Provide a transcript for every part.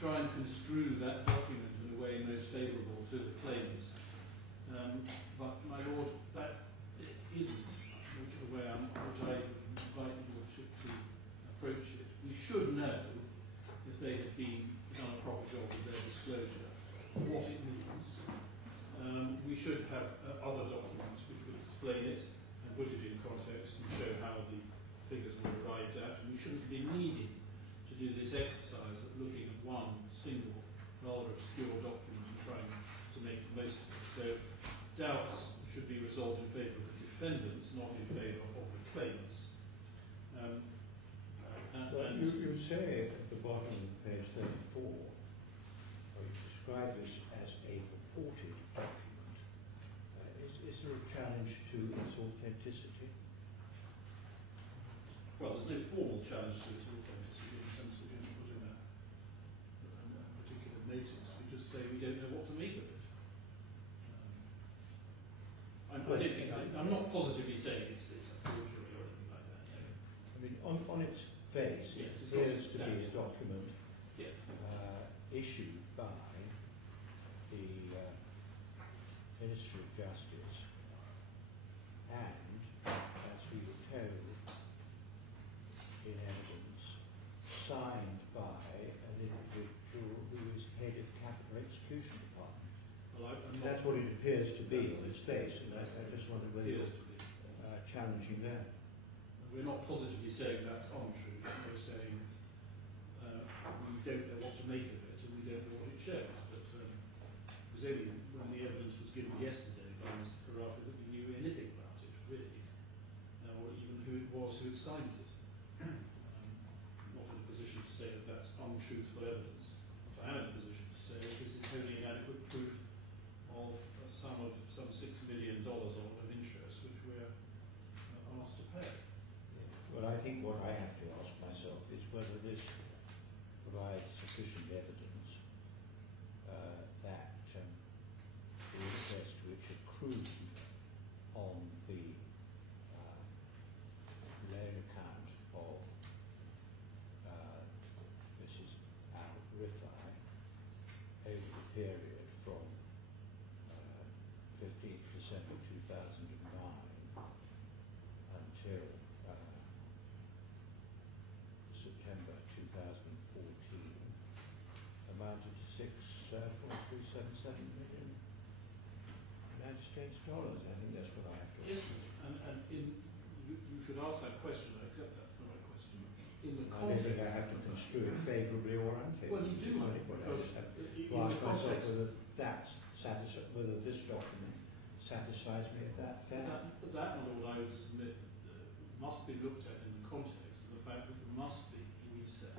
try and construe that document in a way most favourable to the claims. But, my Lord, that isn't the way which I invite the Lordship to approach it. We should know, if they have done a proper job of their disclosure, what it means. We should have other documents which would explain it and put it in context and show how the figures were arrived at. And we shouldn't be needing to do this exercise of looking at one single, rather obscure document and trying to make the most of it. So doubts should be resolved in favour of the defendants, not in favour of the claimants. You say at the bottom of page 34, or you describe this as a purported document. Is there a challenge to its authenticity? Well, there's no formal challenge to its authenticity in the sense that we haven't put in a particular notice. We just say we don't know what to make of it. I'm not positively saying it's a forgery or anything like that. No. I mean, on its face, yes, it appears to be a document yes. Issued by the Ministry of Justice and, as we were told in evidence, signed by an individual who is head of Capital Execution Department. Well, that's what it appears to be on its face, and I just wondered whether you're challenging that. We're not positively saying that's untrue. We're saying we don't know what to make of it and we don't know what it shows. But it was only when the evidence was given yesterday by Mr. AlKhorafi that we knew anything about it, really, or even who it was who had signed it. Not in a position to say that that's untruthful evidence. What I am in a position to say is this is wholly inadequate proof of a sum of some $6 million of interest which we're asked to pay. Well, I think what I have to ask myself is whether this provides sufficient evidence that the interest which accrued on the loan account of Mrs. Rifai over the period from 15th December 2009 until September 2014 amounted to $6.377 million United States dollars. I think that's what I have to ask. Yes, and you should ask that question. I accept that's the right question. In the I don't think I have to construe it favourably or unfavourably. Well, you do, because I ask myself whether whether this document satisfies me at that fact. That, my Lord, I would submit must be looked at in the context of the fact that there must be, we say,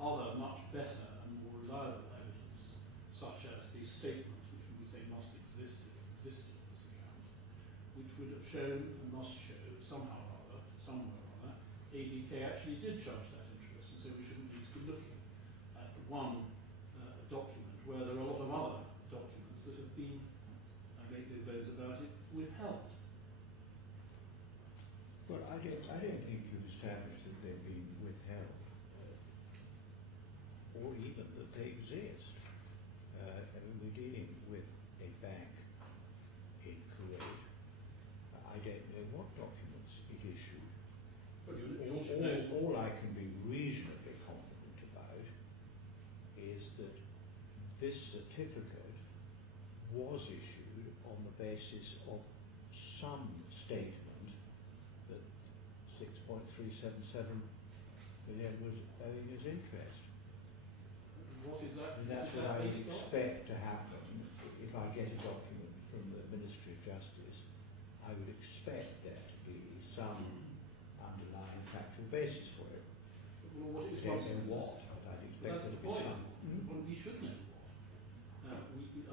other much better and more reliable evidence, such as these statements, which we say must exist in this account, which would have shown and must show somehow or other, somewhere or other, ABK actually did charge that interest, and so we shouldn't need to be looking at one document where there are a lot of other documents that have been, I make no bones about it, withheld. Well, I don't think you've established that they've been withheld, or even that they exist. I mean, we're dealing with a bank in Kuwait. I don't know what documents it issued. Well, all I can be reasonably confident about is that this certificate was issued on the basis of some statement that 6.377 million was owing as interest. What is that? And that's what I would expect to happen if I get a document from the Ministry of Justice. I would expect there to be some underlying factual basis for it. Well, what is what? But I'd expect that's there to the be point. some. Well, we should know what.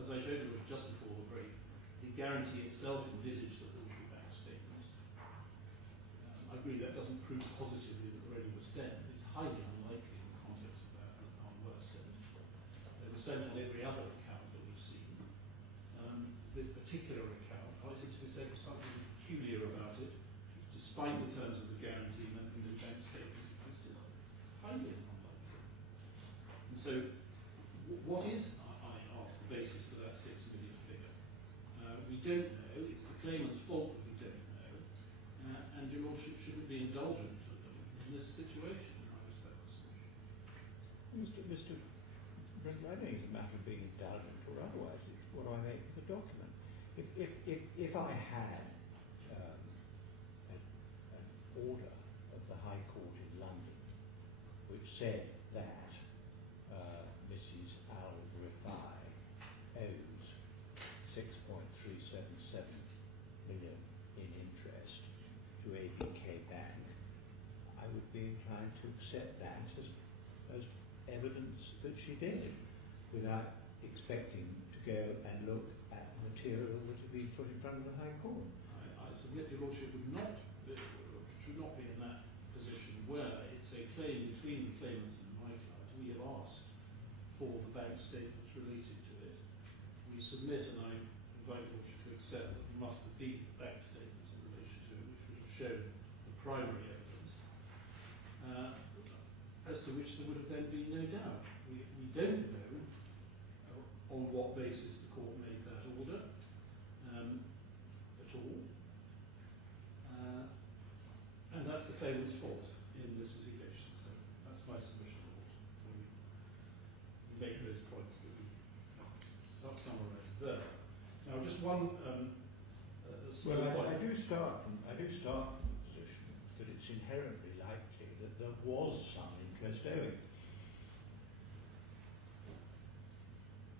As I showed you just before the break, the guarantee itself envisaged that there would be bank statements. I agree that doesn't prove positively that already was sent. It's highly unlikely in the context of that were sent. They were sent on every other account that we've seen. This particular account, I think to be said, something peculiar about it, despite the terms of the guarantee and the bank statements existed. Highly unlikely. And so Mr. Brindle, I don't think it's a matter of being indulgent or otherwise. It's what do I make of the document? If I had an order of the High Court in London which said that Mrs. Rifai owes 6.377 million in interest to ABK Bank, I would be inclined to accept that as evidence that she did, without expecting to go and look at material that had been put in front of the High Court. I submit your Lordship should not be in that position where it's a claim between the claimants and my client. We have asked for the bank statements related to it. We submit, and I invite your Lordship to accept that there must have been bank statements in relation to it, which would have shown the primary evidence, as to which there would have then been no doubt. We don't know on what basis the court made that order at all. And that's the claimant's fault in this litigation. So that's my submission. So we make those points that we summarised there. Now, just one. I do start from the position that it's inherently likely that there was some interest owing.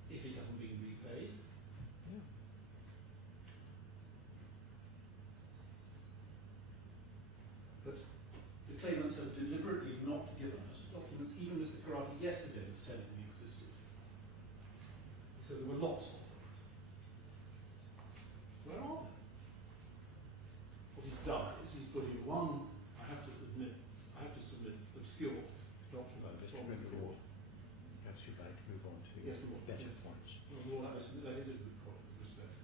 If it hasn't been repaid. Yeah. But the claimants have deliberately not given us documents. Even Mr. AlKhorafi yesterday was telling me existed. So there were lots of them. Where are they? What he's done is he's put in one, I have to submit obscure document. Mr. Brindle, perhaps you'd like to move on to better points. Well, that is a good point with respect.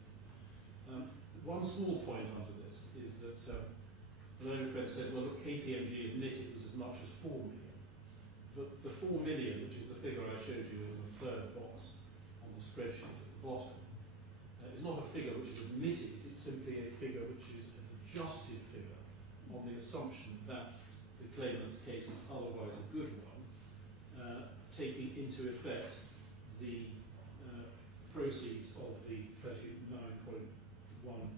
One small point under this is that the learned friend said, well, look, KPMG admitted it was as much as 4 million. But the 4 million, which is the figure I showed you in the third box on the spreadsheet at the bottom, is not a figure which is admitted, it's simply a figure which is an adjusted figure on the assumption that the claimant's case is otherwise a good one, taking into effect the proceeds of the 39.1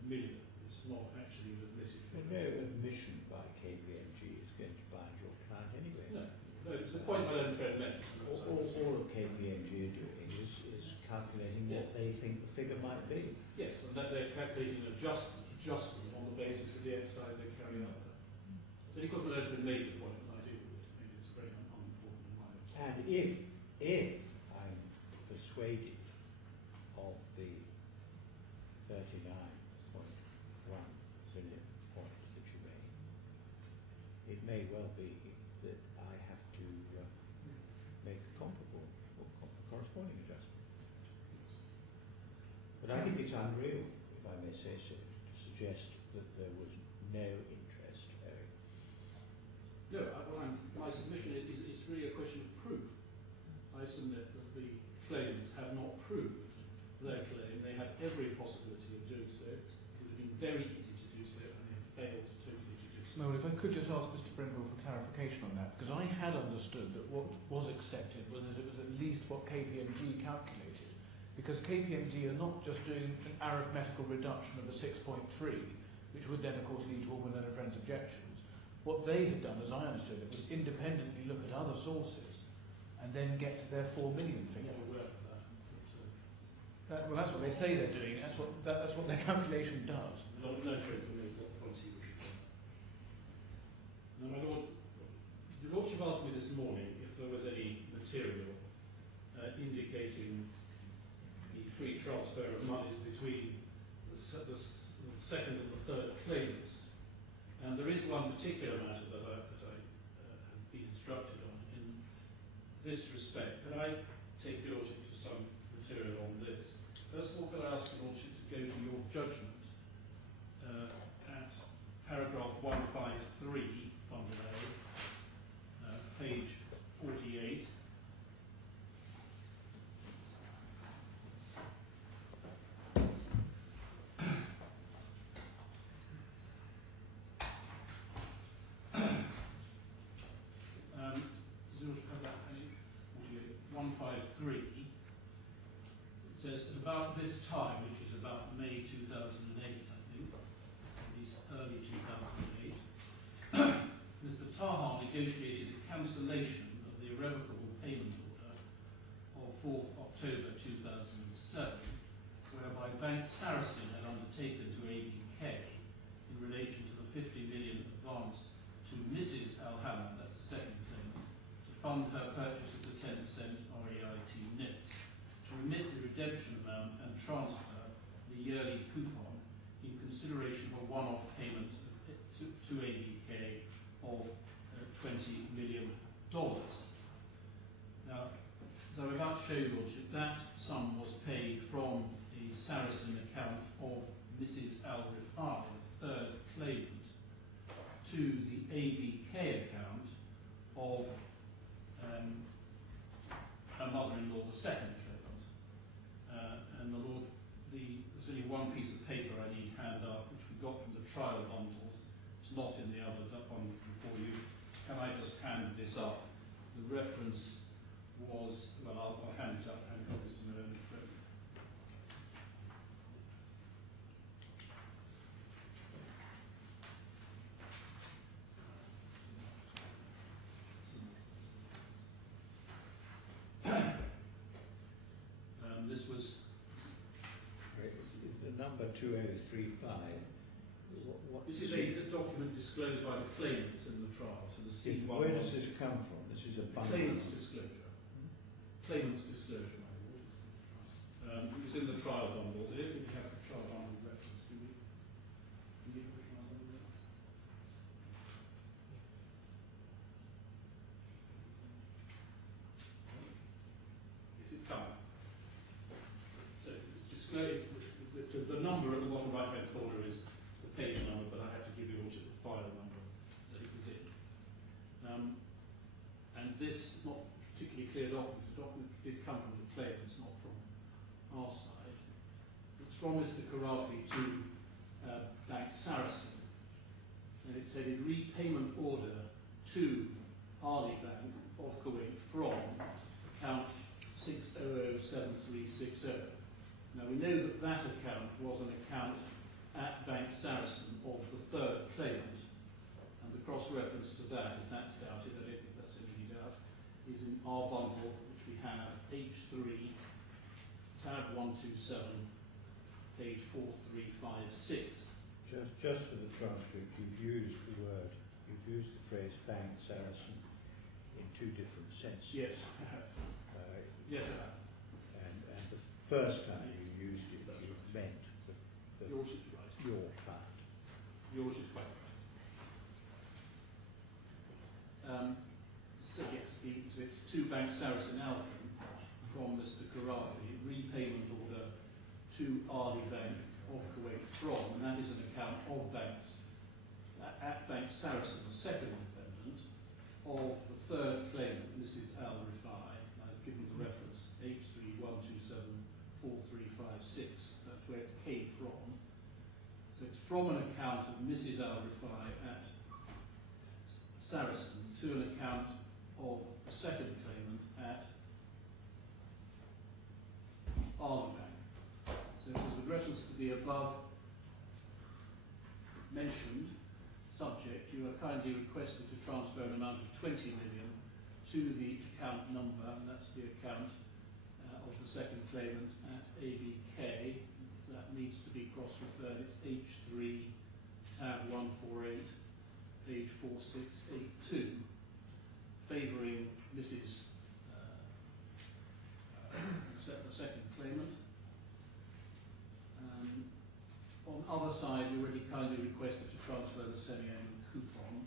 million. It's not actually an admitted figure. No admission by KPMG is going to bind your client anyway. No, it's the point my own friend made. All of KPMG are doing is calculating what they think the figure might be. Yes, and that they're calculating an adjustment on the basis of the exercise they're carrying out there. So because my own friend made the point, and I do with it, maybe it's very unimportant in my opinion. And if I'm persuaded of the 39.1 million point that you made, it may well be that I have to make a comparable or corresponding adjustment. But I think it's unreal, if I may say so, to suggest that there was no interest owing. No, my submission is really a question of proof. I submit that the claimants have not proved their claim. They had every possibility of doing so. It would have been very easy to do so, and they have failed totally to do so. Well, if I could just ask Mr. Brindle for clarification on that, because I had understood that what was accepted was that it was at least what KPMG calculated, because KPMG are not just doing an arithmetical reduction of the 6.3, which would then, of course, lead to all my learned friends' objections. What they had done, as I understood it, was independently look at other sources and then get to their 4 million figure. I'm aware of that. Well, that's what they say they're doing. That's what their calculation does. No friend can make what points he wishes to. Now, my Lord, your Lordship asked me this morning if there was any material indicating the free transfer of monies between the second and the third claimants. And there is one particular matter that I have been instructed on in this respect. Could I take your Lordship to some material on this? First of all, could I ask your Lordship to go to your judgment at paragraph 153, under A, page 48. Does your Lordship have that page? 48. 153, it says at about this time, which is about May 2008, I think, at least early 2008, Mr. Taha negotiated a cancellation of the irrevocable payment order of 4th October 2007, whereby Bank Sarasin had undertaken to ABK in relation to the 50 million advance to Mrs. Hamad, that's the second claimant, to fund her purchase of the 10% REIT notes, to remit the redemption amount and transfer the yearly coupon in consideration of a one-off payment to ABK of $20 million. Now, as I'm about to show you, Lordship, that sum was paid from the Sarasin account of Mrs. Rifai, the third claimant, to the ABK account of her mother-in-law, the second claimant. And the Lord, there's only one piece of paper I need hand up, which we got from the trial bundles. It's not in the other bundles before you. Can I just hand this up? The reference was, well, I'll hand it up, hand copies to my own friend. This was the number 2035. This is a document disclosed by the claimants in the trial. So the where does this come from? This is a bundle. Claimants' disclosure. Claimants' disclosure, my lord. It was in the trial bundles. I don't think we have the trial bundle reference, do we? Do we have the trial bundle reference? Yes, it's coming. So it's disclosed. The number at the bottom right-hand corner is the page number, but I have to give you also the file number that it was in. And this is not particularly clear document. The document did come from the claimants, not from our side. It's from Mr. AlKhorafi to Bank Sarasin, and it said in repayment order to Alia Bank of Kuwait from account 6007360. Now we know that that account was an account at Bank Sarasin of the third claimant, and the cross-reference to that, if that's doubted, I don't think that's any doubt, is in our bundle, which we have H3, tab 127, page 4356. Just for the transcript, you've used the phrase Bank Sarasin in two different senses. Yes, I have. Yes, I have. And the first time you used it, you meant yours is right. Your part. Yours is quite right. So yes, it's to Bank Sarasin-Alpen from Mr. AlKhorafi, repayment order to Alia Bank of Kuwait from, and that is an account of banks at Bank Sarasin, the second defendant, of the third claimant, Mrs. Rifai. I've given the reference H3127435 That's where it came from. So it's from an account of Mrs. Rifai at Sarasin to an account of the second claimant at Alia Bank. So it says with reference to the above mentioned subject, you are kindly requested to transfer an amount of 20 million to the account number, and that's the account of the second claimant at ABK. That needs to be cross-referred. It's H3, tab 148, page 4682, favouring Mrs. the second claimant. On the other side, you already kindly requested to transfer the semi-annual coupon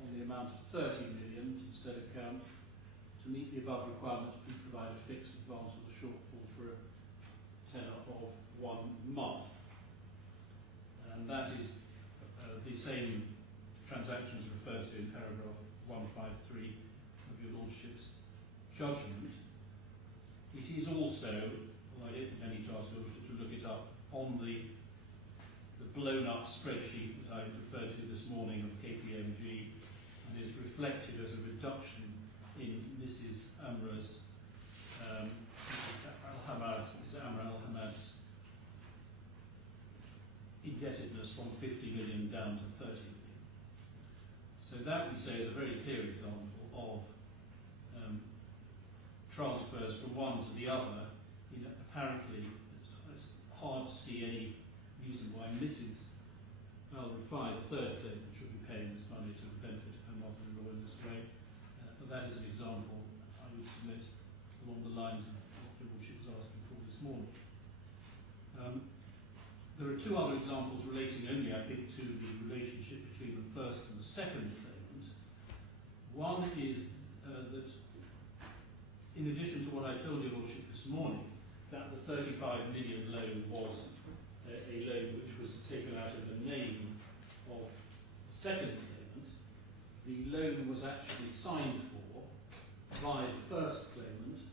on the amount of 30 million to the said account. To meet the above requirements, please provide a fixed advance with a shortfall for a tenor of 1 month. And that is the same transactions referred to in paragraph 153 of your Lordship's judgment. It is also, well, I don't think I need to ask your Lordship to look it up, on the blown-up spreadsheet that I referred to this morning of KPMG, and is reflected as a reduction in Mrs. Amrah's say, is a very clear example of transfers from one to the other. Apparently, it's hard to see any reason why Mrs. Rifai, the third claimant, should be paying this money to benefit her mother-in-law in this way. But that is an example, I would submit, along the lines of what your Lordship was asking for this morning. There are two other examples relating only, I think, to the relationship between the first and the second claimant. One is that, in addition to what I told your Lordship this morning, that the 35 million loan was a loan which was taken out of the name of the second claimant, the loan was actually signed for by the first claimant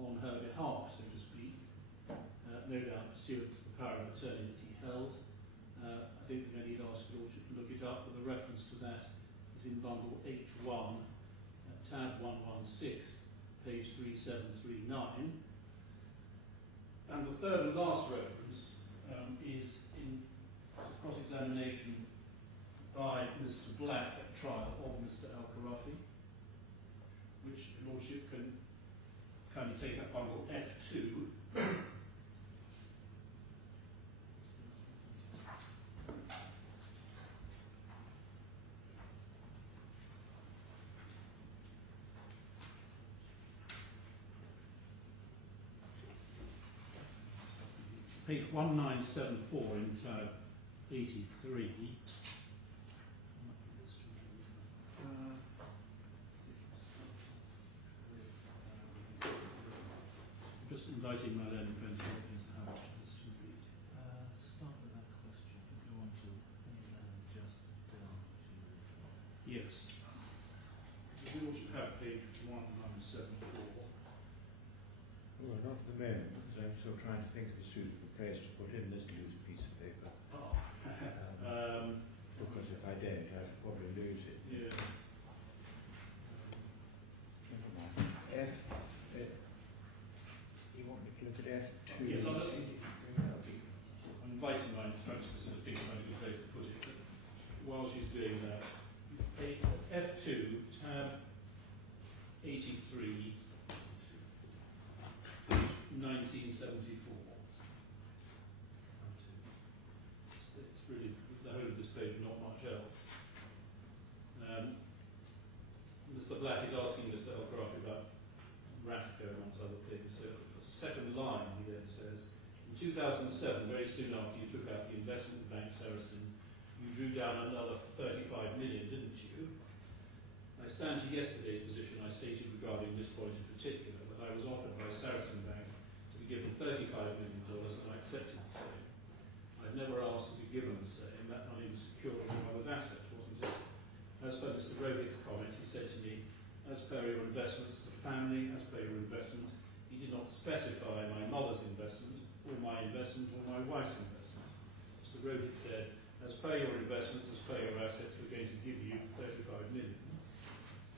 on her behalf, so to speak, no doubt pursuant to the power of attorney that he held. I don't think I need ask your Lordship to look it up, but the reference to that is in bundle H1, tab 116, page 3739. And the third and last reference is in cross-examination by Mr. Black at trial of Mr. AlKhorafi, which your Lordship can kindly take up bundle F2. Page 1974 in tab 83. Just inviting my learned friend to help me as to how much this to read. Start with that question. If you want to just down to... Yes. We also have page 1974. Well, not at the moment, because I'm still trying to think of a suitable place to put in this loose piece of paper. Oh. Because if I don't, I should probably lose it. Yeah. Never mind. You want me to look at F2? Yes, I'm inviting my instructors to sort of think about a good place to put it. But while she's doing that, F2, tab 83, 1974. It's really the whole of this page, not much else. Mr. Black is asking Mr. AlKhorafi about Rafed, amongst other things. So for the second line, he then says, in 2007, very soon after you took out the investment bank Sarasin, you drew down another 35 million, didn't you? I stand to yesterday's position I stated regarding this point in particular, that I was offered by Sarasin Bank to be given $35 million and I accepted the same. I've never asked to be given the same. That money was secured on my mother's assets, wasn't it? As per Mr. Rafed's comment, he said to me, as per your investments as a family, as per your investment, he did not specify my mother's investment, or my investment, or my wife's investment. Mr. Rafed said, as per your investments, as per your assets, we're going to give you 35 million.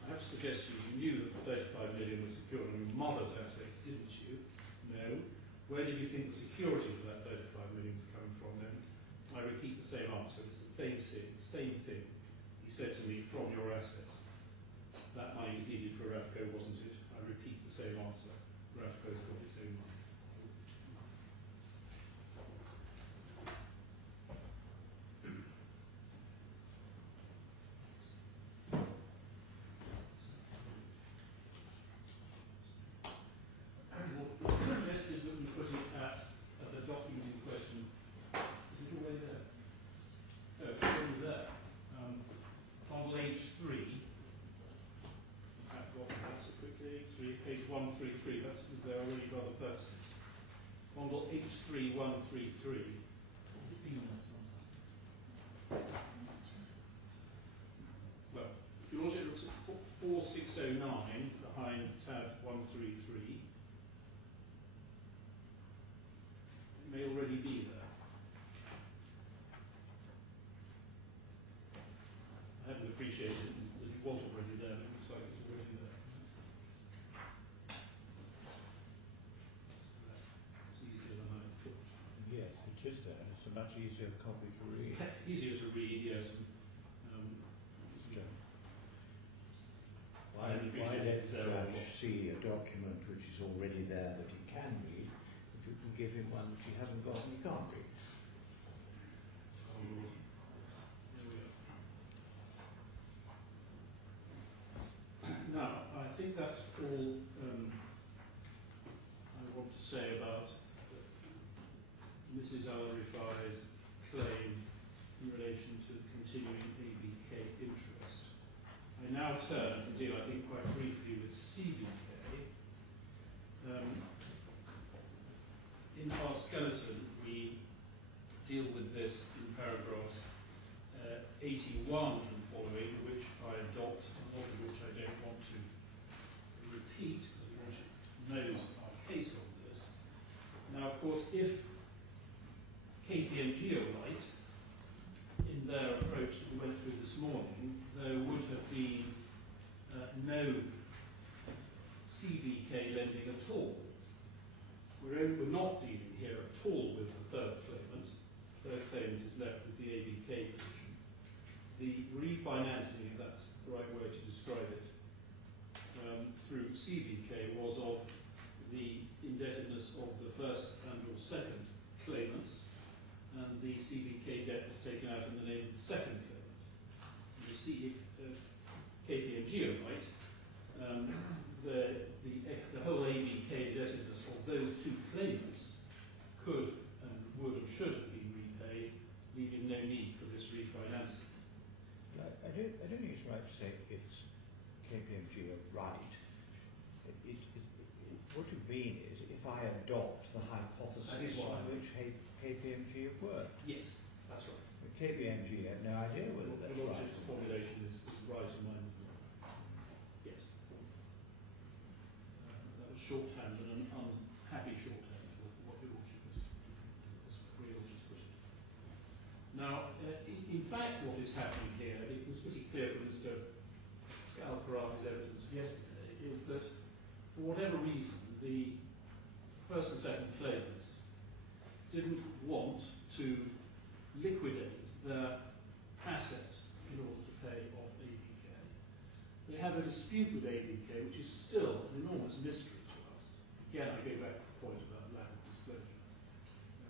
I have to suggest to you, you knew that the 35 million was secured on your mother's assets, didn't you? No. Where did you think the security for that 35 million was coming from then? I repeat the same answer. It's the same thing. He said to me, from your assets. That money was needed for Rafco, wasn't it? I repeat the same answer. Rafco's got its own money. What suggested that we put it at the document in question? Is it already there? No, it's already there. Bundle H3. I've got that so quickly. Page 133. That is there already for other purposes. Bundle H3 133. Has it been there sometime? Well, if your Lordship looks at 4609 behind tab 133, it may already be there. I haven't appreciated that it was already there, but it looks like it's already there. It's easier than I thought. Yes, it is there. It's a much easier copy to read. Easier to read, yes. is there a judge see a document which is already there that he can read, if you can give him one which he hasn't got and he can't read? Here we are. Now, I think that's all I want to say about Mrs. Rifai's claim in relation to continuing ABK interest. I now turn to deal, I think, quite briefly with CBK. In our skeleton, we deal with this in paragraphs 81 and following, which I adopt, and all of which I don't want to repeat, because the Lordship knows our case on this. Now, of course, if KPMG are right in their approach that we went through this morning, there would have been no CBK lending at all. We're not dealing here at all with the third claimant. The third claimant is left with the ABK position. The refinancing, if that's the right way to describe it, through CBK was of the indebtedness of the first and or second claimants, and the CBK debt was taken out in the name of the second claimant. You see, if KPMG are right, the whole ABK indebtedness of those two claimants could and would and should have been repaid, leaving no need for this refinancing. I don't think it's right to say if KPMG are right. What you mean is, if I adopt the hypothesis on which KPMG have worked. Yes, that's right. But KPMG have no idea whether that's the right. Lordship's formulation is right and mine is wrong. Yes. That was shorthand and an unhappy shorthand for what your Lordship has put it. Now, in fact, what is happening here, it was pretty clear from Mr. AlKhorafi's evidence yesterday, is that for whatever reason, the first and second claimants didn't want to liquidate their assets in order to pay off ABK. They have a dispute with ABK, which is still an enormous mystery to us. Again, I go back to the point about lack of disclosure.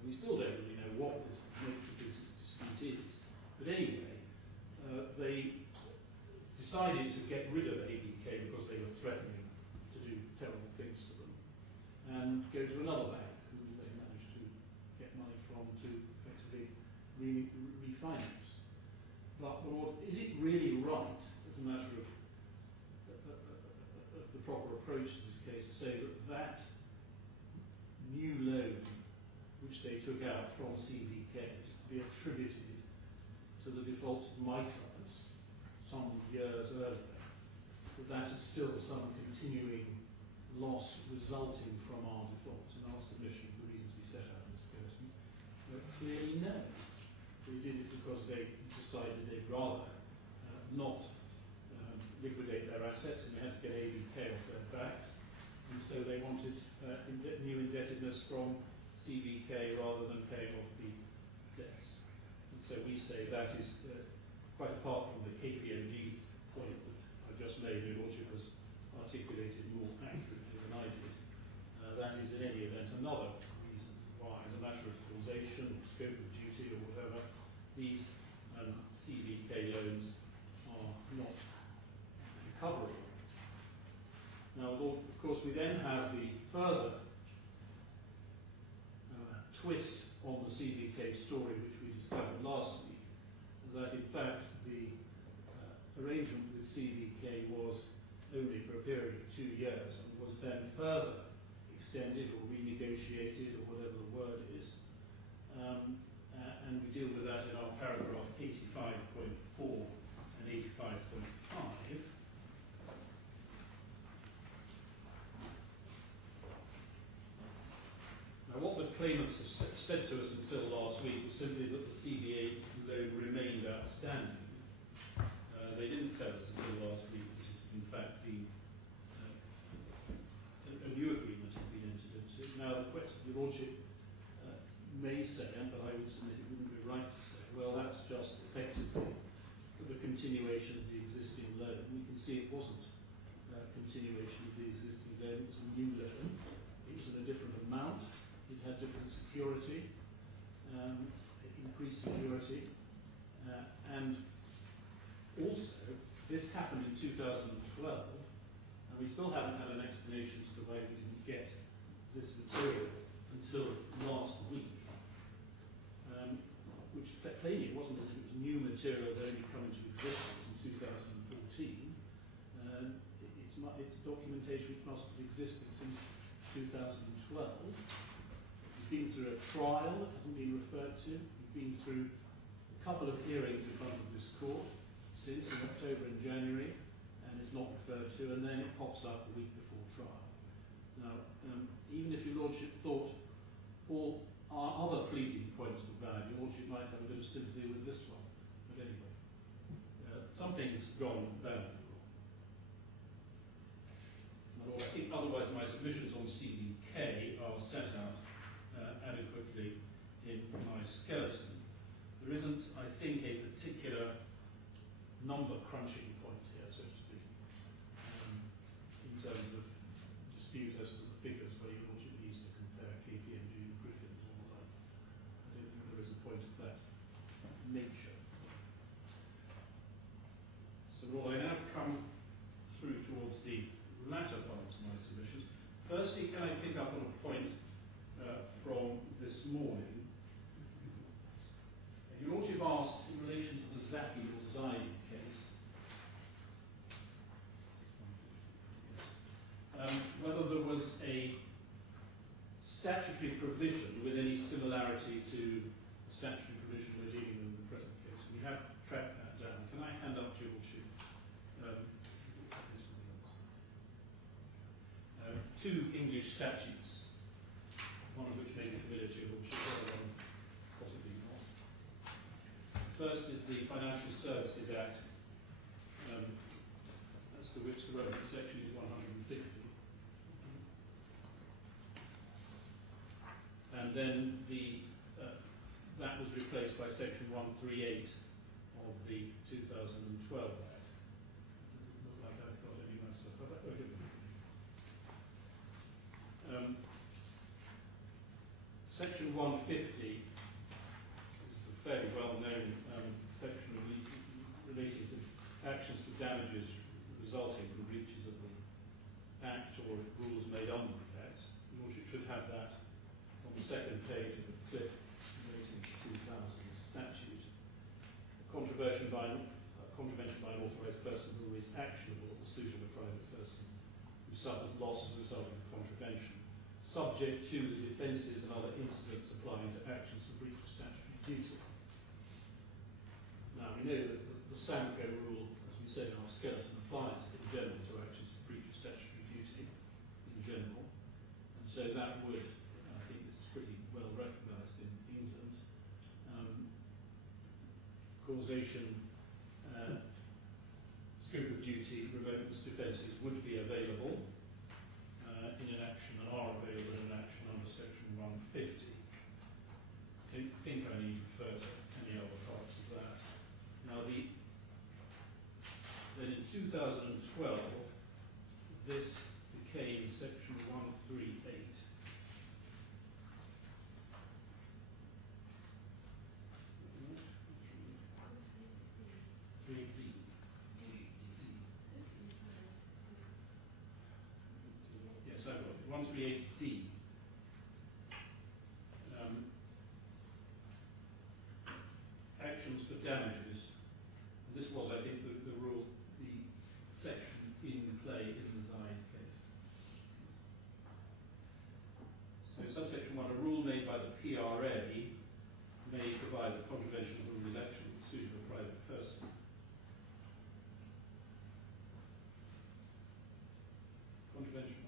We still don't really know what this nature of this dispute is. But anyway, they decided to get rid of ABK because they were threatening to do terrible things to them, and go to another bank who they managed to get money from to effectively refinance. But Lord, is it really right, as a matter of the proper approach to this case, to say that that new loan which they took out from CBK is to be attributed to the default of my clients some years earlier, that is still some continuing loss resulting from our default in our submission for the reasons we set out in the skeleton? Clearly no. They did it because they decided they'd rather not liquidate their assets, and they had to get ABK off their backs, and so they wanted new indebtedness from CBK rather than paying off the debts. And so we say that is quite apart from the KPMG point that I just made, your Lordship has articulated more accurately than I did. That is in any event another reason why, as a matter of causation, or scope of duty, or whatever, these CBK loans are not recoverable. Now, of course, we then have the further twist on the CBK story, which we discovered last week, that in fact the arrangement with CBK was only for a period of 2 years and was then further extended or renegotiated, or whatever the word is. And we deal with that in our paragraph 85.4 and 85.5. Now, what the claimants have said to us until last week was simply that the CBA loan remained outstanding. They didn't tell us until last week that, in fact, a new agreement had been entered into. Now, the question, your Lordship may say, but I would submit it wouldn't be right to say, well, that's just effectively the continuation of the existing loan. We can see it wasn't continuation of the existing loan. It was a new loan. It was in a different amount. It had different security, increased security, and also this happened in 2012, and we still haven't had an explanation as to why we didn't get this material until last week, which plainly it wasn't as if it was new material that only come into existence in 2014. It's documentation which must have existed since 2012. We've been through a trial that hasn't been referred to. We've been through a couple of hearings in front of this court since in October and January, and it's not referred to, and then it pops up a week before trial. Now, even if your Lordship thought all our other pleading points were valid, your Lordship might have a bit of sympathy with this one. But anyway, something's gone badly wrong. My Lord, I think otherwise my submissions on CBK are set out adequately in my skeleton. There isn't, I think, a particular number crunching point here, so to speak, in terms of dispute as to the figures where your Lordship needs to compare KPMG and Griffin and all that. I don't think there is a point of that nature. So, Lord, I now come through towards the latter part of my submissions. Firstly, can I pick up on a point from this morning? Your Lordship asked in relation to the Zaki or Zaid case whether there was a statutory provision with any similarity to the statutory provision we're dealing with in the present case. We have tracked that down. Can I hand up to your Lordship two English statutes, one of which may be familiar to your Lordship, the other one possibly not. First is the Financial Services Act, as to which the relevant section is 150. And then that was replaced by section 138 of the 2012 Act. It looks like I've got any myself. Section 150 is the fairly well-known section relating to actions for damages resulting from breaches of the Act or rules made under the Act. The Lordship should have that on the second page of the clip relating to 2000 statute. A contravention by an authorised person who is actionable at the suit of a private person who suffers loss as a result of the contravention, subject to the defences and other incidents applying to actions for breach of statutory duty. Now, we know that the Samco rule, as we said in our skeleton, applies in general to actions for breach of statutory duty in general. And so that would, I think this is pretty well recognised in England, causation, scope of duty, remoteness defences would be available in an action and are available in an action under section 150. I don't think I need to refer to any other parts of that. Now, then in 2012, this became section 138. Yes, I've got it. 138D. Actions for damages. And this was, I think, the rule, the section in play in the Zaid case. So, subsection 1, a rule made by the PRA may provide that contravention of the rule is actually the suit of a private person. Contravention,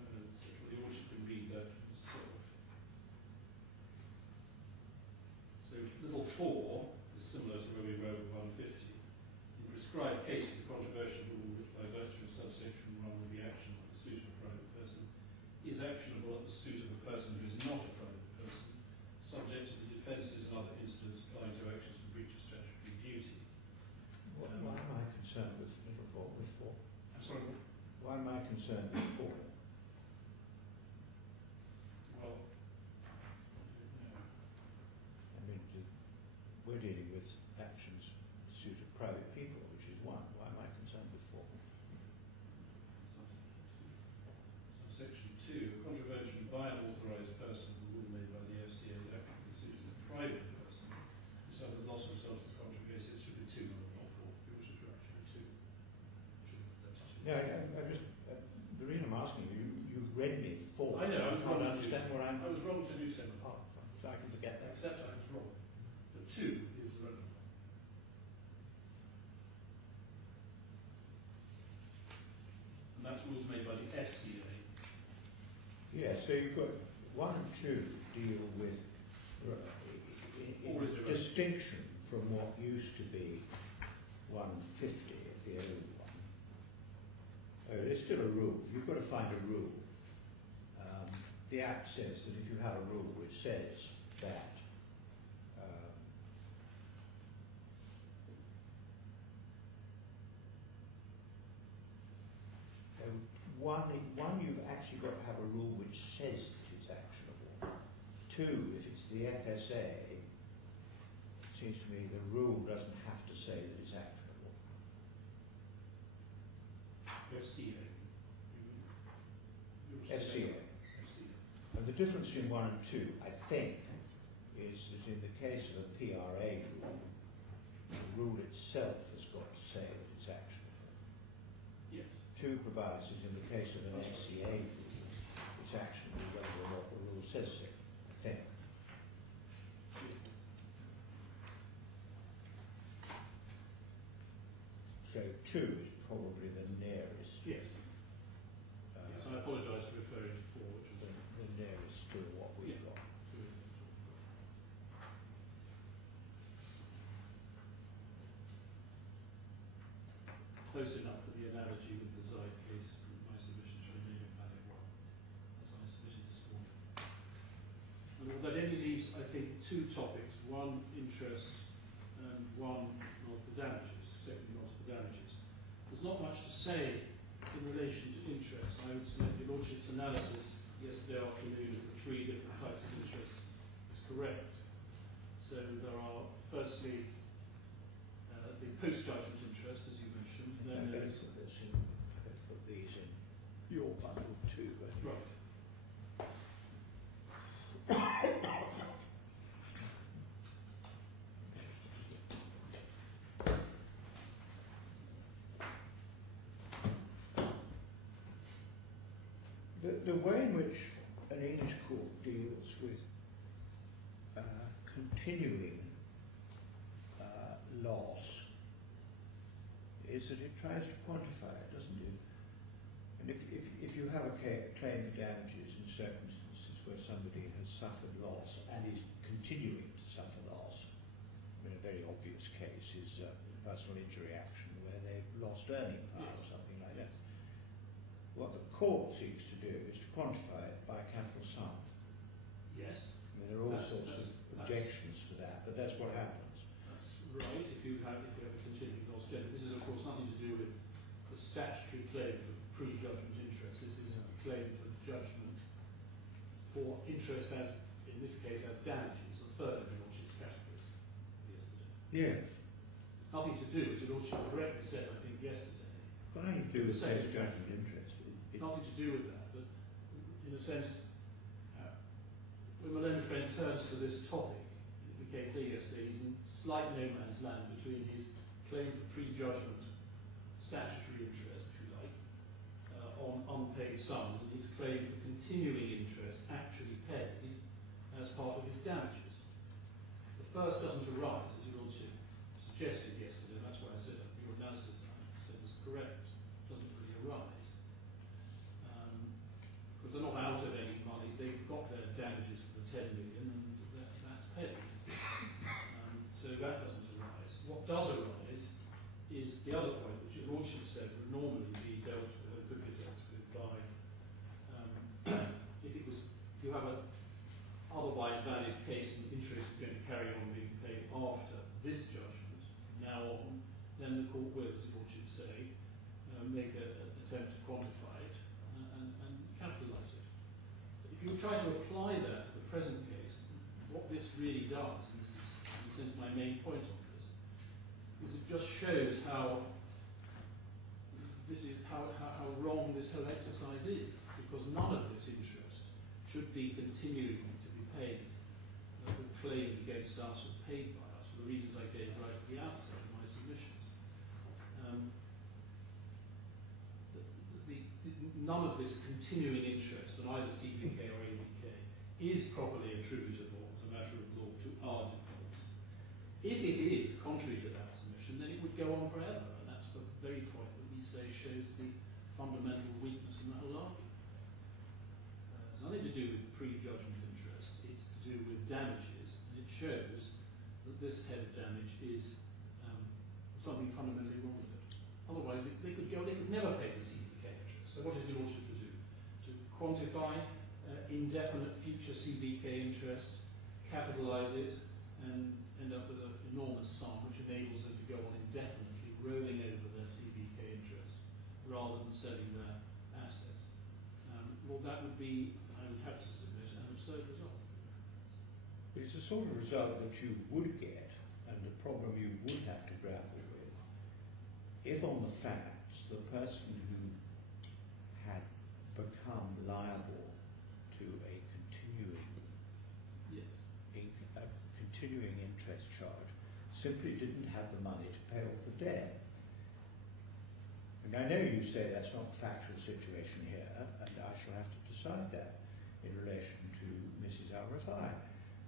the Lordship can read that himself. So, little 4 is similar to where we were with 150. In prescribed cases, the controversial rule, which by virtue of subsection 1 will be actionable at the suit of a private person, is actionable at the suit of a person who is not a private person, subject to the defences and other incidents applying to actions for breach of statutory duty. Why am I concerned with little 4? I'm sorry? Why am I concerned can't understand what I'm... I was wrong to do so. Oh, so I can forget that. Except I was wrong. The 2 is the relevant one. And that's rules made by the FCA. Yeah, so you've got 1 and 2 deal with distinction from what used to be 150, the old one. Oh, there's still a rule. You've got to find a rule. The Act says that if you have a rule which says that one, you've actually got to have a rule which says that it's actionable. 2, if it's the FSA, it seems to me the rule doesn't have to say that it's actionable. FCA. FCA. And the difference between 1 and 2, I think, is that in the case of a PRA rule, the rule itself has got to say that it's actionable. Yes. 2 provides that in the case of an FCA rule, it's actionable whether or not the rule says so, I think. So 2 is probably the nearest. Yes. Yes, I apologise for referring to 4, which was the nearest to what we've got. Close enough for the analogy with the Zaid case, my submission to remain a valid one, as I submitted this morning. And that only leaves, I think, 2 topics: 1, interest, and 1, multiple damages, secondly, multiple damages. There's not much to say in relation to interest. I would submit your Lordship's analysis yesterday afternoon of the 3 different types of interest is correct. So there are, firstly, the post-judgment interest, as you mentioned. I'm going to put these in your bundle too. Right. The way in which an English court deals with continuing loss is that it tries to quantify it, doesn't it? And if you have a claim for damages in certain instances where somebody has suffered loss and is continuing to suffer loss, I mean, a very obvious case is personal injury action where they've lost earning power or something like that. What the court seeks to do is to quantify it by a capital sum. Yes. I mean, there are all sorts of objections to that, but that's what happens. That's right. If you have a continuing loss generally, this is of course nothing to do with the statutory claim for pre-judgment interest. This is a claim for judgment for interest as, in this case, as damages, the third of your Lordship's categories yesterday. Yes. It's nothing to do, as your Lordship correctly said, I think, yesterday. Got nothing to do with post-judgment interest. Nothing to do with that, but in a sense, when my learned friend turns to this topic, it became clear yesterday, he's in slight no man's land between his claim for pre-judgment statutory interest, if you like, on unpaid sums, and his claim for continuing interest actually paid as part of his damages. The first doesn't arise, as your Lordship suggested yesterday, that's why I said your analysis was correct, doesn't really arise. Because they're not out of any money, they've got their damages for the 10 million, and that's paid. So that doesn't arise. What does arise is the other point, which your Lordship said would normally be dealt with, could be dealt with by, if you have an otherwise valid case and interest is going to carry on being paid after this judgment, now on, then the court will, as your Lordship say, make an attempt to quantify it and capitalise it. If you try to apply that to the present case, what this really does, and this is in a sense my main point on this, is it just shows how wrong this whole exercise is, because none of this interest should be continuing to be paid, claimed against us or paid by us, for the reasons I gave right at the outset of my submissions. None of this continuing interest on either CPK or any is properly attributable as a matter of law to our defaults. If it is contrary to that submission, then it would go on forever, and that's the very point that we say shows the fundamental weakness in the whole argument. It's nothing to do with prejudgment interest, it's to do with damages, and it shows that this head of damage is something fundamentally wrong with it. Otherwise, they could never pay the CBK interest. So what is your lordship to do? To quantify indefinite future CBK interest, capitalise it, and end up with an enormous sum which enables them to go on indefinitely rolling over their CBK interest rather than selling their assets. Well, that would be, I would have to submit, an absurd result. It's the sort of result that you would get, and the problem you would have to grapple with, if on the facts the person who had become liable to a continuing interest charge simply didn't have the money to pay off the debt. And I know you say that's not the factual situation here, and I shall have to decide that in relation to Mrs. Rifai.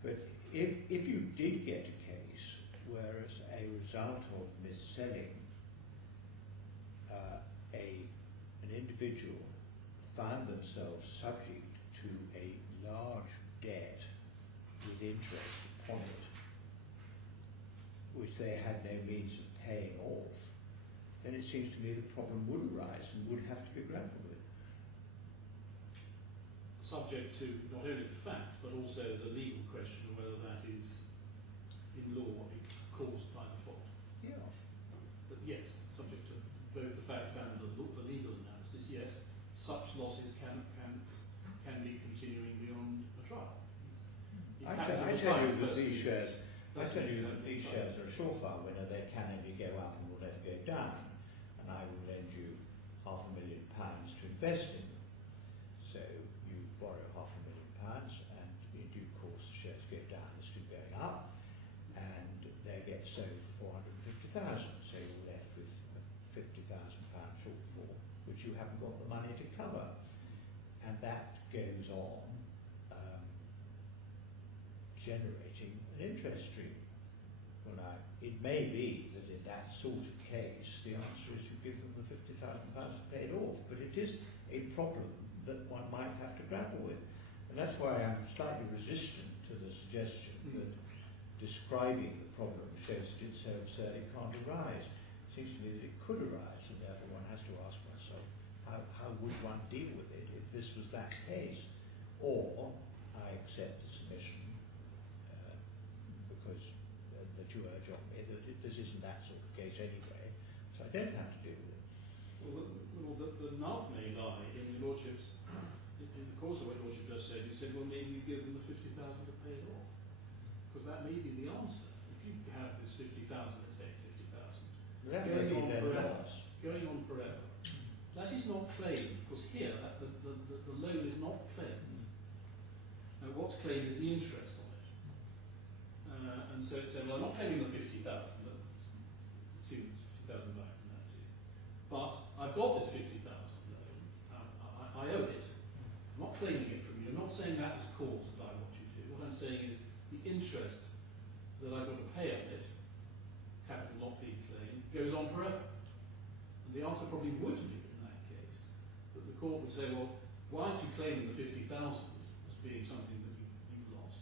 But if you did get a case where, as a result of mis-selling, an individual found themselves subject to a large debt with interest upon it, which they had no means of paying off, then it seems to me the problem would arise and would have to be grappled with. Subject to not only the fact, but also the legal question of whether that is, in law, caused by the fault. Yeah. But yes, subject to both the facts and the legal analysis, yes, such losses can be continuing beyond a trial. I tell you that these shares are a surefire winner. They can only go up and will never go down. And I will lend you £500,000 to invest in them. So you borrow £500,000, and in due course the shares go down instead of going up, and they get sold for £450,000. So you're left with a £50,000 shortfall, which you haven't got the money to cover, and that goes on generating an interest stream. Well, now, it may be that in that sort of case, the answer is you give them the £50,000 paid off, but it is a problem that one might have to grapple with. And that's why I'm slightly resistant to the suggestion that describing the problem shows that it's so absurd it can't arise. It seems to me that it could arise, and therefore one has to ask oneself, how would one deal with it if this was that case? Or I accept the submission because that you urge on me that this isn't that sort of case anyway, so I don't have to deal with it. Well, the nub may lie in your lordship's, in the course of what your lordship just said. You said, well, maybe you give them the £50,000 to pay it off, because that may be the answer. If you have this 50,000, let's say 50,000, going on forever, that is not claimed, because here the loan is not claimed. Now, what's claimed is the interest on it. And so it said, well, I'm not claiming the 50,000, assuming it's 50,000 back from that, but I've got this 50,000 loan, I owe it. I'm not claiming it from you. I'm not saying that was cause that I want you to do. What I'm saying is the interest that I've got to pay on it, capital not being claimed, goes on forever. And the answer probably would be, in that case, that the court would say, well, why aren't you claiming the 50,000 as being something that you've lost?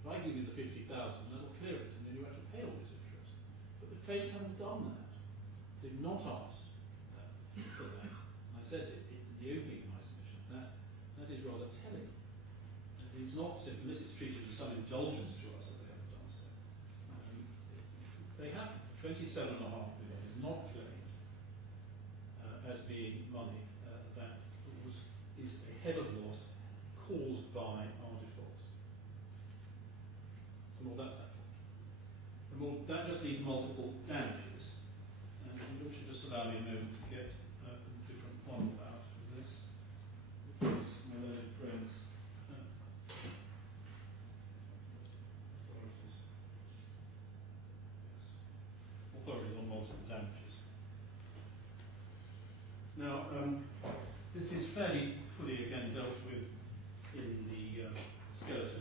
If I give you the 50,000, that'll clear it, and then you have to pay all this interest. But the claimants haven't done that. They've not asked for that. And I said it in the opening of my submission. That is rather telling. It's not simply, unless it's treated as some indulgence to us that they haven't done so. They have 27.5 million is not claimed as being money that is a head of loss caused by our defaults. So more that's that point. And more, that just leaves multiple damages. And you should just allow me a moment to get a different model out of this. My learned friends. Authorities on multiple damages. Now, this is fairly fully again dealt with in the skeleton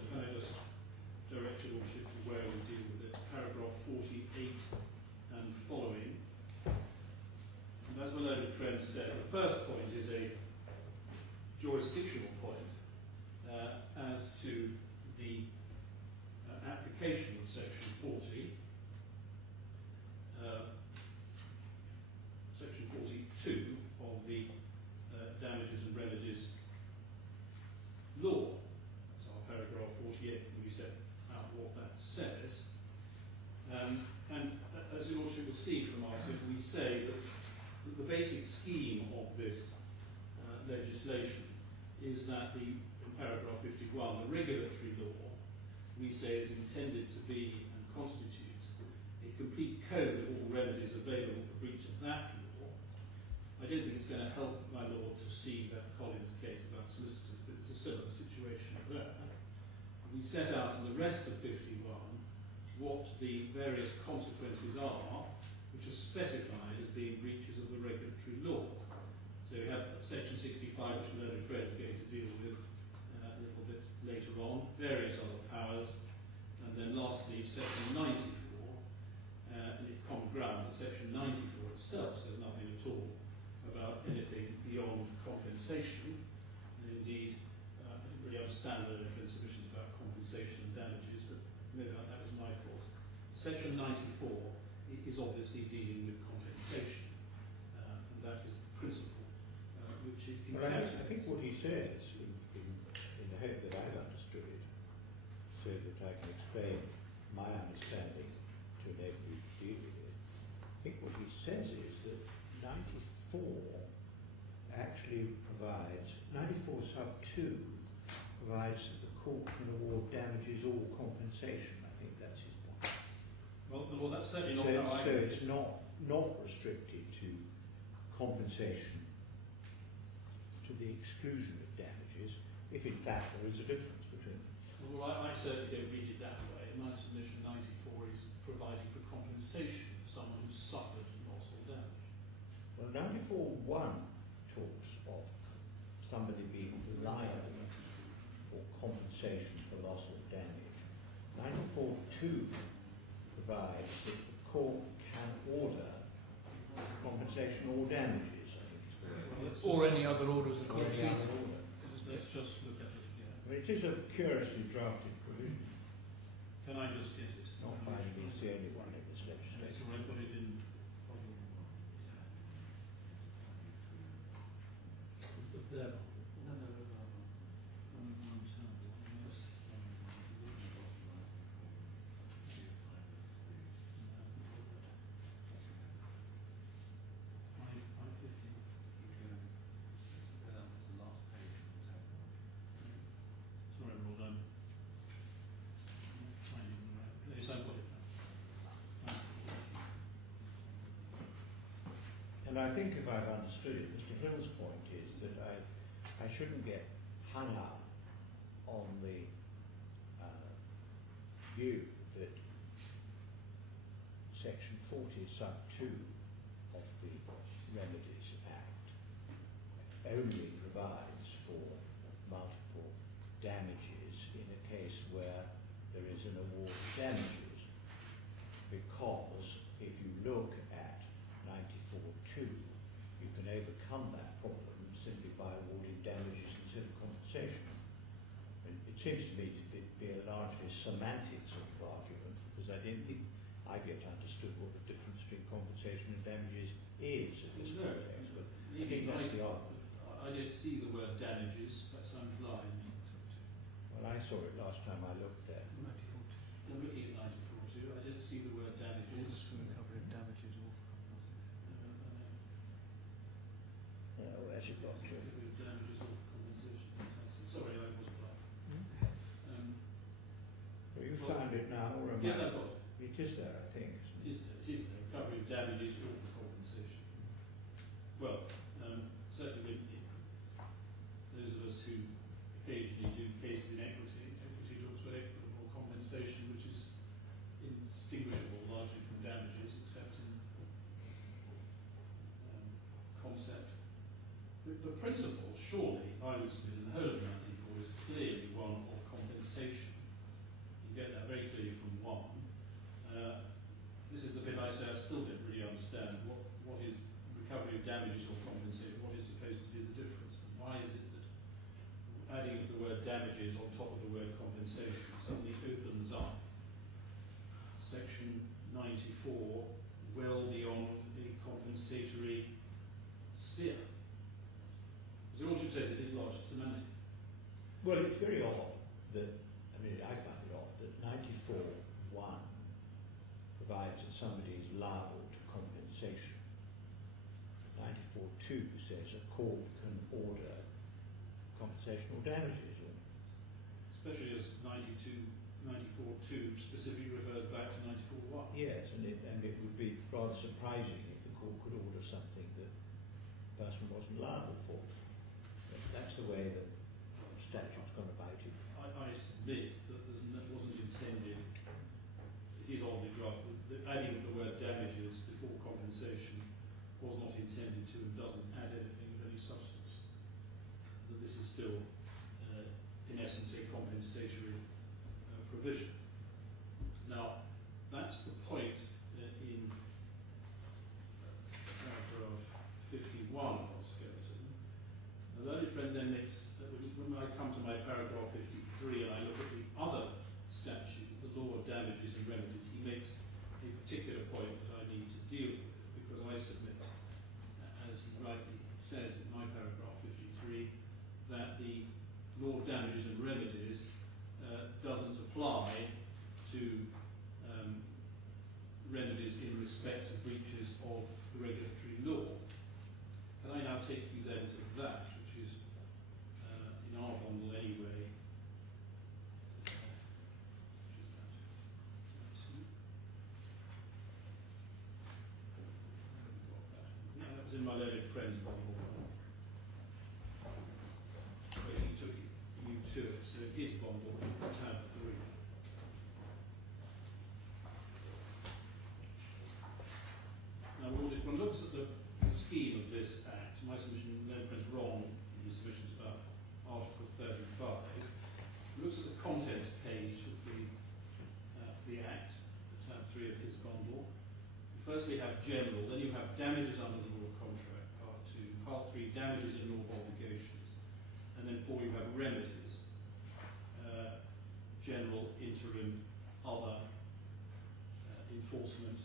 friends said. The first point is a jurisdictional point as to the application of Section 40, Section 42 of the Damages and Remedies Law. That's our paragraph 48, and we set out what that says. And as your Lordship will see from us, we say that the basic scheme of this legislation is that in paragraph 51, the regulatory law, we say, is intended to be and constitutes a complete code of all remedies available for breach of that law. I don't think it's going to help my Lord to see that Collins case about solicitors, but it's a similar situation there. We set out in the rest of 51 what the various consequences are, which are specified as being breaches of the regulatory law. So we have Section 65, which the learned friend is going to deal with a little bit later on, various other powers, and then lastly Section 94, and its common ground. Section 94 itself says nothing at all about anything beyond compensation, and indeed I didn't really understand the learned friend's submissions about compensation and damages, but maybe that was my fault. Section 94 is obviously dealing with compensation, and that is the principle which it encounters. I think what he says, in the hope that I've understood it, so that I can explain my understanding to enable you to deal with it, I think what he says is that 94 actually provides, 94 sub 2 provides that the court can award damages or compensation. I think that's his point. Well, that's certainly not how I So it's not restricted to compensation to the exclusion of damages, if in fact there is a difference between them. Well, I certainly don't read it that way. In my submission, 94 is providing for compensation for someone who's suffered loss or damage. Well, 94.1 talks of somebody being liable for compensation for loss or damage. 94.2 provides that the court can order compensation or damages, I think it's the way. Or any other orders the court sees. Let's just look at it. Yeah. I mean, it is a curiously drafted provision. Can I just get it? Not by any means the only one in this So legislation. I put it in. There. Sorry, I'm all done. Yes, I've got it now. And I think if I've understood it, Mr. Hill's point is that I shouldn't get hung up on the view that Section 40 sub 2 of the Remedies Act only provides for multiple damages in a case where there is an award of damages, because if you look at 94.2, you can overcome that problem simply by awarding damages instead of compensation. And it seems to me to be a largely semantic sort of argument, because I don't think I've yet understood what the difference between compensation and damages is in this context. But I think that's the argument. I don't see the word damages, perhaps I'm blind. Well, I saw it last time I looked at it. I'm looking at 94 too. I don't see the word damages. For recovery of damages or Where's it got to? Damages or compensation. Sorry, I was blind. Well, you found it now, or am Yes, I? I've got it. It is there, I think. It is the recovery of damages or for compensation. Well, certainly those of us who occasionally do cases in equity talks about equitable compensation, which is indistinguishable largely from damages, except in concept. The principle, surely, I would submit in the whole of 94 is clearly one of compensation. You get that very clearly from 1. This is the bit I say I still don't really understand very odd that, I mean, I find it odd that 94.1 provides that somebody is liable to compensation. 94.2 says a court can order compensation or damages. Especially as 94.2 specifically refers back to 94.1. Yes, and it would be rather surprising if the court could order something that the person wasn't liable for. But that's the way that the statute's gone about it. I submit that that wasn't intended, it is oddly drafted, the adding of the word damages before compensation was not intended to and doesn't add anything of any substance. That this is still, in essence, a compensatory provision. Now, that's the point in paragraph 51 of skeleton. The learned friend then makes, when I come to my paragraph 53 and I look at the other statute, the law of damages and remedies, he makes a particular point that I need to deal with, because I submit, as he rightly says in my paragraph 53, that the law of damages and remedies doesn't apply to remedies in respect of breaches of the regulatory law. Can I now take you then to that, which is in our bundle anyway, which is that? No, that was in my learned friend's bundle. But he took you to it, so his bundle is tab 3. Now, if one looks at the scheme of this Act, my submission, learned friend's wrong in his submissions about Article 35. Looks at the contents page of the Act, tab 3 of his bundle. You firstly have general, then you have damages under the law of contract, part 2, part 3, damages in law of obligations, and then 4 you have remedies, general, interim, other, enforcement,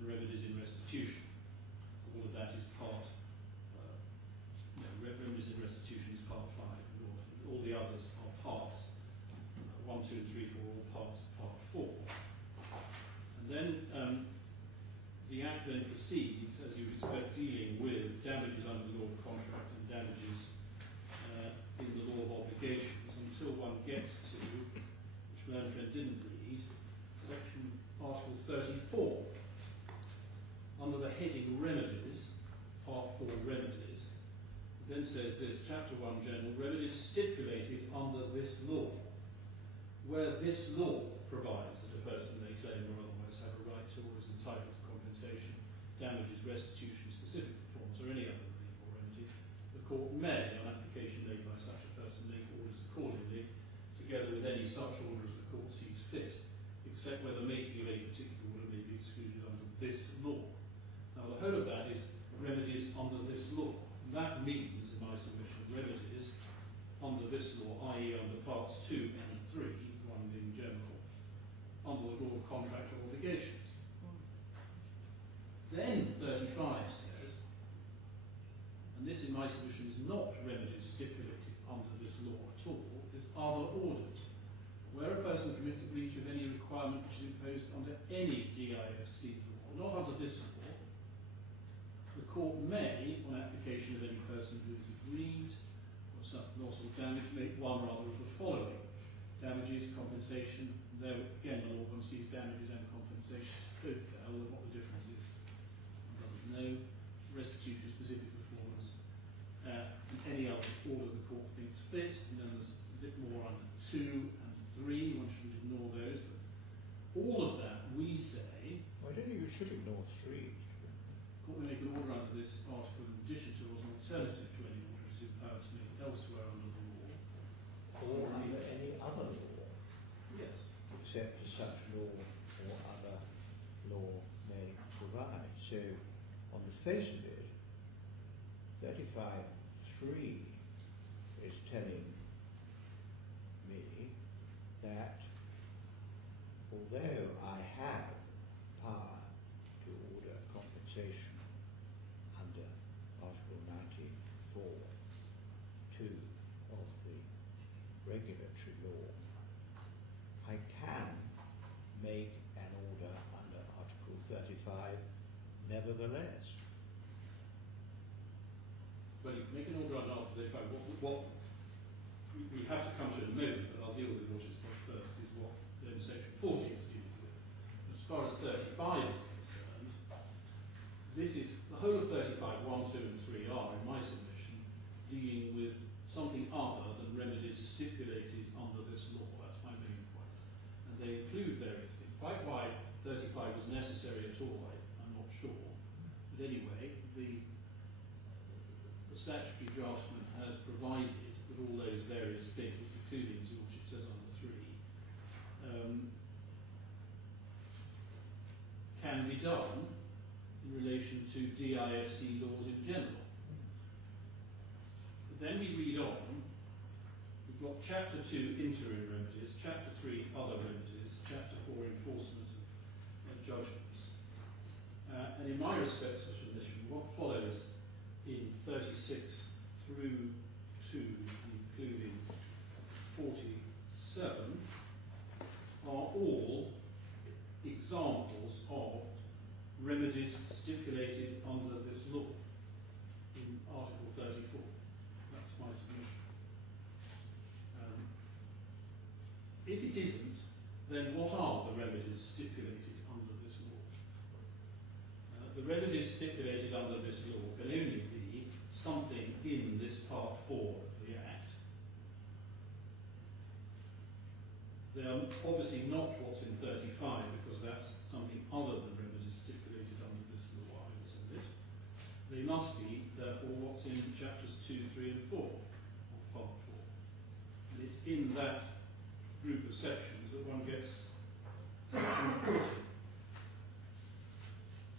and remedies in restitution. All of that is part, remedies in restitution is part 5, all the others are parts 1, 2, and 3, 4, all parts of part 4. And then the Act then proceeds, as you would expect, dealing with damages under the law of contract and damages in the law of obligations, until one gets to, which learned friend didn't read, section Article 34. Under the heading remedies, part 4 remedies, it then says this, chapter 1 general, remedies stipulated under this law, where this law provides that a person may claim or otherwise have a right to or is entitled to compensation, damages, restitution, specific performance, or any other relief or remedy, the court may, on application made by such a person, make orders accordingly, together with any such order as the court sees fit, except whether making of any particular order may be excluded under this law. Now, the whole of that is remedies under this law. That means, in my submission, remedies under this law, i.e. under parts 2 and 3, one being general, under the law of contract or obligations. Then 35 says, and this in my submission is not remedies stipulated under this law at all, is other orders, where a person commits a breach of any requirement which is imposed under any DIFC law, not under this law, the court may, on application of any person who is aggrieved or suffered loss or damage, make one or other of the following: damages, compensation. There again, the law one sees damages and compensation. What the difference is, one doesn't know. Restitution, specific performance, and any other order the court thinks fit. And then there's a bit more under 2 and 3. One shouldn't ignore those, but all of that we say. Why don't you should ignore 3? Court may make an order under this article in addition to or as an alternative to any order it is empowered to make elsewhere under the law. Or under any other law. Yes. Except as such law or other law may provide. So, on the face of it, 35(3) is telling me that although I have power to order compensation under Article 94(2) of the regulatory military law, I can make an order under Article 35 nevertheless. Well, you can make an order under Article 35. What we have to come to in a moment, but I'll deal with the Lordship's point first, is what then Section 40 is dealing with. As far as 35 is concerned, this is the whole of 35, 1, 2 and 3 are, in my submission, dealing with something other than remedies stipulated under this law. That's my main point. And they include various things. Quite why 35 is necessary at all, I'm not sure. But anyway, the statutory draftsman has provided that all those various things, including, as your Lordship says, under 3, can be done in relation to DIFC laws in general. But then we read on, we've got Chapter 2 interim remedies, Chapter 3 other remedies, Chapter 4 enforcement of judgments. And in my respects of submission, what follows in 36 through to including 47 are all examples of remedies stipulated under this law in Article 34. That's my submission. If it isn't, then what are the remedies stipulated under this law? The remedies stipulated under this law can only be something in this Part 4 of the Act. They are obviously not what's in 35, because that's something other than remedies stipulated under this law, I would submit. They must be, therefore, what's in Chapters 2, 3 and 4 of Part 4. And it's in that group of sections that one gets Section 40.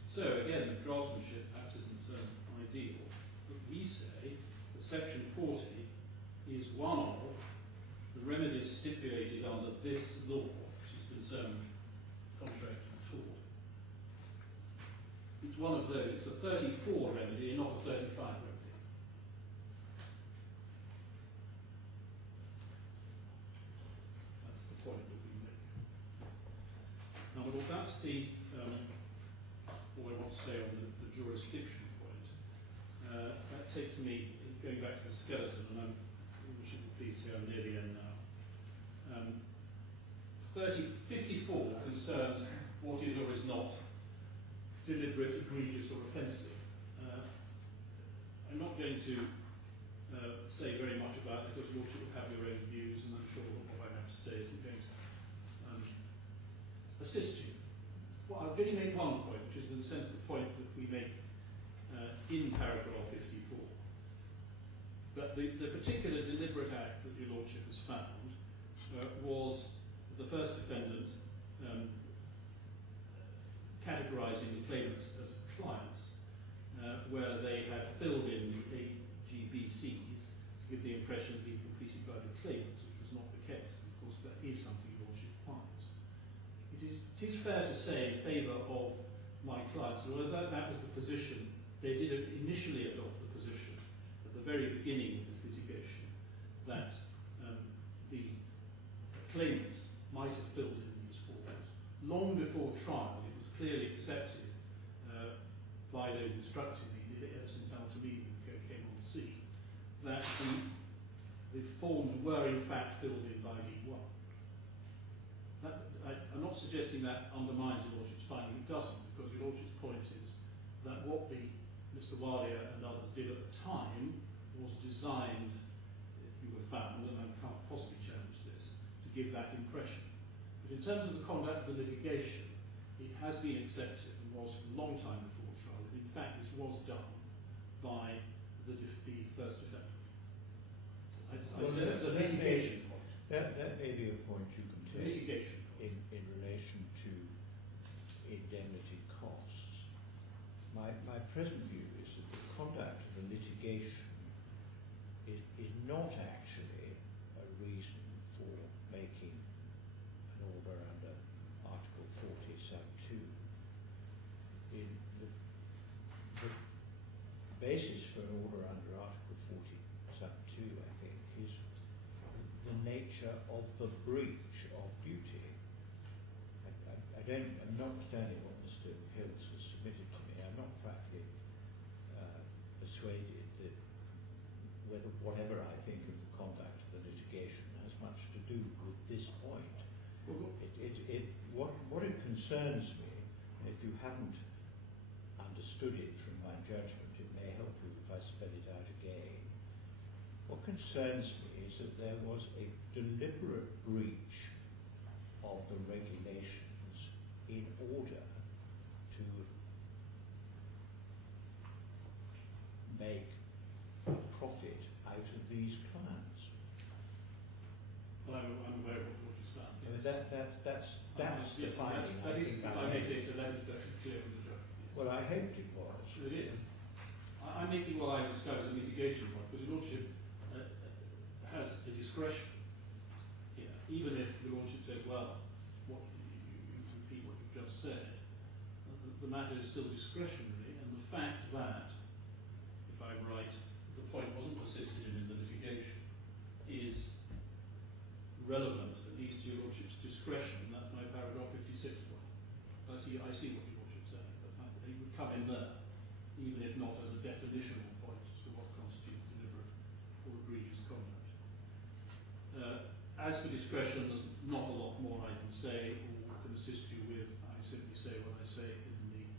So again, the draftsmanship perhaps isn't ideal, but we say that Section 40 is one of the remedies stipulated under this law, which is concerned contract and tort. It's one of those. It's a 34 remedy and not a 35 remedy. That's the point that we make. Now, well, that's the what I want to say on the jurisdiction point. That takes me, going back to the skeleton, and we should be pleased to hear I'm near the end now. 54 concerns what is or is not deliberate, egregious or offensive. I'm not going to say very much about it, because you all should have your own views, and I'm sure what I have to say isn't going to assist you. Well, I'll really make one point, which is in the sense of the point that we make in paragraph 54. But the particular deliberate act that your Lordship has found was the first defendant categorising the claimants as clients, where they had filled in the AGBCs to give the impression of being completed by the claimants, which was not the case. Of course, that is something your Lordship finds. It is fair to say in favour of my clients, although that was the position, they did initially adopt the position at the very beginning of this litigation that the claimants might have filled in these forms. Long before trial, it was clearly accepted by those instructing me, ever since AlKhorafi came on the scene, that the forms were in fact filled in by D1. I'm not suggesting that undermines your Lordship's finding. It doesn't, because your Lordship's point is that what Mr. Alia and others did at the time was designed, you have found, and I can't possibly challenge this, to give that impression. But in terms of the conduct of the litigation, it has been accepted, and was for a long time before trial, that in fact this was done by the first defendant. I said it's a litigation point. That may be a point you can take litigation in relation to indemnity costs. My present view is that the conduct of the litigation is not actually a reason for making an order under Article 40 sub 2. The basis for an order under Article 40 sub 2, I think, is the nature nature of the breach of duty. I'm not understanding what Mr. Hills has submitted to me. I'm not frankly persuaded that whatever I think of the conduct of the litigation has much to do with this point. What it concerns me, and if you haven't understood it from my judgment, it may help you if I spell it out again. What concerns me is that there was a deliberate breach of the regulations in order to make a profit out of these clients. Well, I'm aware of what he's found. I mean, that's the finding. That is, if I may say so, that is definitely clear from the judgment. Well, I hoped it was. It is. I'm making what I describe as a mitigation point, because the Lordship has a discretion here, even if the Lordship says, well, what you repeat what you've just said, the matter is still discretionary, and the fact that, if I'm right, the point wasn't persisted in the litigation is relevant, at least to your Lordship's discretion, and that's my paragraph 56 point. I see what your Lordship's saying, but I think it would come in there, even if not as a definitional point as to what constitutes deliberate or egregious conduct. As for discretion, there's not a lot more I can say or can assist you with. I simply say what I say in the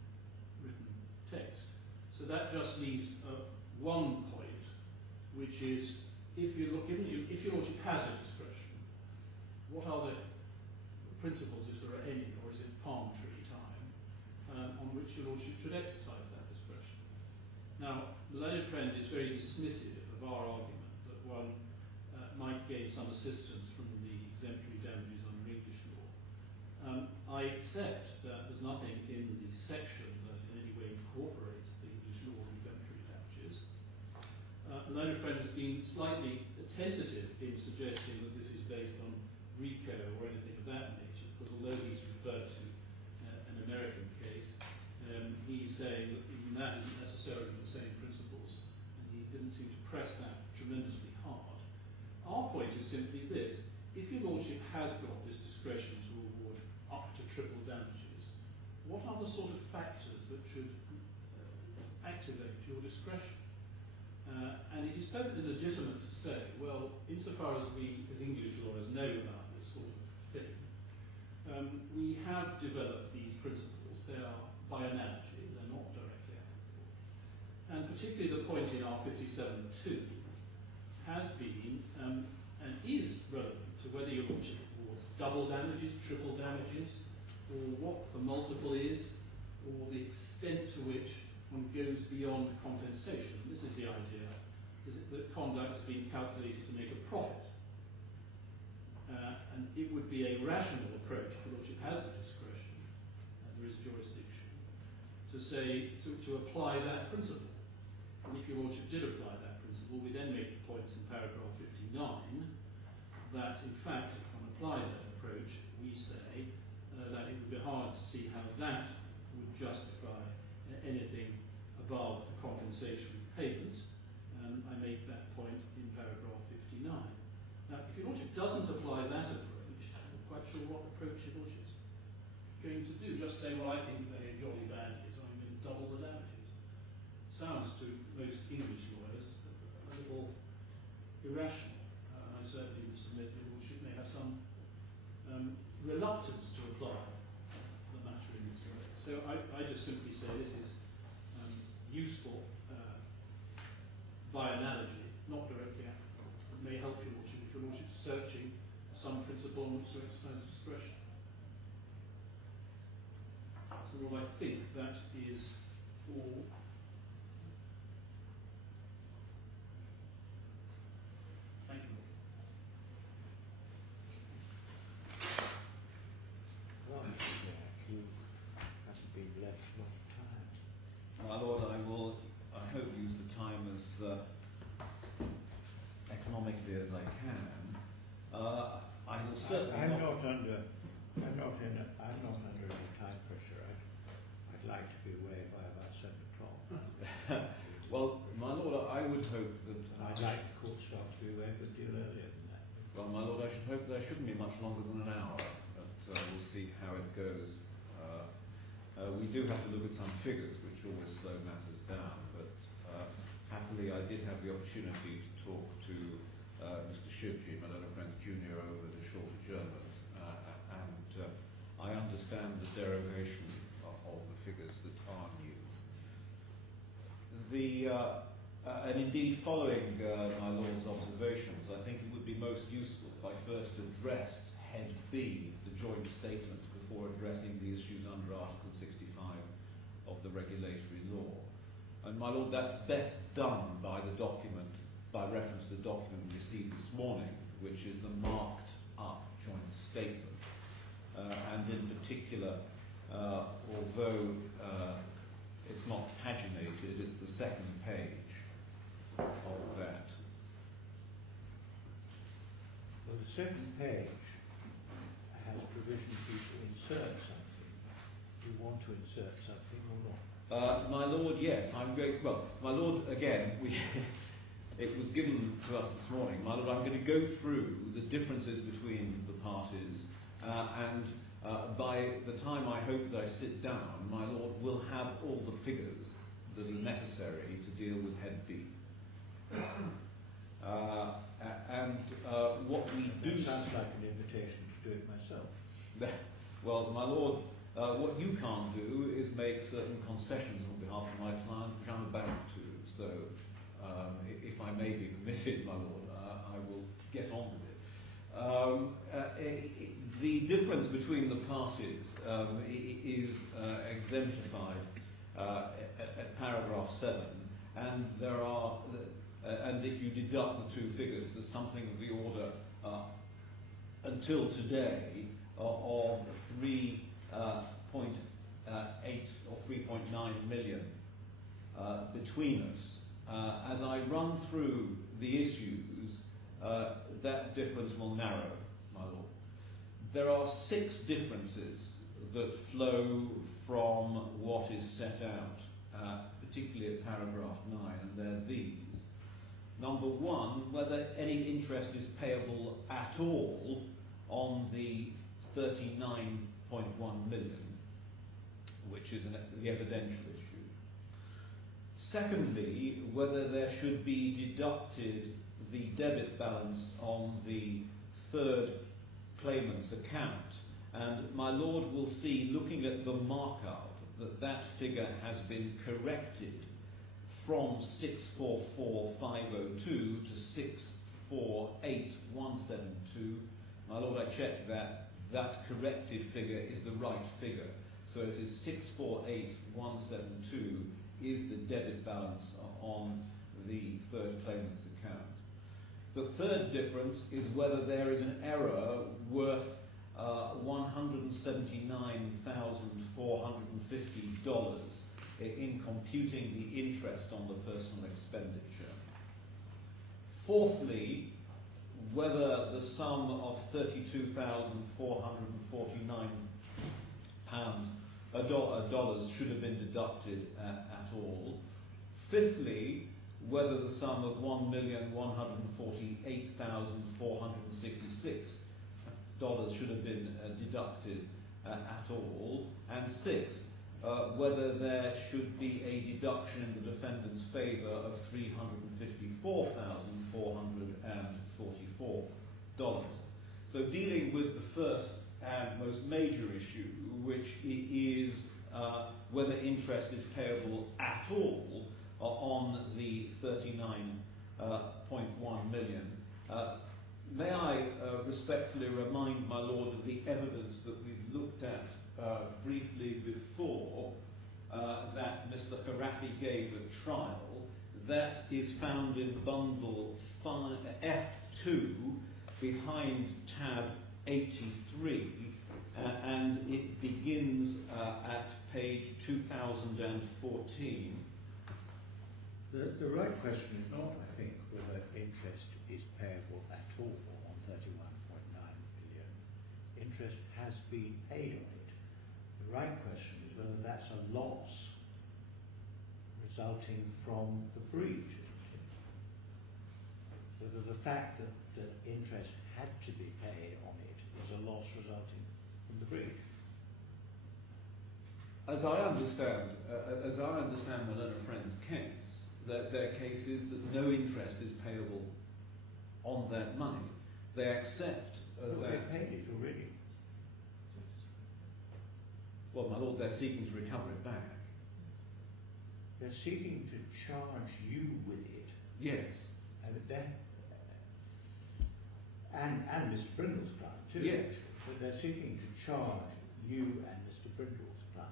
written text. So that just leaves one point, which is, if your Lordship has a discretion, what are the principles, if there are any, or is it palm tree time, on which your Lordship should exercise that discretion? Now, the learned friend is very dismissive of our argument that one might gain some assistance from the exemplary damages under English law. I accept that there's nothing in the section that in any way incorporates the English law of exemplary damages. The learned friend has been slightly tentative in suggesting that this is based on RICO or anything of that nature, because although he's referred to an American case, he's saying that even that isn't necessarily the same principles, and he didn't seem to press that tremendously hard. Our point is simply this: if your Lordship has got this discretion to award up to triple damages, what are the sort of factors that should activate your discretion? And it is perfectly legitimate to say, well, insofar as we, as English lawyers, know about this sort of thing, we have developed these principles. They are by analogy, they're not directly applicable. And particularly the point in our 57.2 has been and is relevant to whether your Lordship awards double damages, triple damages, or what the multiple is, or the extent to which one goes beyond compensation. This is the idea that conduct has been calculated to make a profit. And it would be a rational approach, if the Lordship has the discretion, and there is jurisdiction, to say, to apply that principle. And if your Lordship did apply that principle, we then make the points in paragraph 59 that, in fact, if one applied that approach, we say that it would be hard to see how that would justify anything above the compensatory payment. I make that point in paragraph 59. Now, if your Lordship doesn't apply that approach, I'm not quite sure what approach your Lordship's going to do. Just say, well, I think they're jolly bad here, so I'm going to double the damages. It sounds to most English lawyers a little irrational. I certainly would submit that your Lordship may have some reluctance to apply the matter in this way. So I just simply say this is useful by analogy, not directly applicable. It may help your Lordship if your Lordship is searching for some principle on which to exercise discretion. So, well, I think that is all. Thank you. Well, you haven't been left much time. My Lord, I will, I hope, use the time as economically as I can. I will certainly I'm not under any time pressure. I'd like to be away by about 7 o'clock. Well, my Lord, I would hope that I'd like the court staff to be away a good deal earlier than that. Well, my lord, I should hope there shouldn't be much longer than an hour, but we'll see how it goes. We do have to look at some figures, which always slow matters down, but happily I did have the opportunity to talk to Mr. Shivji, my little friend's junior, over the short adjournment, and I understand the derivation of the figures that are new. And indeed, following my Lord's observations, I think it would be most useful if I first addressed Head B, the joint statement, before addressing the issues under Article 65 of the regulatory law. And my Lord, that's best done by the document, by reference to the document we received this morning, which is the marked up joint statement. And in particular, although it's not paginated, it's the second page of that. Well, the second page has provision for you to insert something. Do you want to insert something or not? My Lord, yes, I'm going. Well, my Lord, again, it was given to us this morning. My Lord, I'm going to go through the differences between the parties, and by the time I hope that I sit down, my Lord will have all the figures that are necessary to deal with Head B. What we do... That sounds like an invitation to do it myself. Well, my Lord, what you can't do is make certain concessions on behalf of my client, which I'm about to. So, if I may be permitted, my Lord, I will get on with it. The difference between the parties is exemplified at paragraph 7, and there are, and if you deduct the two figures, there's something of the order until today of 3.8 or 3.9 million between us. As I run through the issues, that difference will narrow, my Lord. There are 6 differences that flow from what is set out, particularly at paragraph 9, and they're these. Number 1, whether any interest is payable at all on the 39.1 million, which is the evidential issue. Secondly, whether there should be deducted the debit balance on the third claimant's account. And my Lord will see, looking at the markup, that that figure has been corrected from 644,502 to 648,172. My Lord, I checked that. That corrected figure is the right figure. So it is 648,172 is the debit balance on the third claimant's account. The third difference is whether there is an error worth $179,450 in computing the interest on the personal expenditure. Fourthly, whether the sum of $32,449 should have been deducted at all. Fifthly, whether the sum of $1,148,466 should have been deducted at all. And sixth, whether there should be a deduction in the defendant's favour of $354,444. So dealing with the first and most major issue, which is whether interest is payable at all on the 39.1 million. May I respectfully remind my Lord of the evidence that we've looked at briefly before that Mr. AlKhorafi gave at trial. That is found in bundle F2 behind tab 83, and it begins at page 2014. The right question is not, I think, whether interest is payable at all on 31.9 million. Interest has been paid on it. The right question is whether that's a loss resulting from the breach. Whether the fact that interest had to be paid on it is a loss resulting from the breach. As I understand my learned friend's case, their case is that no interest is payable on that money. They accept But that. they paid it already. Well, my lord, they're seeking to recover it back. They're seeking to charge you with it. Yes. And Mr. Brindle's client too. Yes. But they're seeking to charge you and Mr. Brindle's client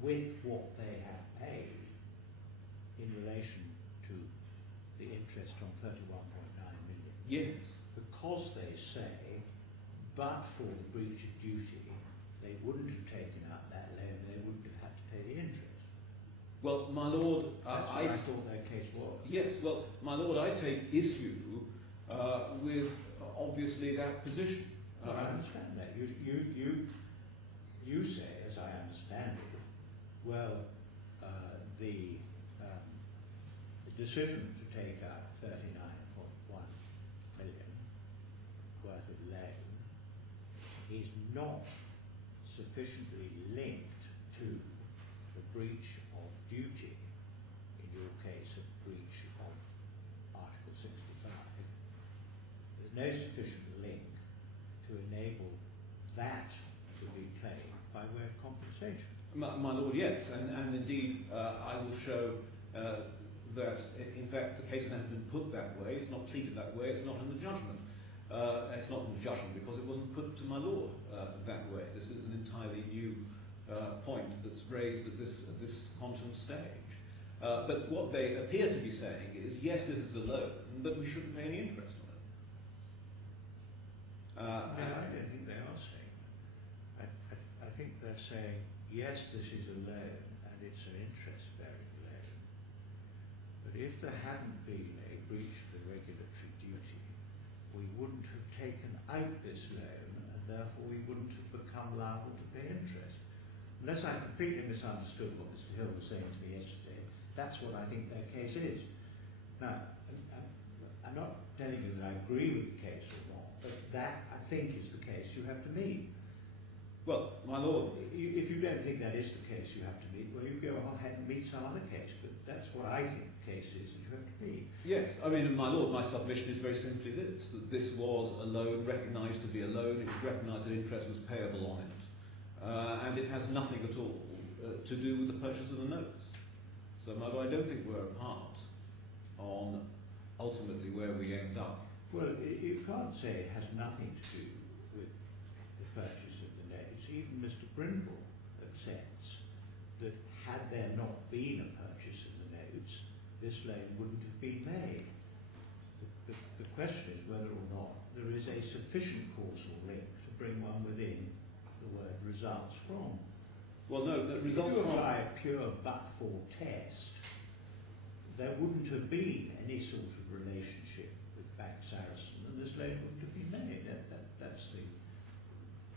with what they have paid in relation to the interest on 31.9 million. Yes. Because they say, but for the breach of duty, they wouldn't have taken out that loan, they wouldn't have had to pay the interest. Well, my lord, That's what I thought their case was. Yes, well, my lord, I take issue with obviously that position. I understand that. You say, as I understand it, well, the decision to take out 39.1 million worth of loan is not sufficiently linked to the breach of duty, in your case, a breach of Article 65. There's no sufficient link to enable that to be claimed by way of compensation. My lord, yes, and indeed I will show that in fact the case has never been put that way, it's not pleaded that way, it's not in the judgment. It's not in the judgment because it wasn't put to my lord that way. This is an entirely new point that's raised at this quantum stage. But what they appear to be saying is, yes, this is a loan, but we shouldn't pay any interest on it. I don't think they are saying that. I think they're saying, yes, this is a loan and it's an interest-bearing loan, but if there hadn't been a breach of the regulatory duty, we wouldn't have taken out this loan and therefore we wouldn't have become liable to pay interest. Unless I completely misunderstood what Mr. Hill was saying to me yesterday, that's what I think their case is. Now, I'm not telling you that I agree with the case or not, but that, I think, is the case you have to meet. Well, my lord... If you don't think that is the case you have to meet, well, you go ahead and meet some other case, but that's what I think the case is that you have to meet. Yes, I mean, my lord, my submission is very simply this, that this was a loan recognised to be a loan, it was recognised that interest was payable on it, and it has nothing at all to do with the purchase of the notes. So, my lord, I don't think we're apart on ultimately where we end up. Well, you can't say it has nothing to do with the purchase of the notes. Even Mr. Brindle accepts that had there not been a purchase of the notes, this loan wouldn't have been made. The question is whether or not there is a sufficient causal link to bring one within the word results from. Well, no, that results if you from... apply a pure but-for test, there wouldn't have been any sort of relationship with Bank Sarasin, and this loan wouldn't have been made.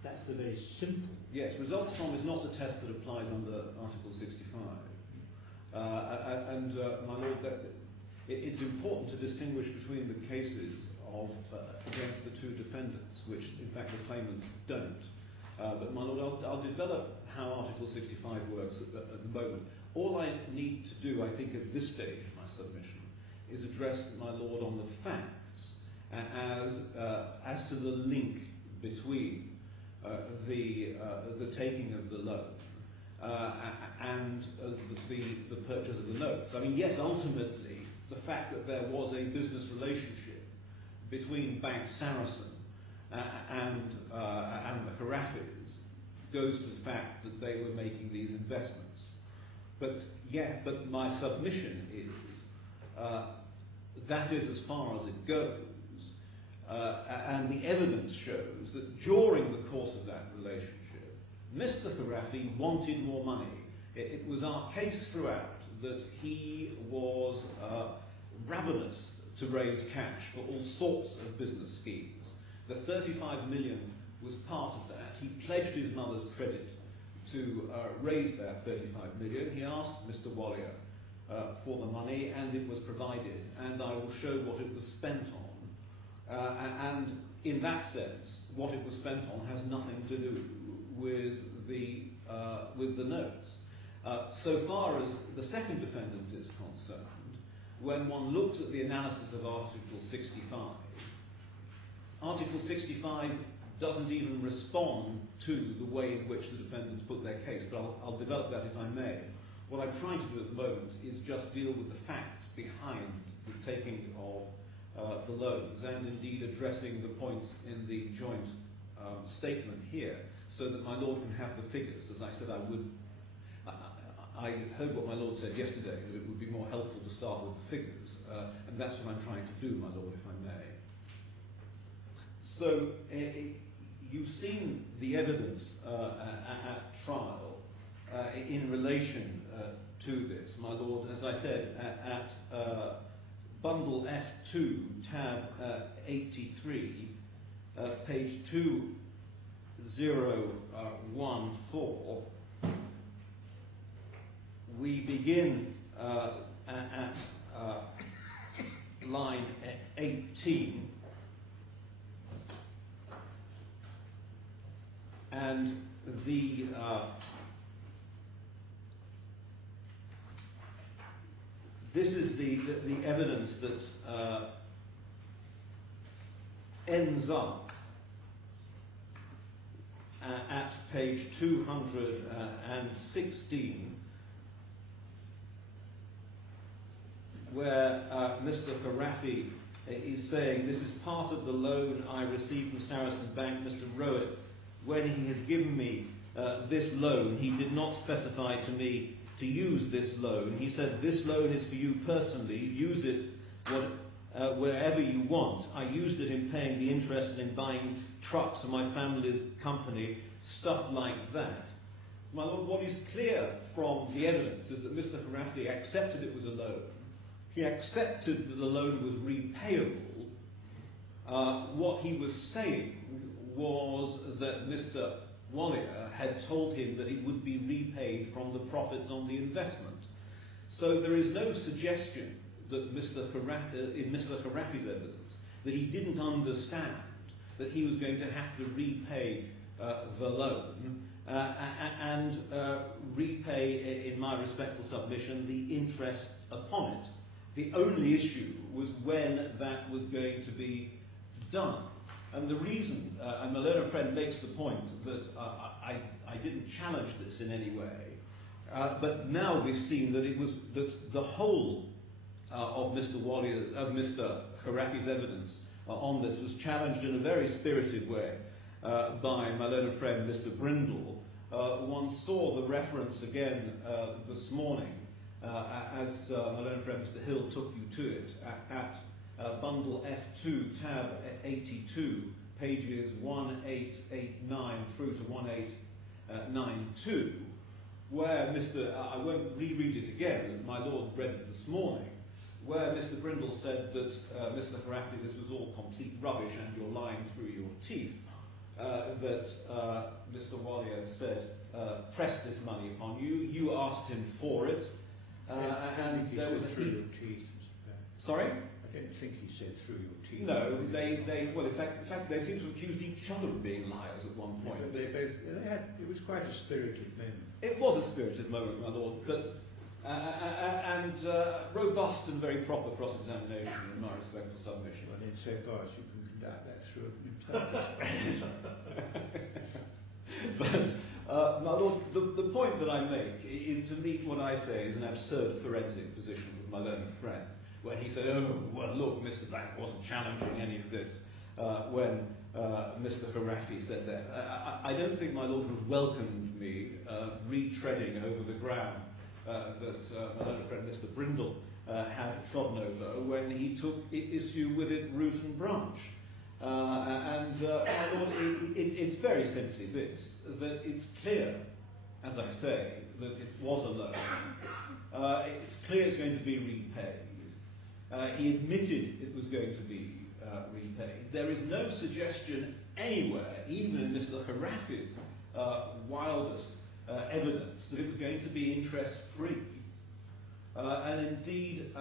That's the very simple. Yes, results from is not the test that applies under Article 65. My lord, it's important to distinguish between the cases of against the two defendants, which in fact the claimants don't. But my lord, I'll develop how Article 65 works at the moment. All I need to do, I think, at this stage of my submission, is address my lord on the facts as to the link between the taking of the loan and the purchase of the notes. I mean, yes, ultimately, the fact that there was a business relationship between Bank Sarasin and the AlKhorafi goes to the fact that they were making these investments. But my submission is that is as far as it goes. And the evidence shows that during the course of that relationship, Mr. AlKhorafi wanted more money. It was our case throughout that he was ravenous to raise cash for all sorts of business schemes. The 35 million was part of that. He pledged his mother's credit to raise that 35 million. He asked Mr. Warrior for the money, and it was provided, and I will show what it was spent on. And in that sense, what it was spent on has nothing to do with the notes. So far as the second defendant is concerned, when one looks at the analysis of Article 65, Article 65 doesn't even respond to the way in which the defendants put their case, but I'll develop that if I may. What I'm trying to do at the moment is just deal with the facts behind the taking of the loans, and indeed addressing the points in the joint statement here, so that my Lord can have the figures. As I said, I heard what my Lord said yesterday, that it would be more helpful to start with the figures, and that's what I'm trying to do, my Lord, if I may. So, you've seen the evidence at trial in relation to this, my Lord, as I said, at Bundle F2, tab 83, page 2014, we begin at line 18, and this is the evidence that ends up at page 216, where Mr. AlKhorafi is saying, this is part of the loan I received from Saracen Bank, Mr. Rowett. When he has given me this loan, he did not specify to me to use this loan. He said, this loan is for you personally. Use it wherever you want. I used it in paying the interest and in buying trucks for my family's company, stuff like that. My Lord, what is clear from the evidence is that Mr. AlKhorafi accepted it was a loan. He accepted that the loan was repayable. What he was saying was that Mr. Alia had told him that it would be repaid from the profits on the investment. So there is no suggestion that in Mr. AlKhorafi's evidence that he didn't understand that he was going to have to repay the loan and repay, in my respectful submission, the interest upon it. The only issue was when that was going to be done. And the reason, and my learned friend makes the point that I didn't challenge this in any way, but now we've seen that it was that the whole of Mr. AlKhorafi's evidence on this was challenged in a very spirited way by my learned friend Mr. Brindle. One saw the reference again this morning as my learned friend Mr. Hill took you to it at Bundle F2, tab 82, pages 1889 through to 1892, where I won't reread it again, my Lord read it this morning, where Mr. Brindle said that, Mr. AlKhorafi, this was all complete rubbish and you're lying through your teeth, that Mr. Alia said, press this money upon you, you asked him for it, and there was a heap. Sorry? I don't think he said through your teeth. No, well, in fact, they seem to have accused each other of being liars at one point. Yeah, it was quite a spirited moment. It was a spirited moment, my Lord, but and robust and very proper cross-examination, in my respectful submission. Well, in so far as you can conduct that through himself. But, my Lord, the point that I make is to meet what I say is an absurd forensic position with my learned friend, when he said, oh, well, look, Mr. Bank wasn't challenging any of this when Mr. AlKhorafi said that. I don't think my Lord would have welcomed me retreading over the ground that my learned friend Mr. Brindle had trodden over when he took issue with it root and branch. My Lord, it's very simply this, that it's clear, as I say, that it was a loan. It's clear it's going to be repaid. He admitted it was going to be repaid. There is no suggestion anywhere, even in Mr. AlKhorafi's wildest evidence, that it was going to be interest-free. And indeed,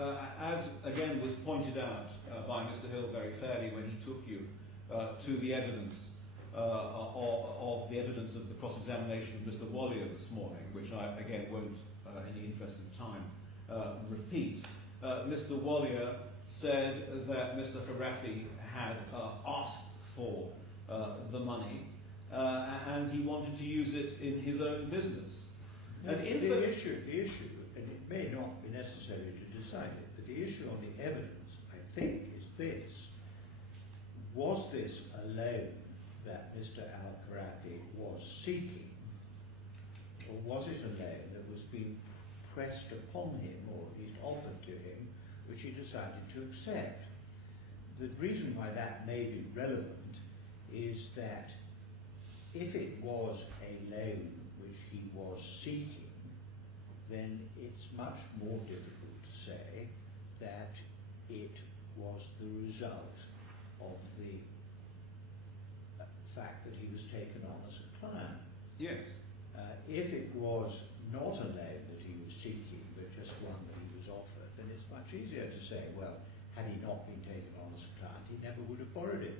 as again was pointed out by Mr. Hill very fairly when he took you to the evidence of the evidence of the cross-examination of Mr. Wallier this morning, which I again won't, in the interest of time, repeat. Mr. Wallier said that Mr. AlKhorafi had asked for the money and he wanted to use it in his own business. And the issue, and it may not be necessary to decide it, but the issue on the evidence, I think, is this. Was this a loan that Mr. AlKhorafi was seeking, or was it a loan that was being pressed upon him, or at least offered to him, which he decided to accept? The reason why that may be relevant is that if it was a loan which he was seeking, then it's much more difficult to say that it was the result of the fact that he was taken on as a client. Yes. If it was not a loan that he was seeking, but just one that he was offered, then it's much easier to say, well, had he not been taken on as a client, he never would have borrowed it.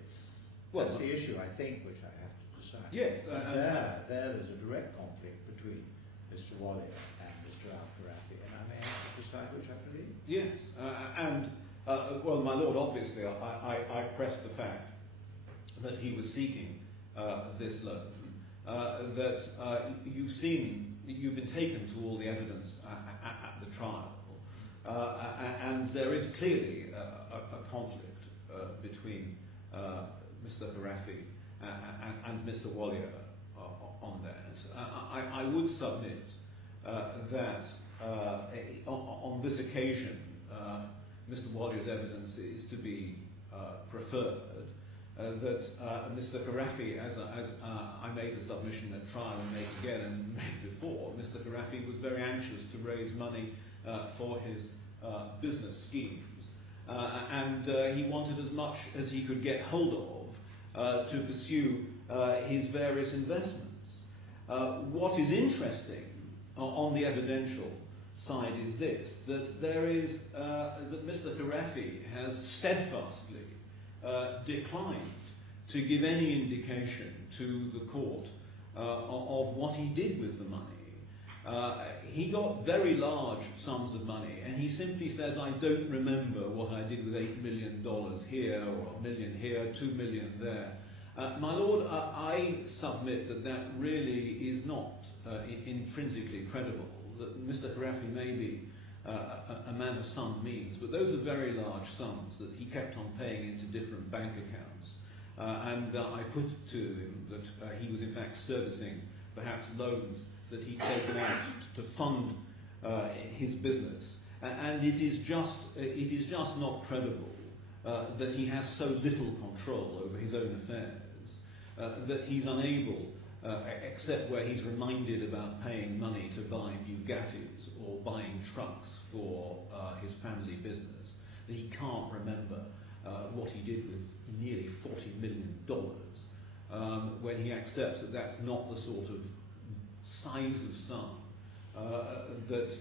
Well, that's the issue, I think, which I have to decide. Yes. There's a direct conflict between Mr. Wallier and Mr. AlKhorafi, and I may have to decide which I believe. Yes, well, my lord, obviously, I press the fact that he was seeking this loan, that you've been taken to all the evidence at the trial, and there is clearly a conflict between Mr. AlKhorafi and Mr. Wallier on that. I would submit that on this occasion, Mr. Wallier's evidence is to be preferred, that Mr. AlKhorafi, as I made the submission at trial and made again and made before, Mr. AlKhorafi was very anxious to raise money for his business schemes, and he wanted as much as he could get hold of to pursue his various investments. What is interesting on the evidential side is this, that that Mr. AlKhorafi has steadfastly declined to give any indication to the court of what he did with the money. He got very large sums of money, and he simply says, I don't remember what I did with $8 million here, or $1 million here, $2 million there. My lord, I submit that that really is not intrinsically credible, that Mr. AlKhorafi may be a man of some means, but those are very large sums that he kept on paying into different bank accounts. And I put to him that he was in fact servicing perhaps loans that he'd taken out to fund his business. And it is just not credible that he has so little control over his own affairs, that he's unable, except where he's reminded about paying money to buy Bugattis or buying trucks for his family business, that he can't remember what he did with nearly $40 million when he accepts that that's not the sort of size of sum that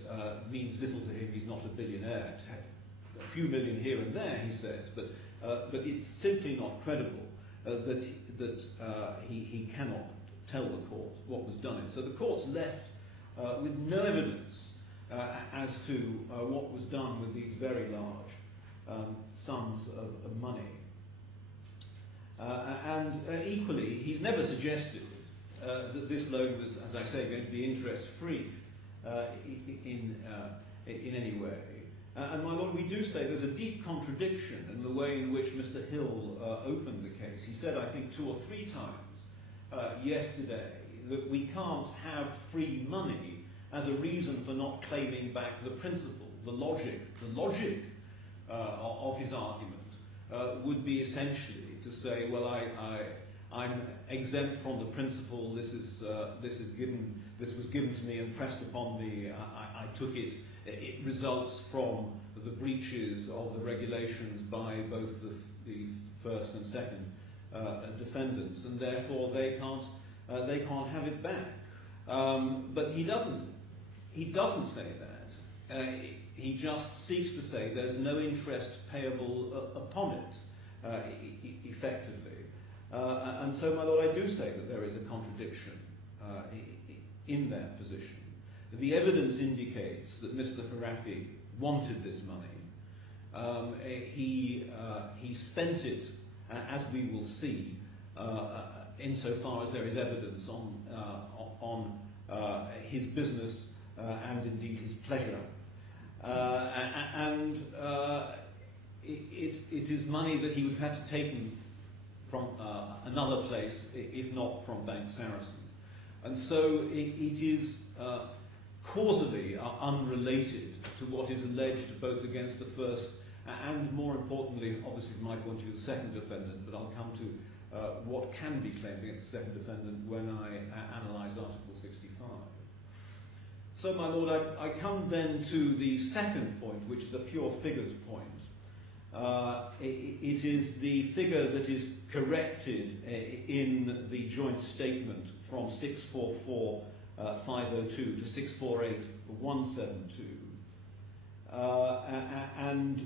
means little to him. He's not a billionaire. A few million here and there, he says, but it's simply not credible that he cannot tell the court what was done. So the court's left with no evidence as to what was done with these very large sums of money. And equally, he's never suggested that this loan was, as I say, going to be interest-free in any way. And my lord, we do say there's a deep contradiction in the way in which Mr. Hill opened the case. He said, I think 2 or 3 times yesterday, that we can't have free money as a reason for not claiming back the principle. The logic of his argument would be essentially to say, well, I'm exempt from the principle. This was given to me and pressed upon me. I took it. It results from the breaches of the regulations by both the first and second defendants, and therefore they can't have it back. But he doesn't say that. He just seeks to say there's no interest payable upon it, effectively. And so, my lord, I do say that there is a contradiction in that position. The evidence indicates that Mr. AlKhorafi wanted this money. He spent it, as we will see, insofar as there is evidence on his business and indeed his pleasure. It is money that he would have had to take from another place, if not from Bank Saracen. And so it is causally unrelated to what is alleged both against the first and, more importantly, obviously from my point of view, the second defendant, but I'll come to what can be claimed against the second defendant when I analyse Article 65. So, my lord, I come then to the second point, which is a pure figures point. It is the figure that is corrected in the joint statement from 644,502 to 648,172. And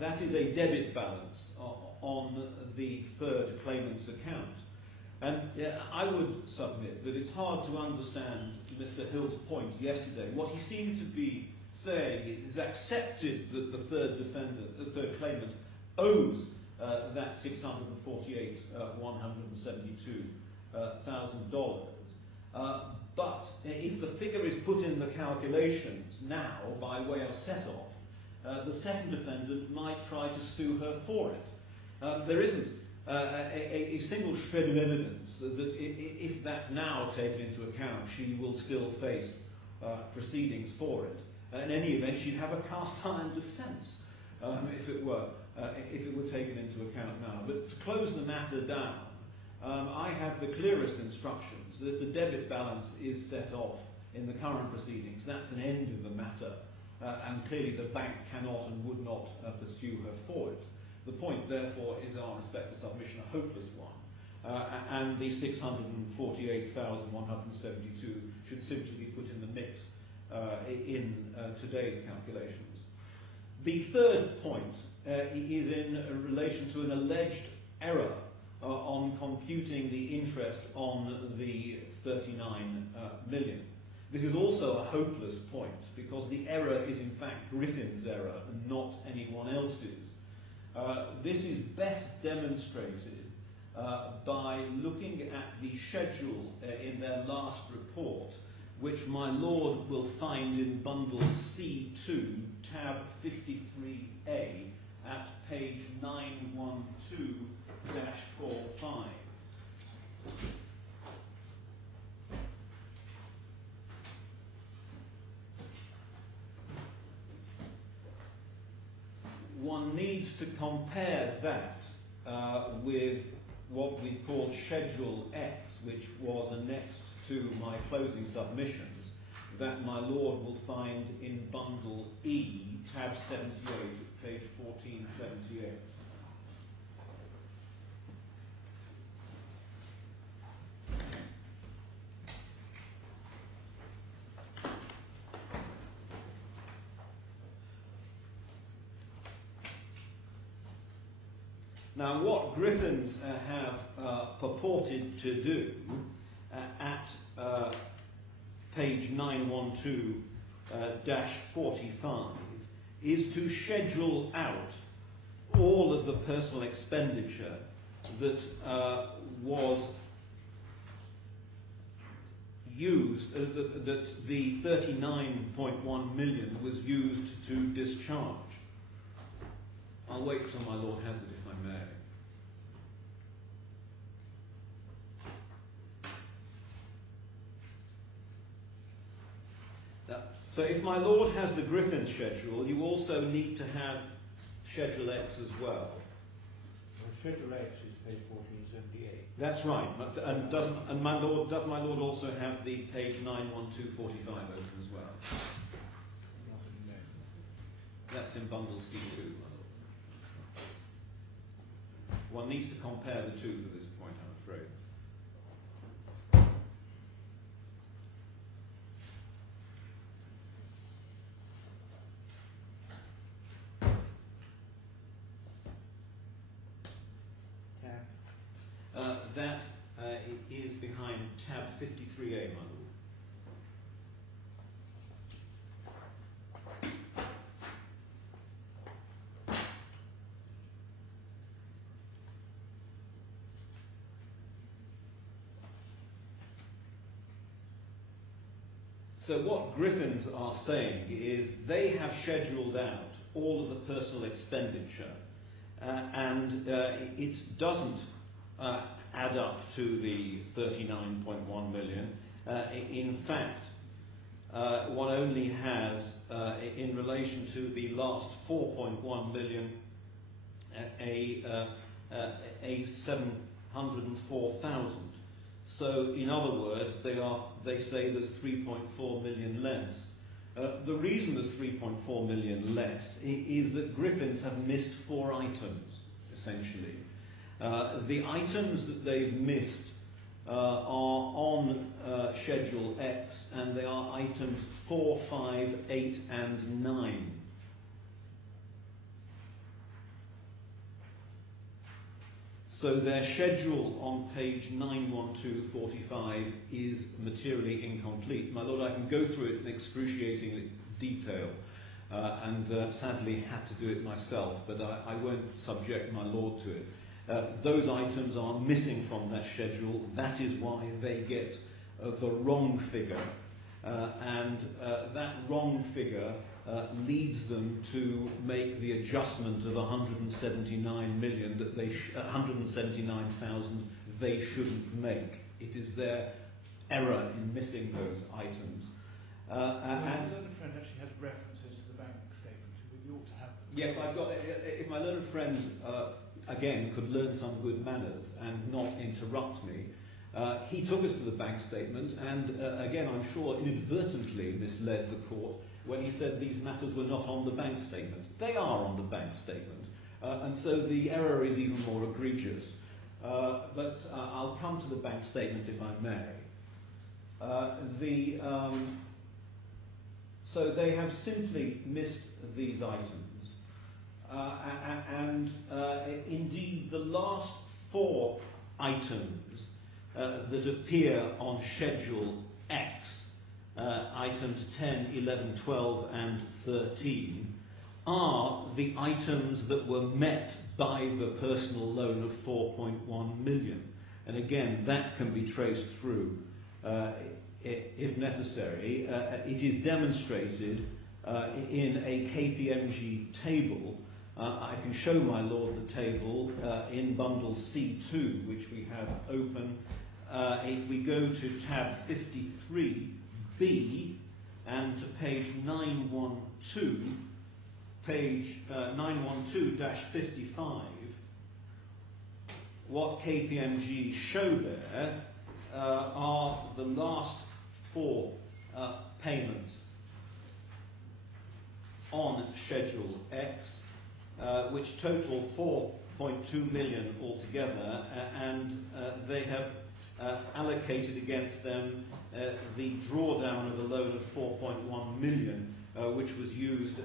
that is a debit balance on the third claimant's account. And I would submit that it's hard to understand Mr. Hill's point yesterday. What he seemed to be saying is accepted that the third claimant owes that $648,172,000. But if the figure is put in the calculations now by way of set-off, the second defendant might try to sue her for it. There isn't a single shred of evidence that if that's now taken into account, she will still face proceedings for it. In any event, she'd have a cast-iron defence if it were taken into account now. But to close the matter down, I have the clearest instructions that if the debit balance is set off in the current proceedings, that's an end of the matter, and clearly the bank cannot and would not pursue her for it. The point, therefore, is our respective submission a hopeless one, and the 648,172 should simply be put in the mix in today's calculations. The third point is in relation to an alleged error on computing the interest on the 39 million. This is also a hopeless point because the error is in fact Griffin's error and not anyone else's. This is best demonstrated by looking at the schedule in their last report, which my lord will find in bundle C2, tab 53A, at page 912-45. One needs to compare that with what we call Schedule X, which was annexed to my closing submissions, that my lord will find in bundle E, tab 78, page 1478. Now, what Griffins have purported to do at page 912-45 is to schedule out all of the personal expenditure that was used, that the 39.1 million was used to discharge. I'll wait till my lord has it, if I may. So if my lord has the Griffin schedule, you also need to have Schedule X as well. Schedule X is page 1478. That's right. Does my lord also have the page 91245 open as well? That's in bundle C2. One needs to compare the two for this point, I'm afraid. That is behind tab 53A, my lord. So what Griffins are saying is they have scheduled out all of the personal expenditure and it doesn't add up to the 39.1 million. In fact, one only has, in relation to the last 4.1 million, a 704,000. So, in other words, they say there's 3.4 million less. The reason there's 3.4 million less is that Griffins have missed 4 items, essentially. The items that they've missed are on Schedule X, and they are items 4, 5, 8, and 9. So their schedule on page 91245 is materially incomplete. My lord, I can go through it in excruciating detail, and sadly had to do it myself, but I won't subject my lord to it. Those items are missing from that schedule. That is why they get the wrong figure, and that wrong figure leads them to make the adjustment of 179 million that 179,000 they shouldn't make. It is their error in missing those items. My learned friend actually has references to the bank statement. We ought to have them. Yes, I've got. If my learned friend again could learn some good manners and not interrupt me, he took us to the bank statement and again, I'm sure inadvertently misled the court when he said these matters were not on the bank statement. They are on the bank statement, and so the error is even more egregious. But I'll come to the bank statement if I may. So they have simply missed these items, and indeed the last 4 items that appear on Schedule X, items 10, 11, 12 and 13, are the items that were met by the personal loan of 4.1 million. And again, that can be traced through if necessary. It is demonstrated in a KPMG table. I can show my lord the table in bundle C2, which we have open. If we go to tab 53B and to page 912, page 912-55, what KPMG show there are the last 4 payments on Schedule X, which total 4.2 million altogether, and they have allocated against them the drawdown of a loan of 4.1 million, which was used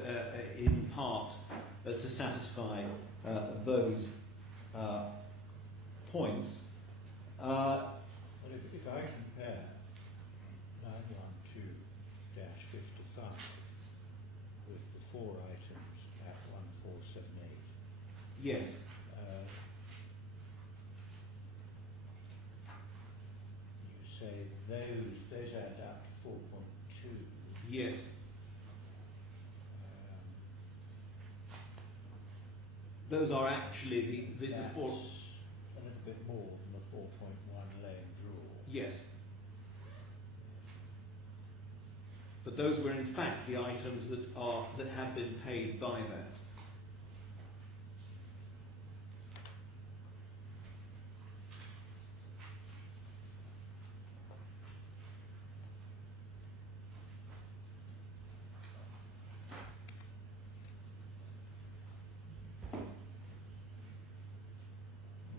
in part to satisfy those points. But if I compare 912-55 with the 4 items at 1478, Yes. you say those add up to 4.2. Yes. Those are actually the 4. That's a little bit more than the 4.1 loan draw. Yes. But those were in fact the items that have been paid by that.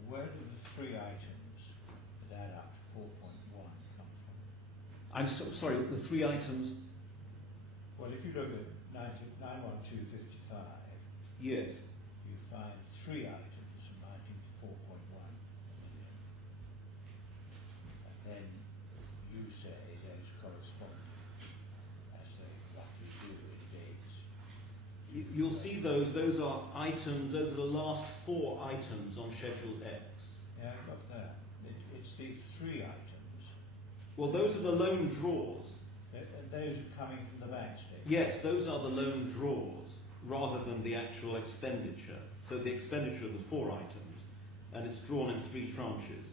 Where do the 3 items that add up to 4.1 come from? I'm sorry, the 3 items. Well, if you look at 912.55, Yes. you find 3 items amounting to 4.1 million. you'll see those. Those are items. Those are the last 4 items on Schedule X. Yeah, I've got that. It's the 3 items. Well, those are the loan draws. And those are coming from the bank statement. Yes, those are the loan draws rather than the actual expenditure. So the expenditure of the 4 items, and it's drawn in 3 tranches.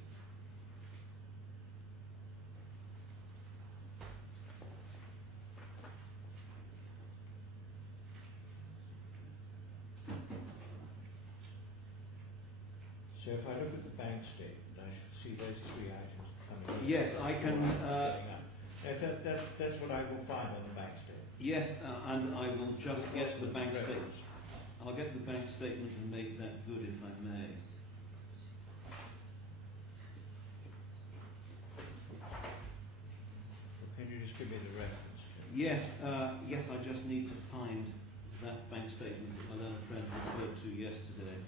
So if I look at the bank statement, I should see those 3 items coming in. Yes, I can. That's what I will find on the bank statement. Yes, and I will just get the bank statement. I'll get the bank statement and make that good, if I may. Can you just give me the reference? Yes, yes. I just need to find that bank statement that my learned friend referred to yesterday.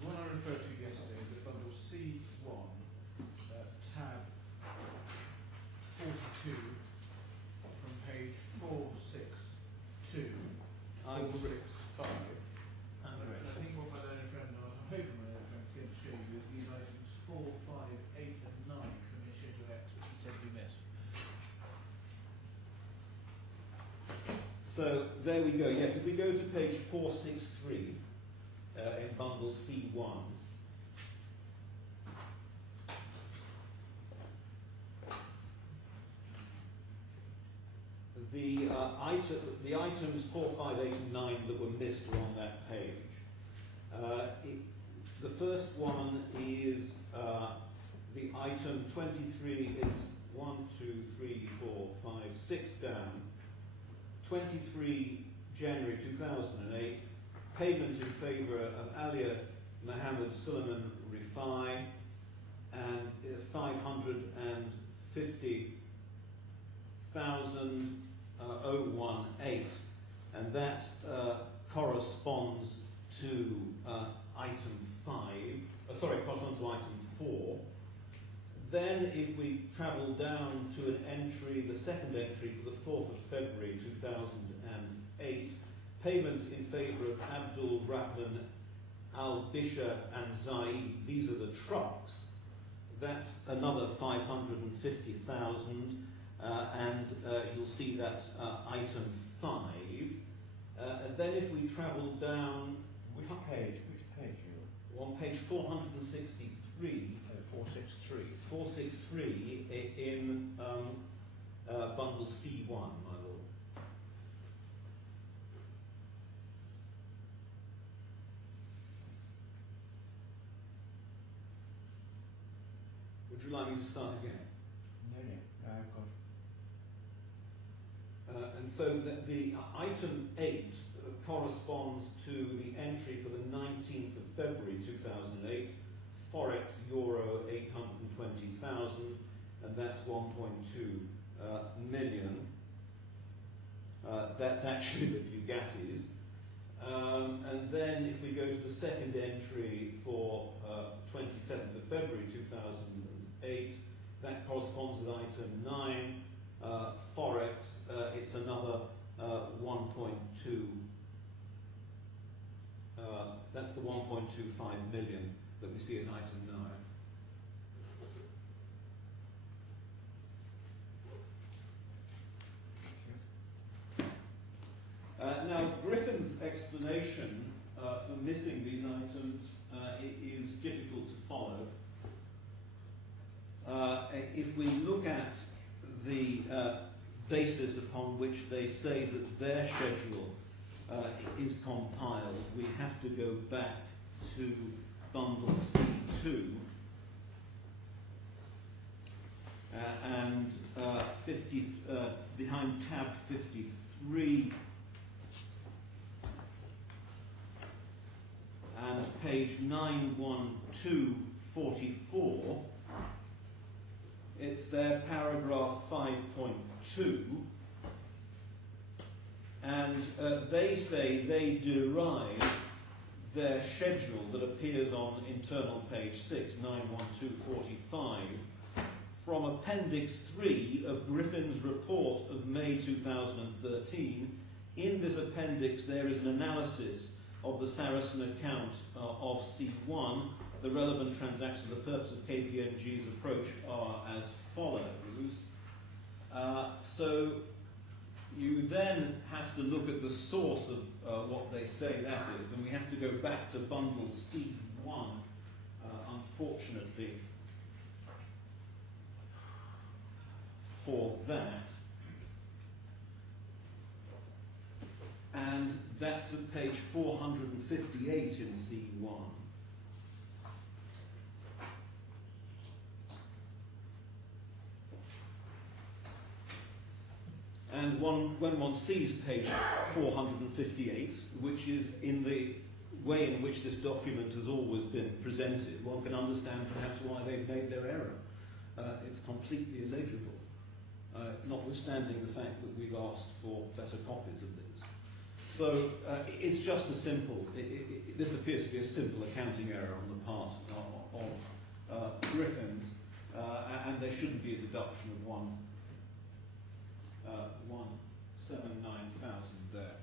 The one I referred to yesterday was bundle C1, tab 42, from page 462, 465. And I think what my learned friend, or I'm hoping my learned friend is going to show you, is these items 4, 5, 8 and 9 from his Schedule X, which he said we missed. So there we go. Yes, if we go to page 463, in bundle C1. The items 4, 5, 8 and 9 that were missed are on that page. The first one is the item 23 is 1, 2, 3, 4, 5, 6 down. 23 January 2008. Payment in favour of Alia, Mohamed, Sulaiman, Rifai, and 550,018, and that corresponds to item 5. Corresponds to item 4. Then, if we travel down to an entry, the second entry for the 4th of February 2008. Payment in favour of Abdel, Rahman, Al-Bisha and Zaid. These are the trucks. That's another 550,000, and you'll see that's item 5. And then if we travel down... Which page are you on? On page 463. 463. 463 in bundle C1, my lord. Would you like me to start again? No, I've got it. And so the item 8 corresponds to the entry for the 19th of February 2008, Forex Euro 820,000, and that's 1.2 million. That's actually the Bugattis. And then if we go to the second entry for 27th of February 2008, that corresponds with item 9, Forex, it's another 1.2, that's the 1.25 million that we see at item 9. Now, Griffin's explanation for missing these items it is difficult to follow. If we look at the basis upon which they say that their schedule is compiled, we have to go back to bundle C2 and behind tab 53 and page 91244, it's their paragraph 5.2, and they say they derive their schedule that appears on internal page 6, 91245, from Appendix 3 of Griffin's report of May 2013, in this appendix there is an analysis of the Saracen account of C1. The relevant transactions for the purpose of KPMG's approach are as follows. So you then have to look at the source of what they say that is, and we have to go back to bundle C1, unfortunately, for that. And that's at page 458 in C1. And when one sees page 458, which is in the way in which this document has always been presented, one can understand perhaps why they've made their error. It's completely illegible, notwithstanding the fact that we've asked for better copies of this. So it's just a simple, this appears to be a simple accounting error on the part of Griffins, and there shouldn't be a deduction of 179,000 there.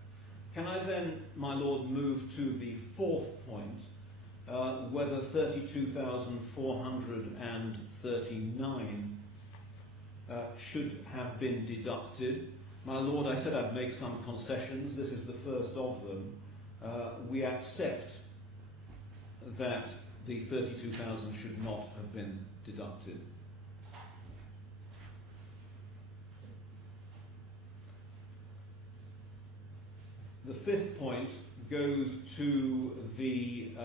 Can I then, my Lord, move to the fourth point, whether 32,439 should have been deducted? My Lord, I said I'd make some concessions. This is the first of them. We accept that the 32,000 should not have been deducted. The fifth point goes to the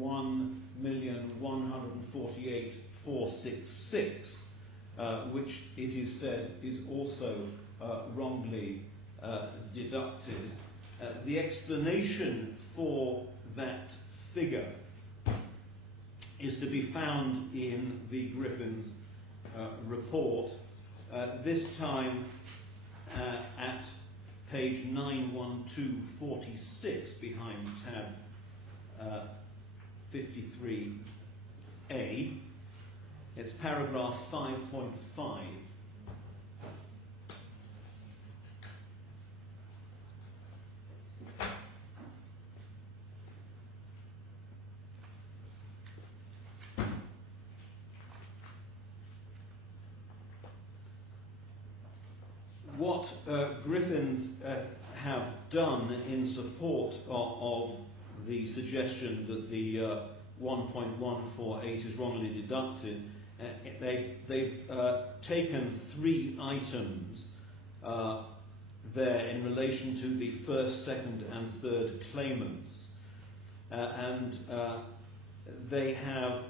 1,148,466, which it is said is also wrongly deducted. The explanation for that figure is to be found in the Griffin's report, this time at page 91246 behind tab 53A. It's paragraph 5.5. What Griffins have done in support of the suggestion that the 1.148 is wrongly deducted, they've taken three items there in relation to the first, second and third claimants, and they have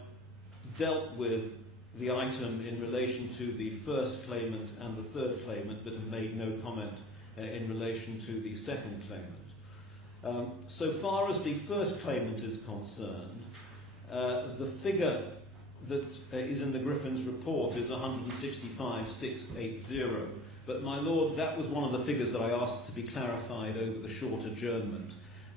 dealt with the item in relation to the first claimant and the third claimant, but have made no comment in relation to the second claimant. So far as the first claimant is concerned, the figure that is in the Griffin's report is 165,680. But my Lord, that was one of the figures that I asked to be clarified over the short adjournment.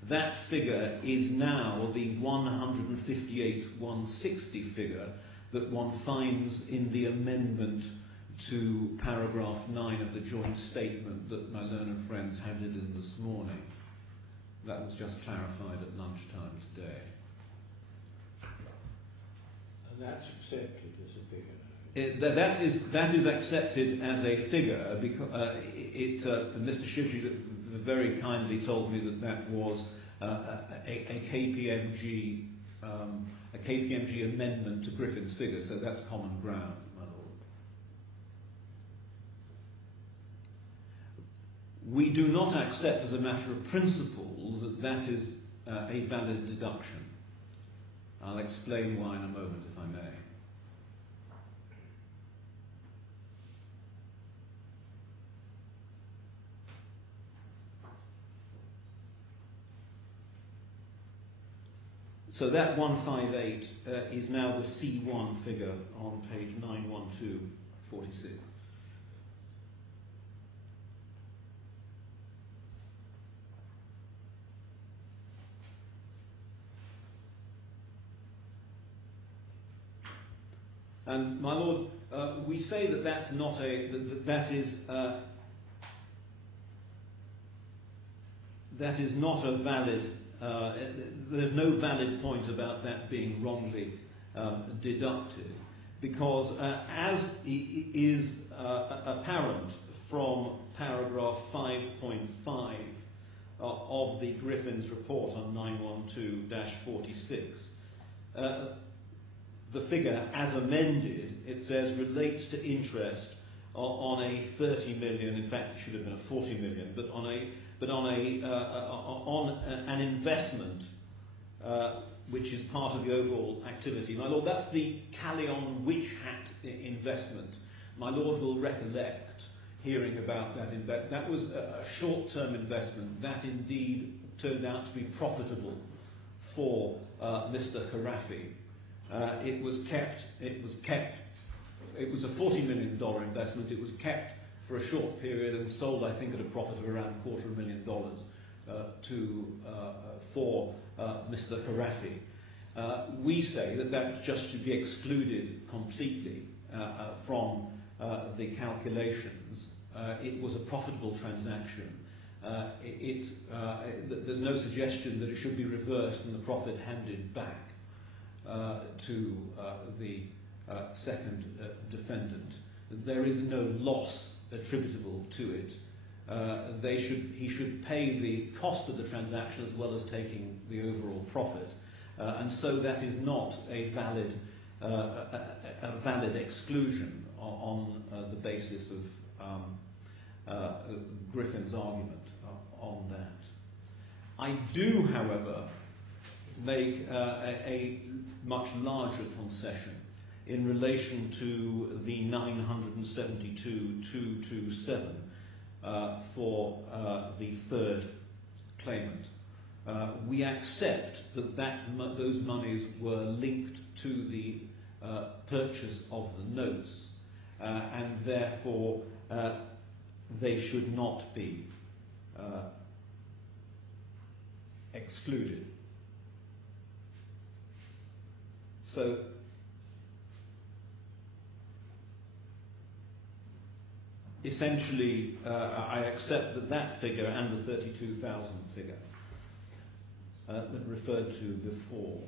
That figure is now the 158,160 figure that one finds in the amendment to paragraph 9 of the joint statement that my learned friends handed in this morning. That was just clarified at lunchtime today. And that's accepted as a figure? That is accepted as a figure, because Mr. Shivji very kindly told me that was a KPMG amendment to Griffin's figure, so that's common ground, my Lord. We do not accept as a matter of principle that is a valid deduction. I'll explain why in a moment, if I may. So that 158 is now the C1 figure on page 91246. And my Lord, we say that that's not that is that is not a valid, there's no valid point about that being wrongly deducted, because as is apparent from paragraph 5.5 of the Griffin's report on 912-46, the figure as amended, it says, relates to interest on a 30 million, in fact it should have been a 40 million, but on an investment which is part of the overall activity. My Lord, that's the Callion witch hat investment. My Lord will recollect hearing about that. That was a short-term investment that indeed turned out to be profitable for Mr. AlKhorafi. It was a $40 million investment. It was kept for a short period and sold, I think, at a profit of around $250,000 for Mr. AlKhorafi. We say that just should be excluded completely from the calculations. It was a profitable transaction. There's no suggestion that it should be reversed and the profit handed back to the second defendant. There is no loss attributable to it. He should pay the cost of the transaction as well as taking the overall profit, and so that is not a valid exclusion on the basis of Griffin's argument on that. I do, however, make a much larger concession in relation to the 972,227 for the third claimant. We accept that those monies were linked to the purchase of the notes, and therefore they should not be excluded. So essentially, I accept that figure and the 32,000 figure that referred to before.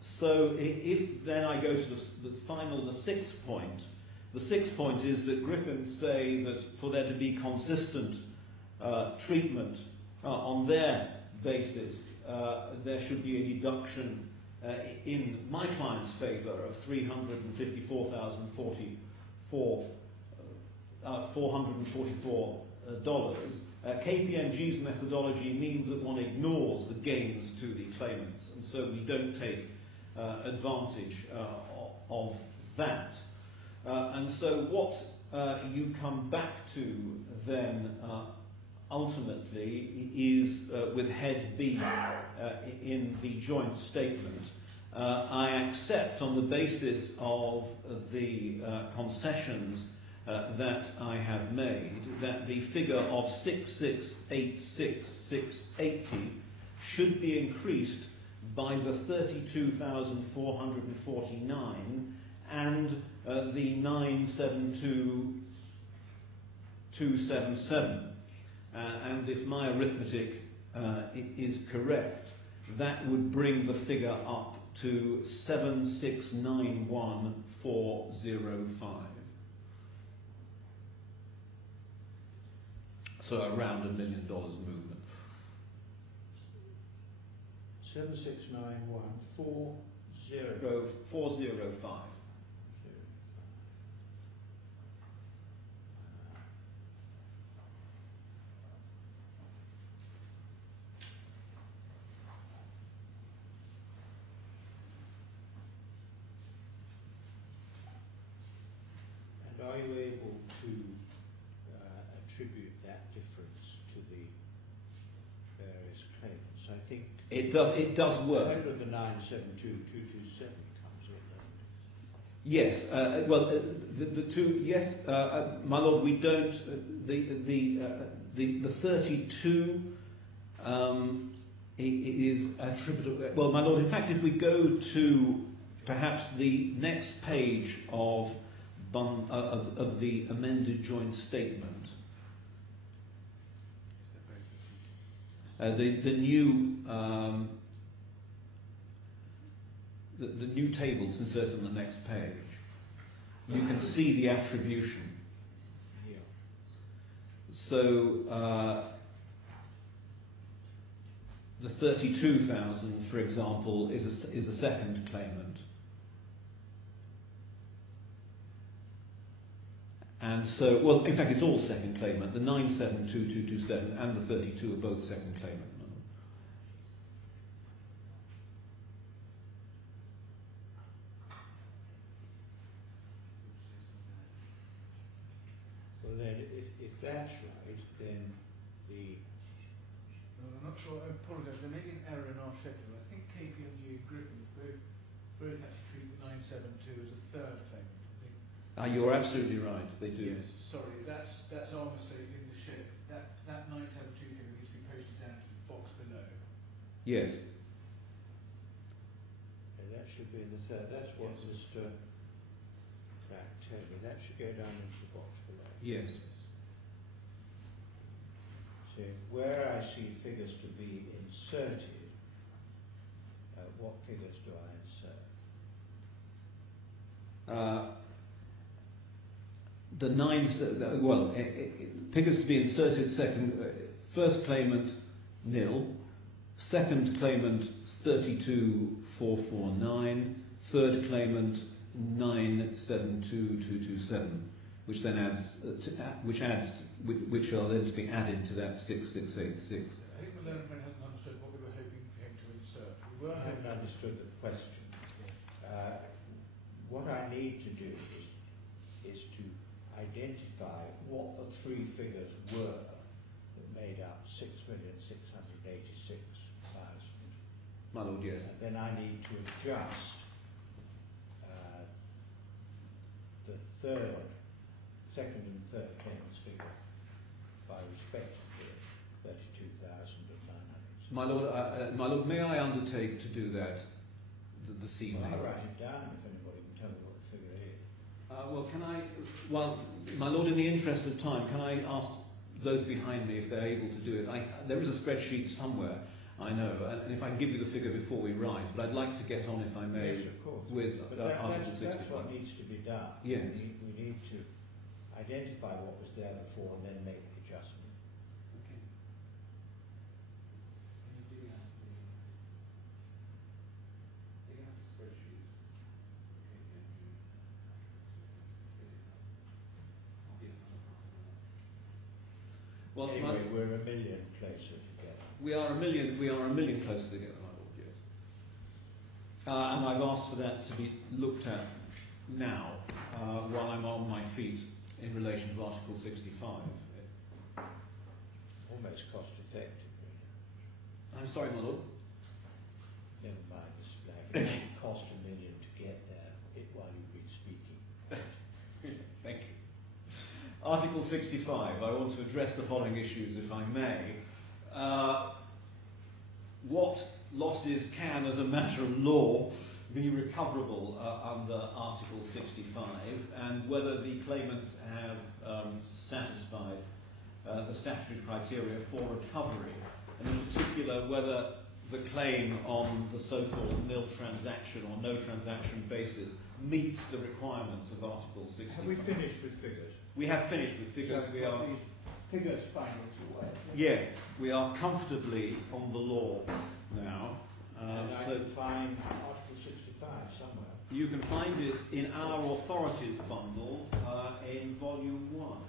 So if then I go to the sixth point, the sixth point is that Griffins say that for there to be consistent treatment on their basis, there should be a deduction in my client's favour of $444. KPMG's methodology means that one ignores the gains to the claimants, and so we don't take advantage of that. And so what you come back to then ultimately is with head B in the joint statement. I accept on the basis of the concessions that I have made that the figure of 6,686,680 should be increased by the 32,449 and the 972,277. And if my arithmetic is correct, that would bring the figure up to 7,691,405. So around $1 million movement. 7,691,405. And are you able to attribute that difference to the various claimants? I think it does work. Out of the 972,227 comes in, doesn't it? Yes. Well, the two. Yes, my Lord. We don't. The 32 is attributable. Well, my Lord. In fact, if we go to perhaps the next page of the amended joint statement. the new tables inserted on the next page, you can see the attribution. Yeah. So the 32,000, for example, is a second claimant. And so, well, in fact, it's all second claimant. The 972227 and the 32 are both second claimant. Well, then, if that's right, then the... Well, I'm not sure, I apologise, there may be an error in our schedule. I think KPMG and Griffin both actually treat the 972 as a third claimant. You're absolutely right, they do. Yes, sorry, that's our mistake in the schedule. That 972 figure needs to be posted down to the box below. Yes. That should be in the third. That's what Mr. Crack told me. That should go down into the box below. Yes. So where I see figures to be inserted, what figures do I insert? Figures to be inserted first claimant nil, second claimant 32,449, third claimant 972,227, which then adds, which are then to be added to that 6686. I think the learner friend hasn't understood what we were hoping for him to insert. We were I haven't understood the question. What I need to do is to identify what the three figures were that made up 6,686,000. My lord, yes. And then I need to adjust the second and third claimants figure by respectively 32,900. My lord, may I undertake to do that this evening? Well, I'll write it down if anybody can tell me what the figure is. My lord, in the interest of time, can I ask those behind me if they're able to do it? There is a spreadsheet somewhere, I know, and if I can give you the figure before we rise, but I'd like to get on, if I may, yes, of course. with Article 65. That's what needs to be done. Yes. We need to identify what was there before and then make the adjustment. Okay. Do you have the spreadsheet? Well, anyway, we're a million closer together. We are a million closer together, my lord, yes. And I've asked for that to be looked at now, while I'm on my feet in relation to Article 65. Almost cost effective, really. I'm sorry, my lord. Never mind, Mr. Black. It didn't cost $1 million to get there while you've been speaking. Thank you. Article 65. I want to address the following issues, if I may. What losses can, as a matter of law, be recoverable under Article 65, and whether the claimants have satisfied the statutory criteria for recovery, and in particular whether the claim on the so-called nil transaction or no transaction basis meets the requirements of Article 65. Have we finished with figures? We have finished with figures. So we are. Figures final to work. Yes, we are comfortably on the law now. And I can find Article 65 somewhere. You can find it in our authorities bundle in Volume 1.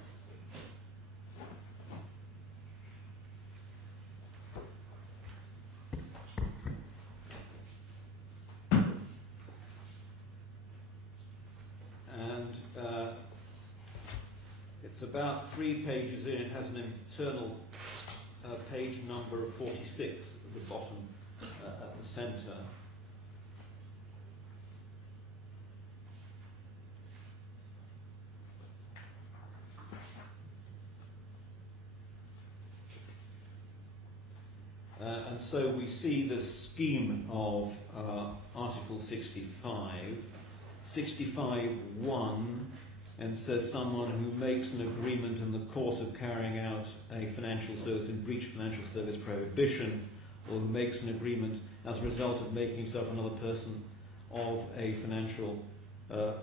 And it's about 3 pages in. It has an internal page number of 46 at the bottom, at the centre. And so we see the scheme of Article 65. 65.1 and says someone who makes an agreement in the course of carrying out a financial service in breach of financial service prohibition, or who makes an agreement as a result of making himself another person of a financial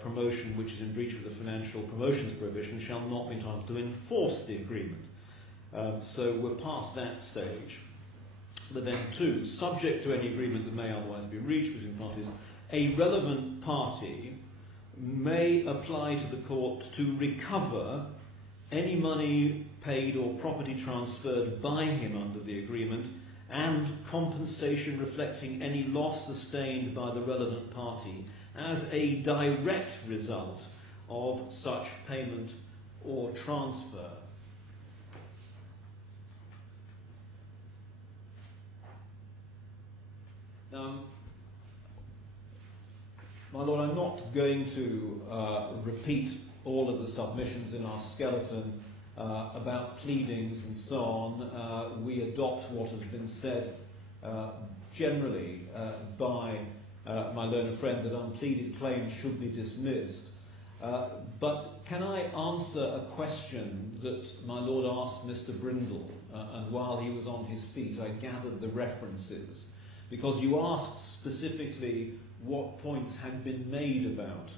promotion which is in breach of the financial promotions prohibition shall not be entitled to enforce the agreement. So we're past that stage. But then 2, subject to any agreement that may otherwise be reached between parties, a relevant party may apply to the court to recover any money paid or property transferred by him under the agreement and compensation reflecting any loss sustained by the relevant party as a direct result of such payment or transfer. My Lord, I'm not going to repeat all of the submissions in our skeleton about pleadings and so on. We adopt what has been said generally by my learned friend that unpleaded claims should be dismissed. But can I answer a question that my Lord asked Mr. Brindle, and while he was on his feet I gathered the references, because you asked specifically what points had been made about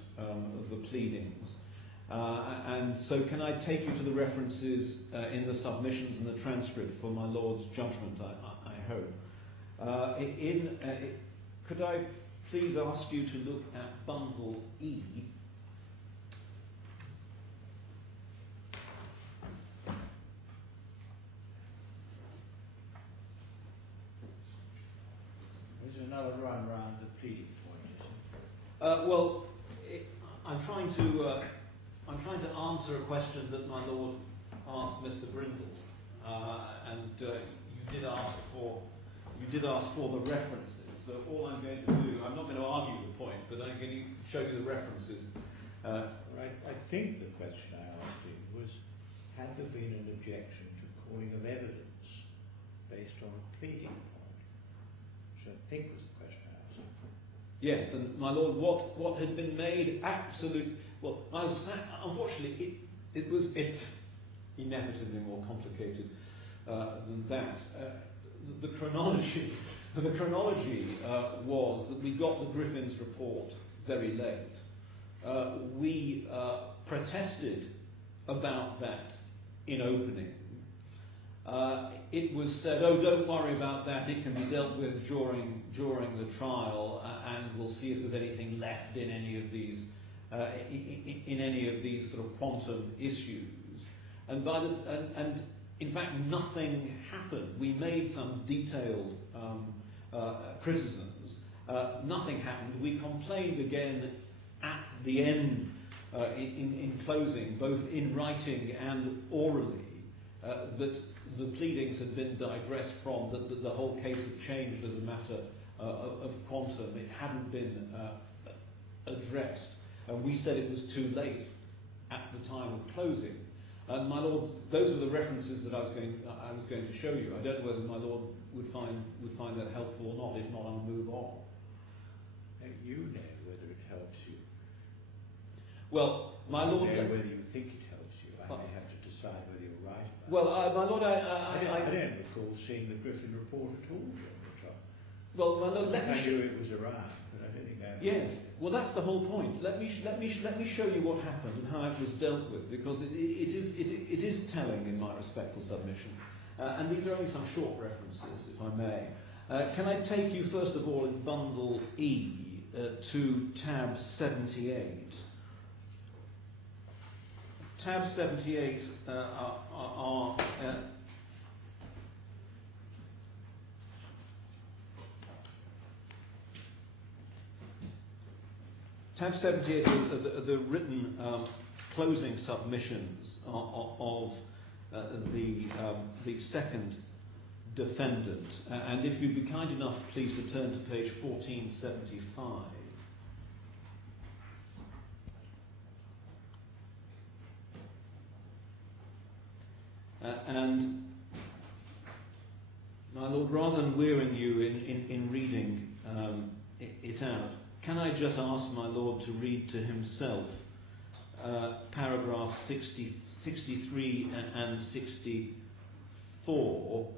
the pleadings. And so can I take you to the references in the submissions and the transcript for my Lord's judgment, I hope. Could I please ask you to look at bundle E? There's another run round the pleading point, isn't I'm trying to answer a question that my Lord asked Mr. Brindle, and you did ask for the references. So all I'm going to do, I'm not going to argue the point, but I'm going to show you the references. I think the question I asked him was, had there been an objection to calling of evidence based on a pleading point? Which I think was the question I asked him. Yes, and my Lord, what had been made absolute. Well, unfortunately, it's inevitably more complicated than that. The chronology was that we got the Griffin's report very late. We protested about that in opening. It was said, "Oh, don't worry about that. It can be dealt with during the trial, and we'll see if there's anything left in any of these sort of quantum issues." And in fact, nothing happened. We made some detailed criticisms. Nothing happened. We complained again at the end, in closing, both in writing and orally, that the pleadings had been digressed from, that the whole case had changed as a matter of quantum. It hadn't been addressed. And we said it was too late at the time of closing. And my Lord, those are the references that I was going to show you. I don't know whether my Lord would find that helpful or not. If not, I'll move on. You know whether it helps you. Well, my Lord, you know whether you think it helps you. I may have to decide whether you're right about it. Well, my Lord, I don't recall seeing the Griffin report at all during the trial. Well, my Lord, I knew it was around, but I didn't know. Yes. Well, that's the whole point. Let me show you what happened and how it was dealt with, because it is telling in my respectful submission. And these are only some short references, if I may. Can I take you first of all in bundle E to tab 78? Tab 78 are tab 78 are the written closing submissions of the second defendant. And if you'd be kind enough, please, to turn to page 1475. And my Lord, rather than wearying you in reading it out, can I just ask my Lord to read to himself paragraph 63 and 64.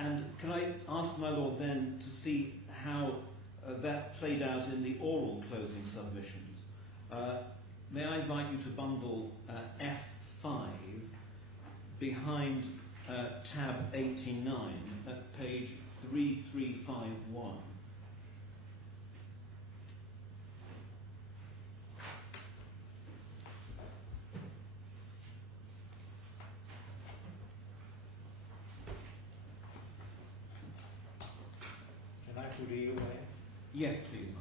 And can I ask my Lord then to see how that played out in the oral closing submissions? May I invite you to bundle F5 behind tab 89 at page 3351. Put E away? Yes, please, my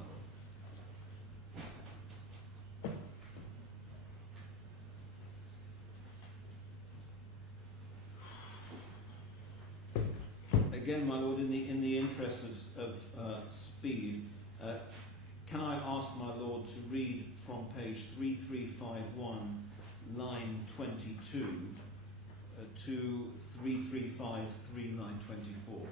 Lord. Again, my Lord, in the interest of speed, can I ask my Lord to read from page 3351, line 22, to 3353, line 24?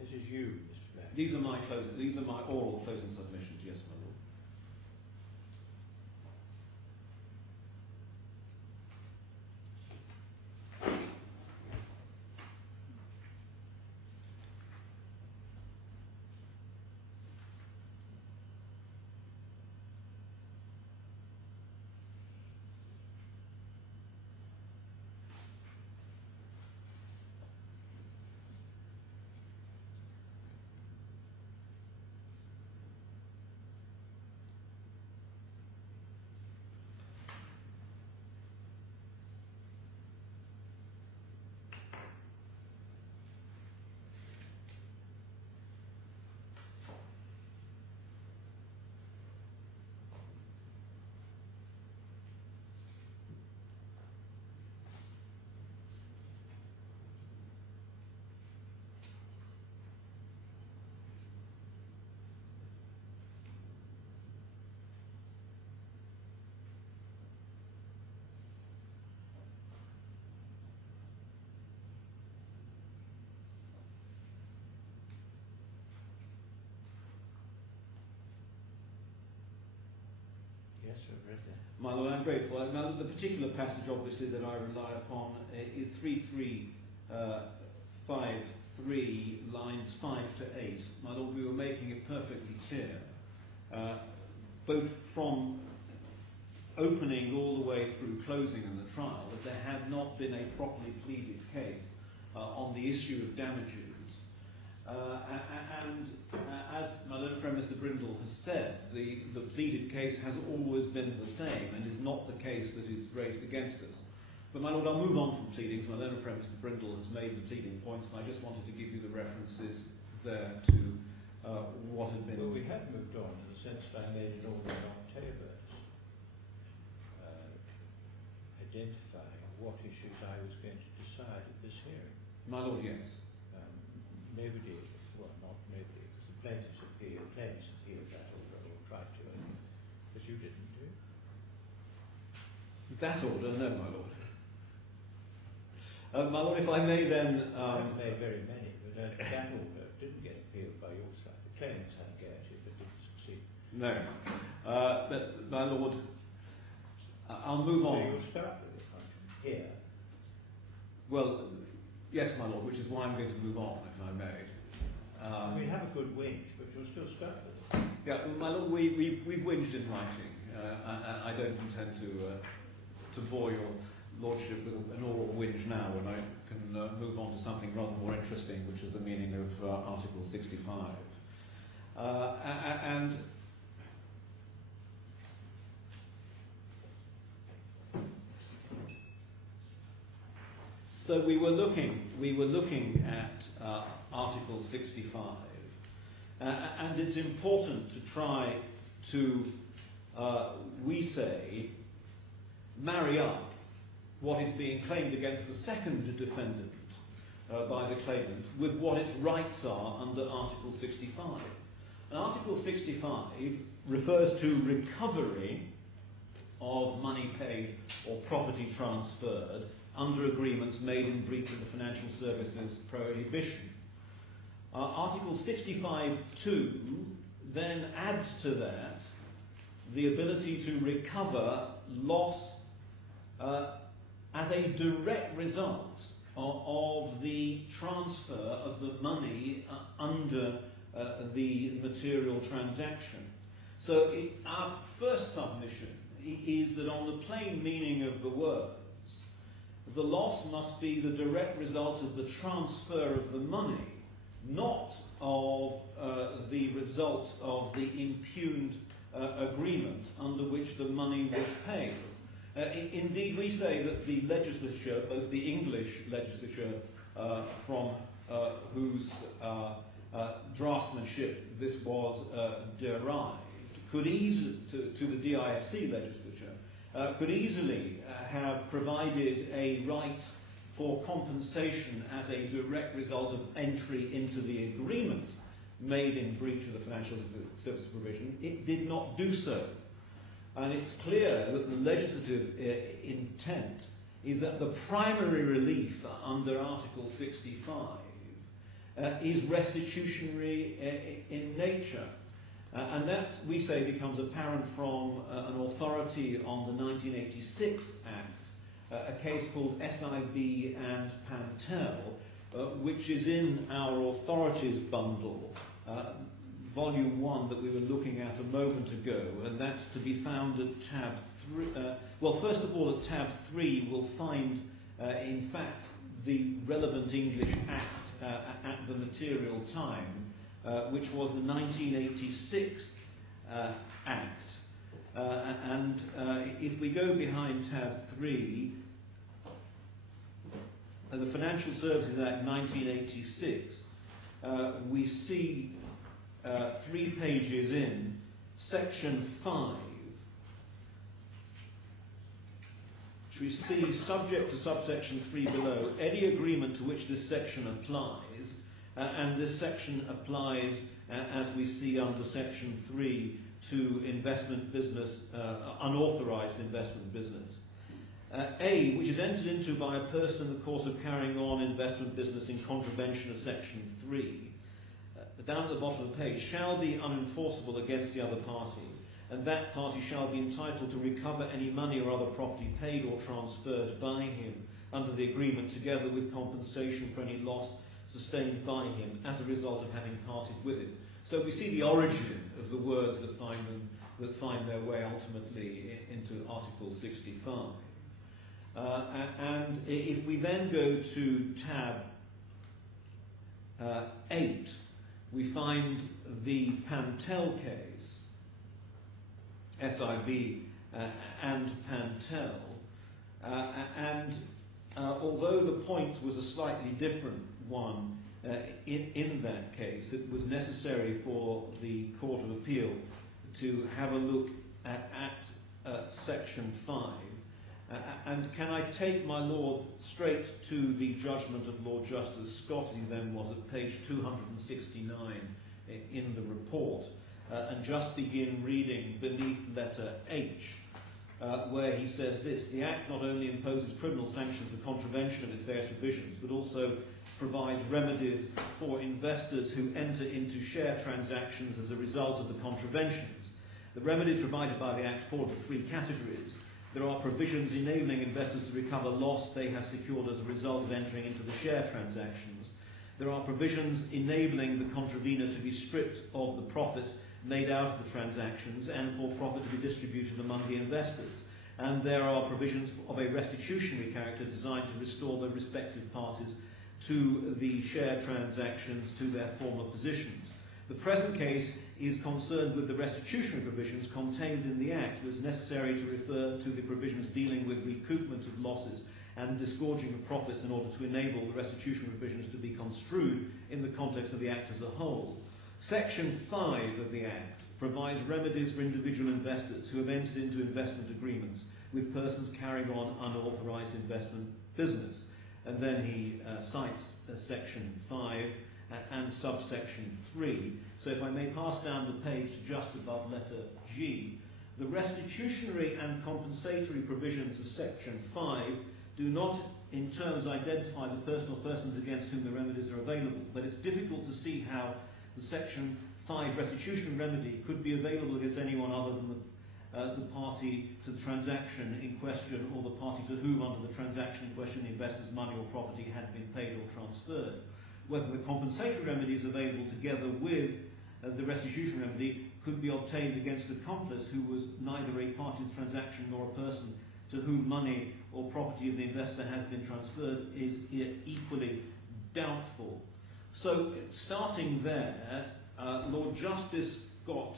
This is you, Mr. Black. These are my oral closing submissions, yes, my Lord. Yes, I've read that. My Lord, I'm grateful. Now, the particular passage, obviously, that I rely upon is 3353, lines 5 to 8. My Lord, we were making it perfectly clear, both from opening all the way through closing in the trial, that there had not been a properly pleaded case on the issue of damages. And as my learned friend Mr. Brindle has said, the pleaded case has always been the same and is not the case that is raised against us. But my Lord, I'll move on from pleadings. My learned friend Mr. Brindle has made the pleading points, and I just wanted to give you the references there to what had been... Well, we have moved on to the sense that I made in all the October, identifying what issues I was going to decide at this hearing. My Lord, yes. Nobody, well, not nobody, because the plaintiffs appealed that order, or tried to, but you didn't do. That order, no, my Lord. My Lord, if I may then... I haven't made very many, but that order didn't get appealed by your side. The claimants had a go at it, but didn't succeed. No. But, my Lord, I'll move on. So you'll start with it, can't you? Here. Well, yes, my Lord, which is why I'm going to move on, if I may. I mean, have a good whinge, but you'll still start with it. Yeah, my Lord, we've whinged in writing. I don't intend to bore your Lordship with an oral whinge now, when I can move on to something rather more interesting, which is the meaning of Article 65. And so we were looking at Article 65, and it's important to try to, we say, marry up what is being claimed against the second defendant by the claimant with what its rights are under Article 65. And Article 65 refers to recovery of money paid or property transferred under agreements made in breach of the Financial Services Prohibition. Article 65(2) then adds to that the ability to recover loss as a direct result of the transfer of the money under the material transaction. So our first submission is that on the plain meaning of the words, the loss must be the direct result of the transfer of the money, not of the result of the impugned agreement under which the money was paid. Indeed, we say that the legislature, both the English legislature from whose draftsmanship this was derived, could easily, to the DIFC legislature, could easily have provided a right for compensation as a direct result of entry into the agreement made in breach of the Financial Services Provision. It did not do so. And it's clear that the legislative intent is that the primary relief under Article 65 is restitutionary in nature. And that, we say, becomes apparent from an authority on the 1986 Act, a case called SIB and Pantel, which is in our authorities bundle, Volume 1 that we were looking at a moment ago, and that's to be found at tab 3. Well, first of all, at tab 3, we'll find, in fact, the relevant English Act at the material time, which was the 1986 Act. And if we go behind tab 3, the Financial Services Act 1986, we see 3 pages in, section 5, which we see subject to subsection 3 below, any agreement to which this section applies, and this section applies, as we see under section 3, to investment business, unauthorised investment business. A, which is entered into by a person in the course of carrying on investment business in contravention of section 3, down at the bottom of the page, shall be unenforceable against the other party, and that party shall be entitled to recover any money or other property paid or transferred by him under the agreement, together with compensation for any loss sustained by him as a result of having parted with him. So we see the origin of the words that find their way ultimately into Article 65. And if we then go to tab 8, we find the Pantel case, SIB and Pantel, and although the point was a slightly different one in that case, it was necessary for the Court of Appeal to have a look at section 5 And can I take my Lord straight to the judgment of Lord Justice Scott, he then was at page 269 in the report, and just begin reading beneath letter H, where he says this: the Act not only imposes criminal sanctions for contravention of its various provisions, but also provides remedies for investors who enter into share transactions as a result of the contraventions. The remedies provided by the Act fall into three categories. There are provisions enabling investors to recover loss they have secured as a result of entering into the share transactions. There are provisions enabling the contravenor to be stripped of the profit made out of the transactions and for profit to be distributed among the investors. And there are provisions of a restitutionary character designed to restore the respective parties to the share transactions to their former positions. The present case is concerned with the restitutionary provisions contained in the Act. It was necessary to refer to the provisions dealing with recoupment of losses and disgorging of profits in order to enable the restitutionary provisions to be construed in the context of the Act as a whole. Section 5 of the Act provides remedies for individual investors who have entered into investment agreements with persons carrying on unauthorised investment business. And then he cites Section 5 and subsection 3. So if I may pass down the page just above letter G, the restitutionary and compensatory provisions of Section 5 do not in terms identify the person or persons against whom the remedies are available, but it's difficult to see how the Section 5 restitution remedy could be available against anyone other than the party to the transaction in question, or the party to whom under the transaction in question the investor's money or property had been paid or transferred. Whether the compensatory remedy is available together with the restitution remedy could be obtained against an accomplice who was neither a party to the transaction nor a person to whom money or property of the investor has been transferred is equally doubtful. So, starting there, Lord Justice Scott,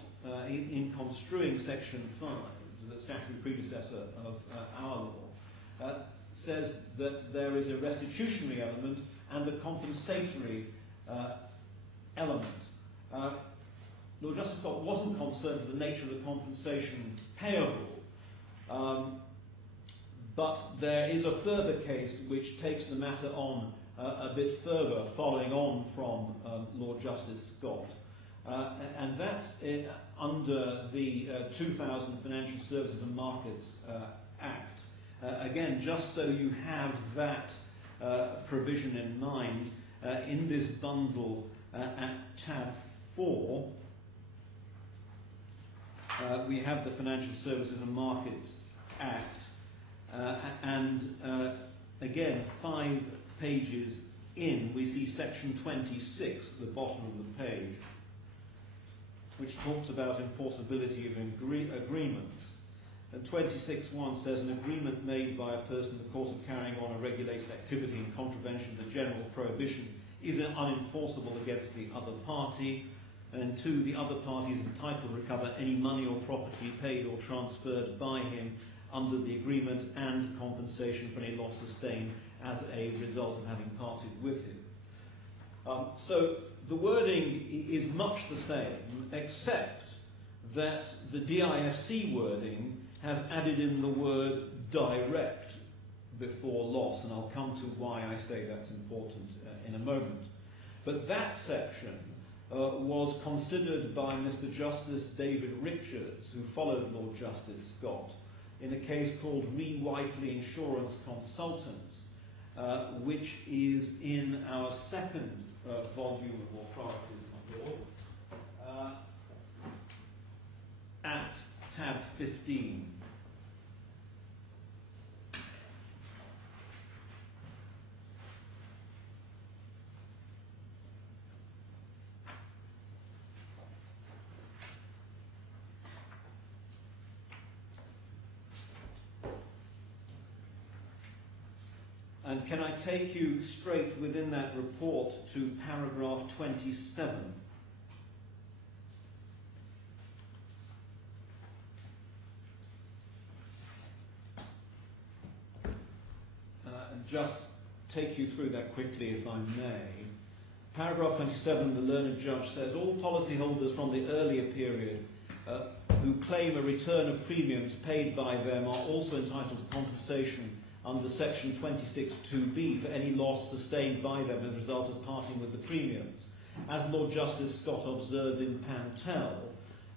in construing Section 5, the statutory predecessor of our law, says that there is a restitutionary element and a compensatory element. Lord Justice Scott wasn't concerned with the nature of the compensation payable, but there is a further case which takes the matter on a bit further, following on from Lord Justice Scott, and that's under the 2000 Financial Services and Markets Act. Again, just so you have that provision in mind, in this bundle at tab 4, we have the Financial Services and Markets Act, and again, 5 pages in, we see Section 26 at the bottom of the page, which talks about enforceability of agreements. And 26.1 says an agreement made by a person in the course of carrying on a regulated activity in contravention of the general prohibition is unenforceable against the other party. And 2, the other party is entitled to recover any money or property paid or transferred by him under the agreement and compensation for any loss sustained as a result of having parted with him. So the wording is much the same, except that the DIFC wording has added in the word direct before loss, and I'll come to why I say that's important in a moment. But that section was considered by Mr. Justice David Richards, who followed Lord Justice Scott, in a case called Re Whiteley Insurance Consultants, which is in our second volume of authorities, my Lord, at tab 15. And can I take you straight within that report to paragraph 27? And just take you through that quickly, if I may. Paragraph 27, the learned judge says, all policyholders from the earlier period who claim a return of premiums paid by them are also entitled to compensation under section 26(2)b for any loss sustained by them as a result of parting with the premiums. As Lord Justice Scott observed in Pantel,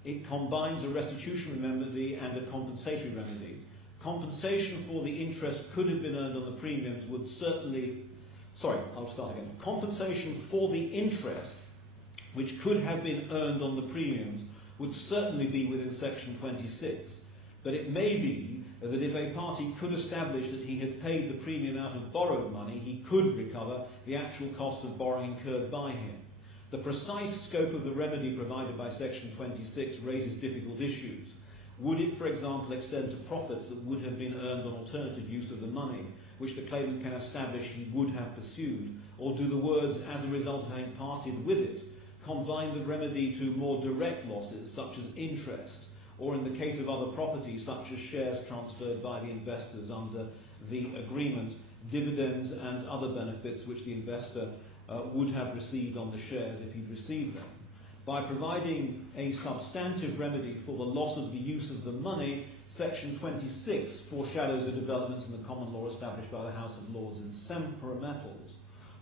it combines a restitution remedy and a compensatory remedy. Compensation for the interest could have been earned on the premiums would certainly... Sorry, I'll start again. Compensation for the interest which could have been earned on the premiums would certainly be within section 26. But it may be that if a party could establish that he had paid the premium out of borrowed money, he could recover the actual cost of borrowing incurred by him. The precise scope of the remedy provided by section 26 raises difficult issues. Would it, for example, extend to profits that would have been earned on alternative use of the money, which the claimant can establish he would have pursued? Or do the words, as a result of having parted with it, confine the remedy to more direct losses, such as interest, or in the case of other property, such as shares transferred by the investors under the agreement, dividends and other benefits which the investor would have received on the shares if he'd received them? By providing a substantive remedy for the loss of the use of the money, section 26 foreshadows the developments in the common law established by the House of Lords in Sempra Metals.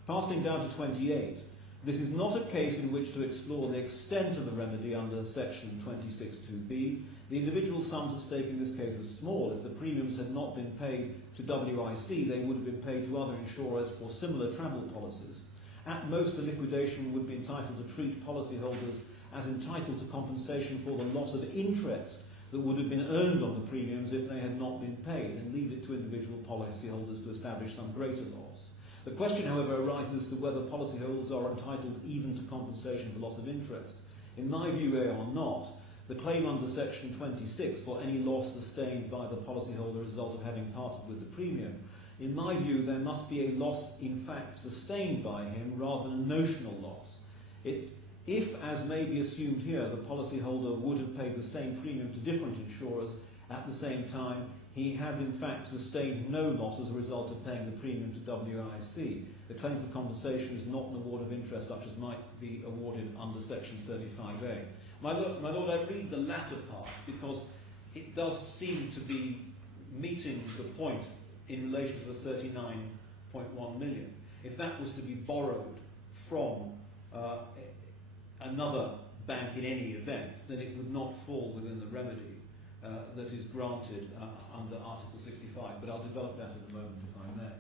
Passing down to 28, this is not a case in which to explore the extent of the remedy under section 26(2)b. The individual sums at stake in this case are small. If the premiums had not been paid to WIC, they would have been paid to other insurers for similar travel policies. At most, the liquidation would be entitled to treat policyholders as entitled to compensation for the loss of interest that would have been earned on the premiums if they had not been paid, and leave it to individual policyholders to establish some greater loss. The question, however, arises as to whether policyholders are entitled even to compensation for loss of interest. In my view, they are not. The claim under section 26 for any loss sustained by the policyholder as a result of having parted with the premium, in my view, there must be a loss in fact sustained by him rather than a notional loss. If, as may be assumed here, the policyholder would have paid the same premium to different insurers at the same time, he has in fact sustained no loss as a result of paying the premium to WIC. The claim for compensation is not an award of interest such as might be awarded under section 35A. My Lord, I read the latter part because it does seem to be meeting the point in relation to the 39.1 million. If that was to be borrowed from another bank in any event, then it would not fall within the remedy that is granted under Article 65, but I'll develop that in a moment if I may.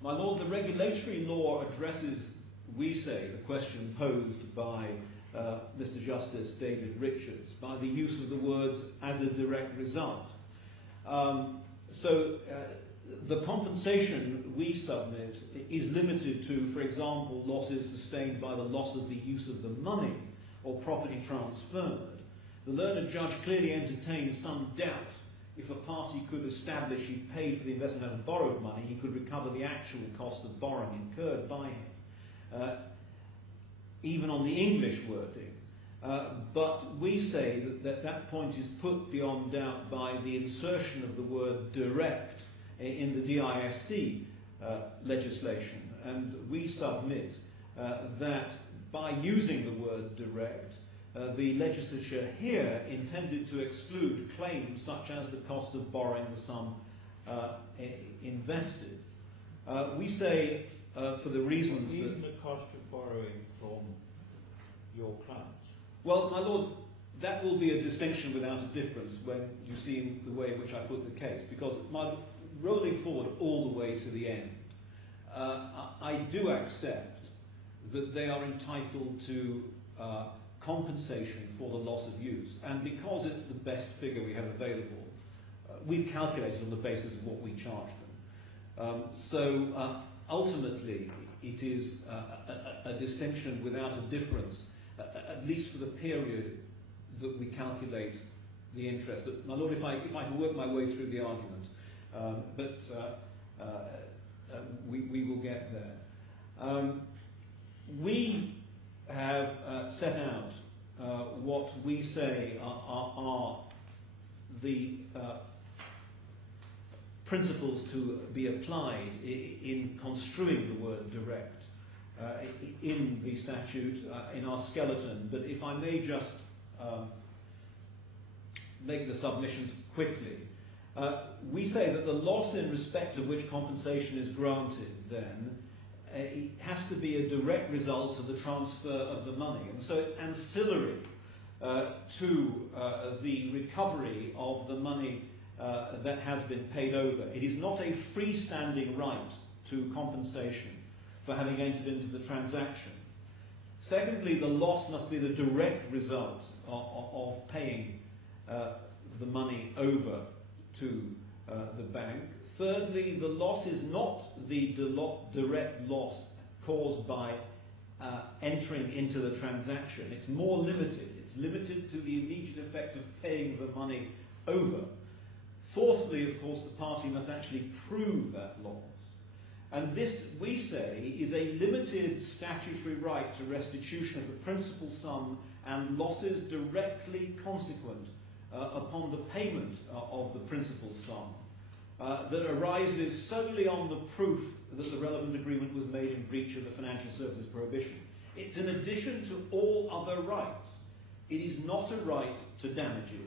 My Lord, the regulatory law addresses, we say, the question posed by Mr. Justice David Richards by the use of the words as a direct result. The compensation we submit is limited to, for example, losses sustained by the loss of the use of the money or property transferred. The learned judge clearly entertained some doubt if a party could establish he paid for the investment out of borrowed money, he could recover the actual cost of borrowing incurred by him, even on the English wording. But we say that point is put beyond doubt by the insertion of the word direct in the DISC legislation, and we submit that by using the word direct, the legislature here intended to exclude claims such as the cost of borrowing the sum invested. We say, for the reasons even the cost of borrowing from your clients. Well, my Lord, that will be a distinction without a difference when you see the way in which I put the case, because rolling forward all the way to the end, I do accept that they are entitled to compensation for the loss of use, and because it's the best figure we have available, we've calculated on the basis of what we charge them. Ultimately, it is a distinction without a difference, at least for the period that we calculate the interest. But, my Lord, if I can work my way through the argument, we will get there. We have set out what we say are the principles to be applied in construing the word direct in the statute, in our skeleton. But if I may just make the submissions quickly. We say that the loss in respect of which compensation is granted, then, it has to be a direct result of the transfer of the money. And so it's ancillary to the recovery of the money that has been paid over. It is not a freestanding right to compensation for having entered into the transaction. Secondly, the loss must be the direct result of paying the money over to the bank. Thirdly, the loss is not the direct loss caused by entering into the transaction. It's more limited. It's limited to the immediate effect of paying the money over. Fourthly, of course, the party must actually prove that loss. And this, we say, is a limited statutory right to restitution of the principal sum and losses directly consequent upon the payment of the principal sum that arises solely on the proof that the relevant agreement was made in breach of the financial services prohibition. It's in addition to all other rights. It is not a right to damages.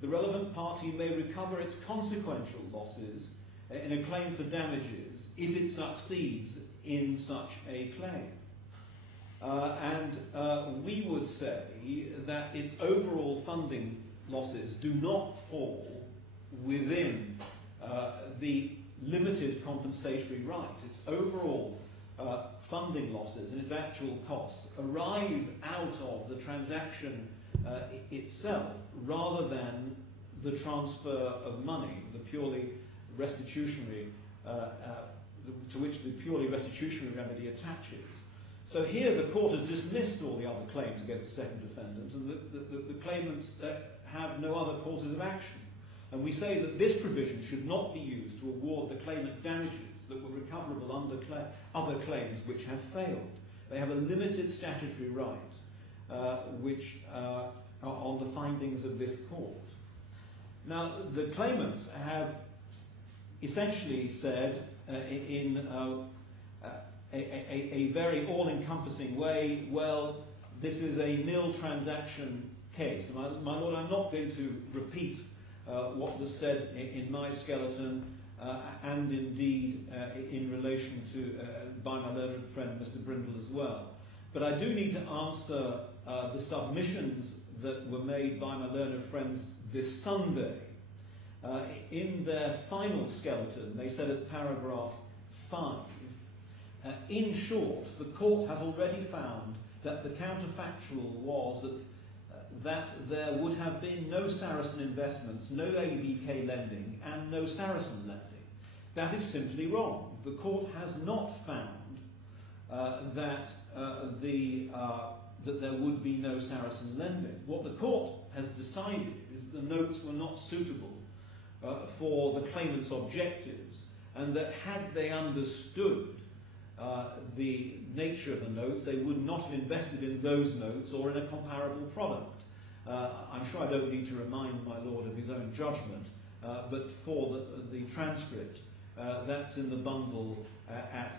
The relevant party may recover its consequential losses in a claim for damages if it succeeds in such a claim. And we would say that its overall funding losses do not fall within the limited compensatory right. Its overall funding losses and its actual costs arise out of the transaction itself rather than the transfer of money, the purely restitutionary, to which the purely restitutionary remedy attaches. So here the court has dismissed all the other claims against the second defendant, and the claimants have no other causes of action. And we say that this provision should not be used to award the claimant damages that were recoverable under other claims which have failed. They have a limited statutory right, which are on the findings of this court. Now, the claimants have essentially said in a very all-encompassing way, well, this is a nil transaction case. And my Lord, I'm not going to repeat what was said in my skeleton and indeed in relation to by my learned friend Mr. Brindle as well. But I do need to answer the submissions that were made by my learned friends this Sunday. In their final skeleton, they said at paragraph 5, in short, the court has already found that the counterfactual was that there would have been no Saracen investments, no ABK lending, and no Saracen lending. That is simply wrong. The court has not found that there would be no Saracen lending. What the court has decided is that the notes were not suitable for the claimant's objectives, and that had they understood the nature of the notes, they would not have invested in those notes or in a comparable product. I'm sure I don't need to remind my Lord of his own judgment, but for the transcript, that's in the bundle at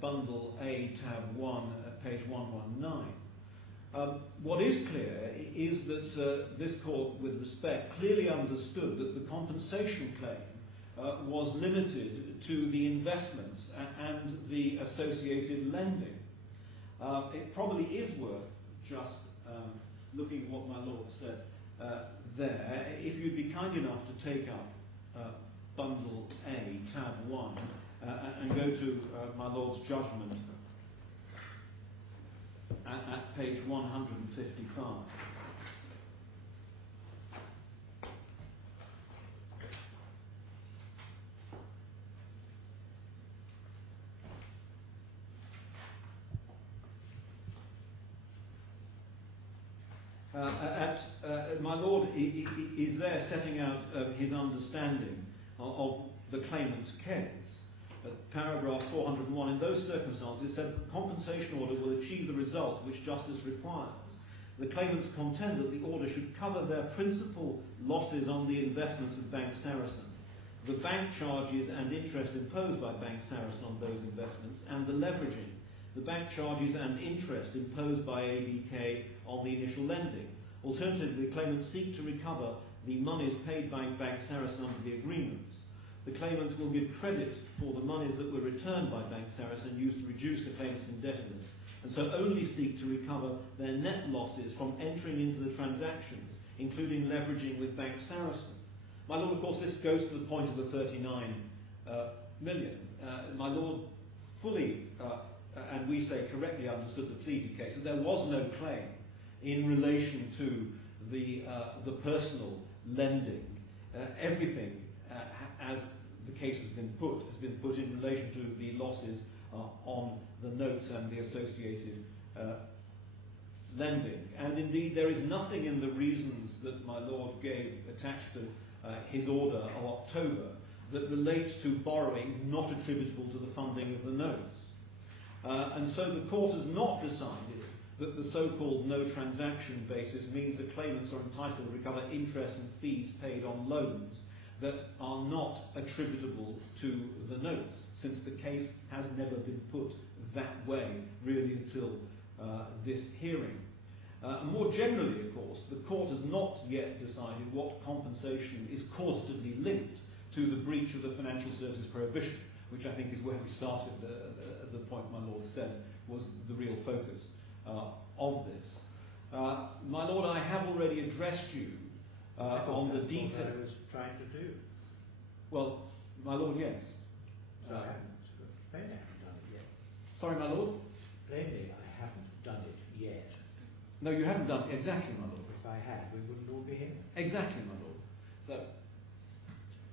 bundle A, tab 1, page 119. What is clear is that this court, with respect, clearly understood that the compensation claim was limited to the investments and the associated lending. It probably is worth just looking at what my Lord said there. If you'd be kind enough to take up bundle A, tab 1, and go to my Lord's judgment at page 155. My Lord is there setting out his understanding of the claimant's case. At paragraph 401, in those circumstances, it said the compensation order will achieve the result which justice requires. The claimants contend that the order should cover their principal losses on the investments with Bank Saracen, the bank charges and interest imposed by Bank Saracen on those investments, and the leveraging, the bank charges and interest imposed by ABK on the initial lending. Alternatively, claimants seek to recover the monies paid by Bank Sarasin under the agreements. The claimants will give credit for the monies that were returned by Bank Sarasin used to reduce the claimant's indebtedness, and so only seek to recover their net losses from entering into the transactions, including leveraging with Bank Sarasin. My Lord, of course, this goes to the point of the 39 million. My Lord fully, and we say correctly, understood the pleaded case, that there was no claim in relation to the personal lending. Everything, as the case has been put in relation to the losses on the notes and the associated lending. And indeed, there is nothing in the reasons that my Lord gave attached to his order of October that relates to borrowing not attributable to the funding of the notes. And so the court has not decided that the so-called no transaction basis means that claimants are entitled to recover interest and fees paid on loans that are not attributable to the notes, since the case has never been put that way, really, until this hearing. More generally, of course, the court has not yet decided what compensation is causatively linked to the breach of the financial services prohibition, which I think is where we started, as the point my Lord said, was the real focus of this. My Lord, I have already addressed you on the detail. I was trying to do. Well, my Lord, yes. So I haven't done it yet. Sorry, my Lord? Plainly, I haven't done it yet. No, you haven't done it. Exactly, my Lord. If I had, we wouldn't all be here. Exactly, my Lord. So,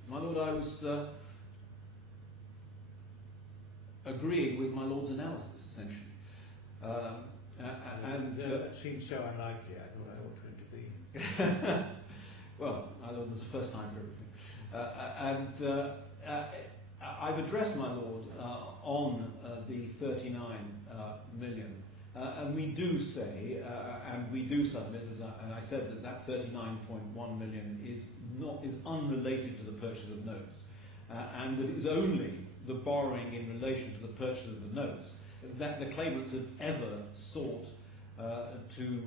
my Lord, I was agreeing with my Lord's analysis, essentially. That seemed so unlikely, I thought I ought to intervene. Well, my Lord, there's a first time for everything. I've addressed my Lord on the 39 million. And we do say, and we do submit, as I said, that 39.1 million is unrelated to the purchase of notes, and that it is only the borrowing in relation to the purchase of the notes that the claimants have ever sought to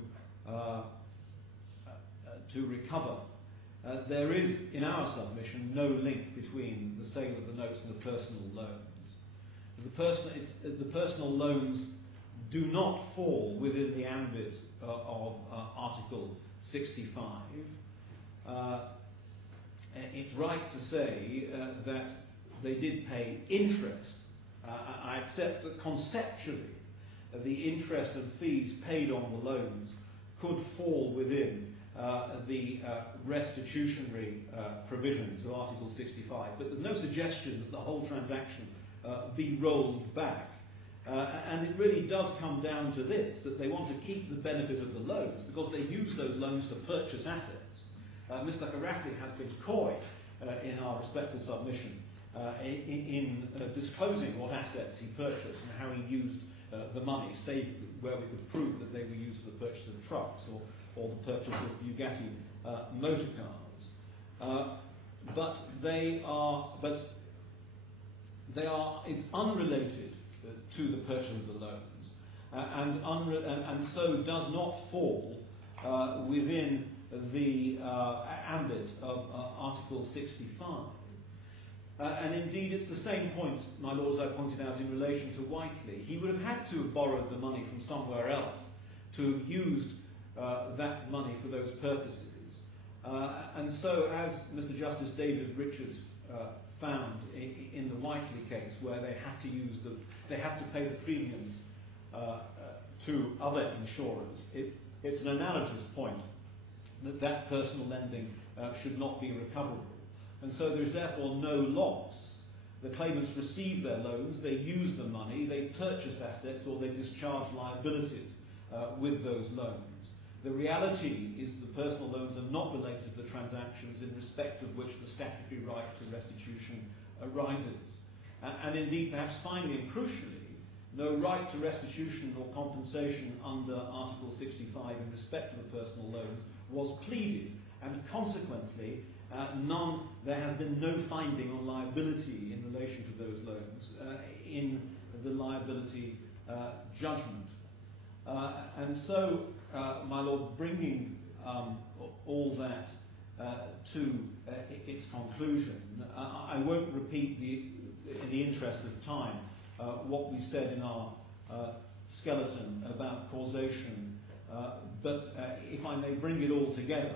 recover. There is, in our submission, no link between the sale of the notes and the personal loans. The personal loans do not fall within the ambit of Article 65. It's right to say that they did pay interest. I accept that conceptually the interest and fees paid on the loans could fall within the restitutionary provisions of Article 65, but there's no suggestion that the whole transaction be rolled back. And it really does come down to this, that they want to keep the benefit of the loans because they use those loans to purchase assets. Mr. AlKhorafi has been coy in our respectful submission in disclosing what assets he purchased and how he used the money, save where we could prove that they were used for the purchase of trucks or the purchase of Bugatti motor cars. But it's unrelated to the purchase of the loans, and so does not fall within the ambit of Article 65. And indeed, it's the same point, my lords, I pointed out in relation to Whiteley. He would have had to have borrowed the money from somewhere else to have used that money for those purposes. And so, as Mr. Justice David Richards found in the Whiteley case, where they had to pay the premiums to other insurers, it's an analogous point that personal lending should not be recoverable. And so there is therefore no loss. The claimants receive their loans, they use the money, they purchase assets, or they discharge liabilities with those loans. The reality is the personal loans are not related to the transactions in respect of which the statutory right to restitution arises. And indeed, perhaps finally and crucially, no right to restitution or compensation under Article 65 in respect of the personal loans was pleaded, and consequently, there has been no finding on liability in relation to those loans in the liability judgment. And so, my Lord, bringing all that to its conclusion. I won't repeat, in the interest of time, what we said in our skeleton about causation, but if I may bring it all together,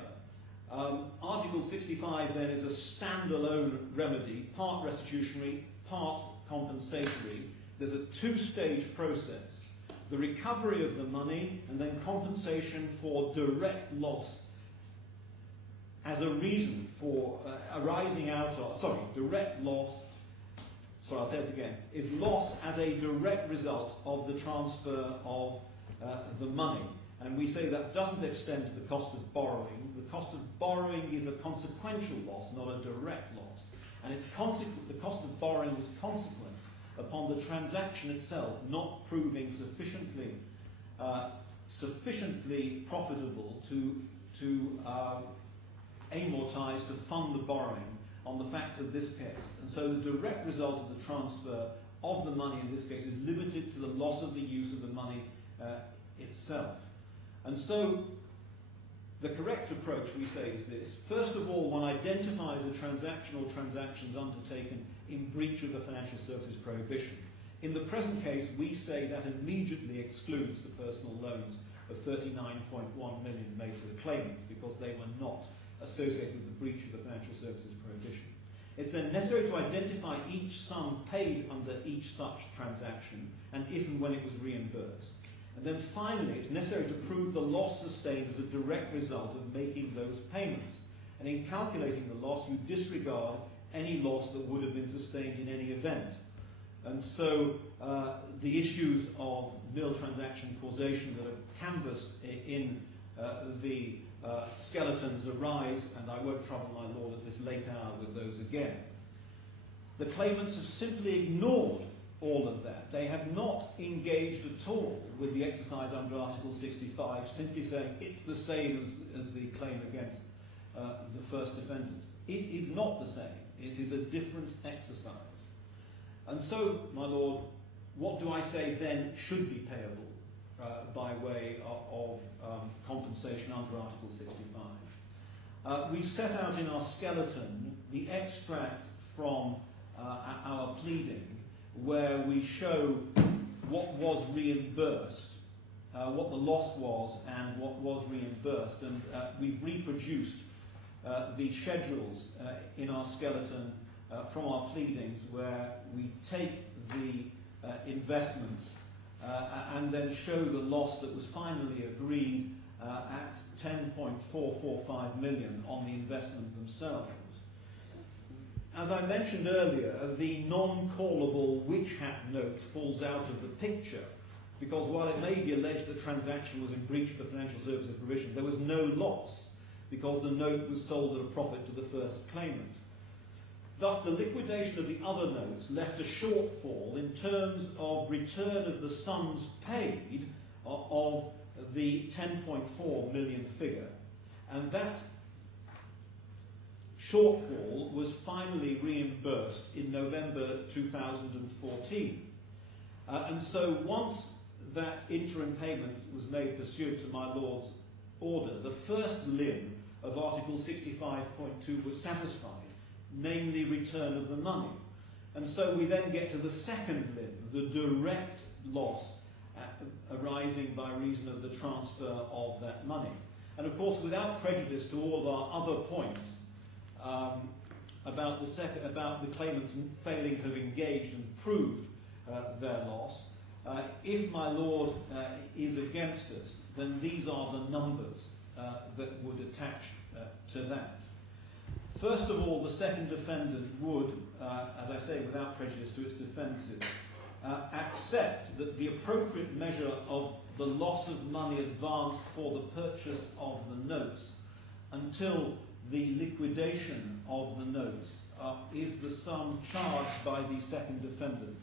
Article 65 then is a standalone remedy, part restitutionary, part compensatory. There's a two-stage process: the recovery of the money and then compensation for direct loss as a reason for arising out of, direct loss, I'll say it again, is loss as a direct result of the transfer of the money. And we say that doesn't extend to the cost of borrowing. The cost of borrowing is a consequential loss, not a direct loss. And it's the cost of borrowing was consequent upon the transaction itself not proving sufficiently profitable to amortize, to fund the borrowing on the facts of this case. And so the direct result of the transfer of the money in this case is limited to the loss of the use of the money itself. And so the correct approach, we say, is this. First of all, one identifies a transaction or transactions undertaken in breach of the financial services prohibition. In the present case, we say that immediately excludes the personal loans of 39.1 million made to the claimants, because they were not associated with the breach of the financial services prohibition. It's then necessary to identify each sum paid under each such transaction, and if and when it was reimbursed. And then finally, it's necessary to prove the loss sustained as a direct result of making those payments. And in calculating the loss, you disregard any loss that would have been sustained in any event. And so the issues of nil transaction causation that are canvassed in the skeletons arise, and I won't trouble my lord at this late hour with those again. The claimants have simply ignored all of that. They have not engaged at all with the exercise under Article 65, simply saying it's the same as the claim against the first defendant. It is not the same. It is a different exercise. And so, my lord, what do I say then should be payable by way of compensation under Article 65? We've set out in our skeleton the extract from our pleading, where we show what was reimbursed, what the loss was and what was reimbursed, and we've reproduced the schedules in our skeleton from our pleadings, where we take the investments and then show the loss that was finally agreed at 10.445 million on the investment themselves. As I mentioned earlier, the non-callable witch hat note falls out of the picture, because while it may be alleged the transaction was in breach of the financial services provision, there was no loss, because the note was sold at a profit to the first claimant. Thus, the liquidation of the other notes left a shortfall in terms of return of the sums paid of the 10.4 million figure, and that shortfall was finally reimbursed in November 2014. And so once that interim payment was made pursuant to my Lord's order, the first limb of Article 65.2 was satisfied, namely return of the money. And so we then get to the second limb, the direct loss arising by reason of the transfer of that money. And of course, without prejudice to all of our other points, about the claimants failing to have engaged and proved their loss. If my Lord is against us, then these are the numbers that would attach to that. First of all, the second defendant would, as I say, without prejudice to its defences, accept that the appropriate measure of the loss of money advanced for the purchase of the notes until the liquidation of the notes is the sum charged by the second defendant.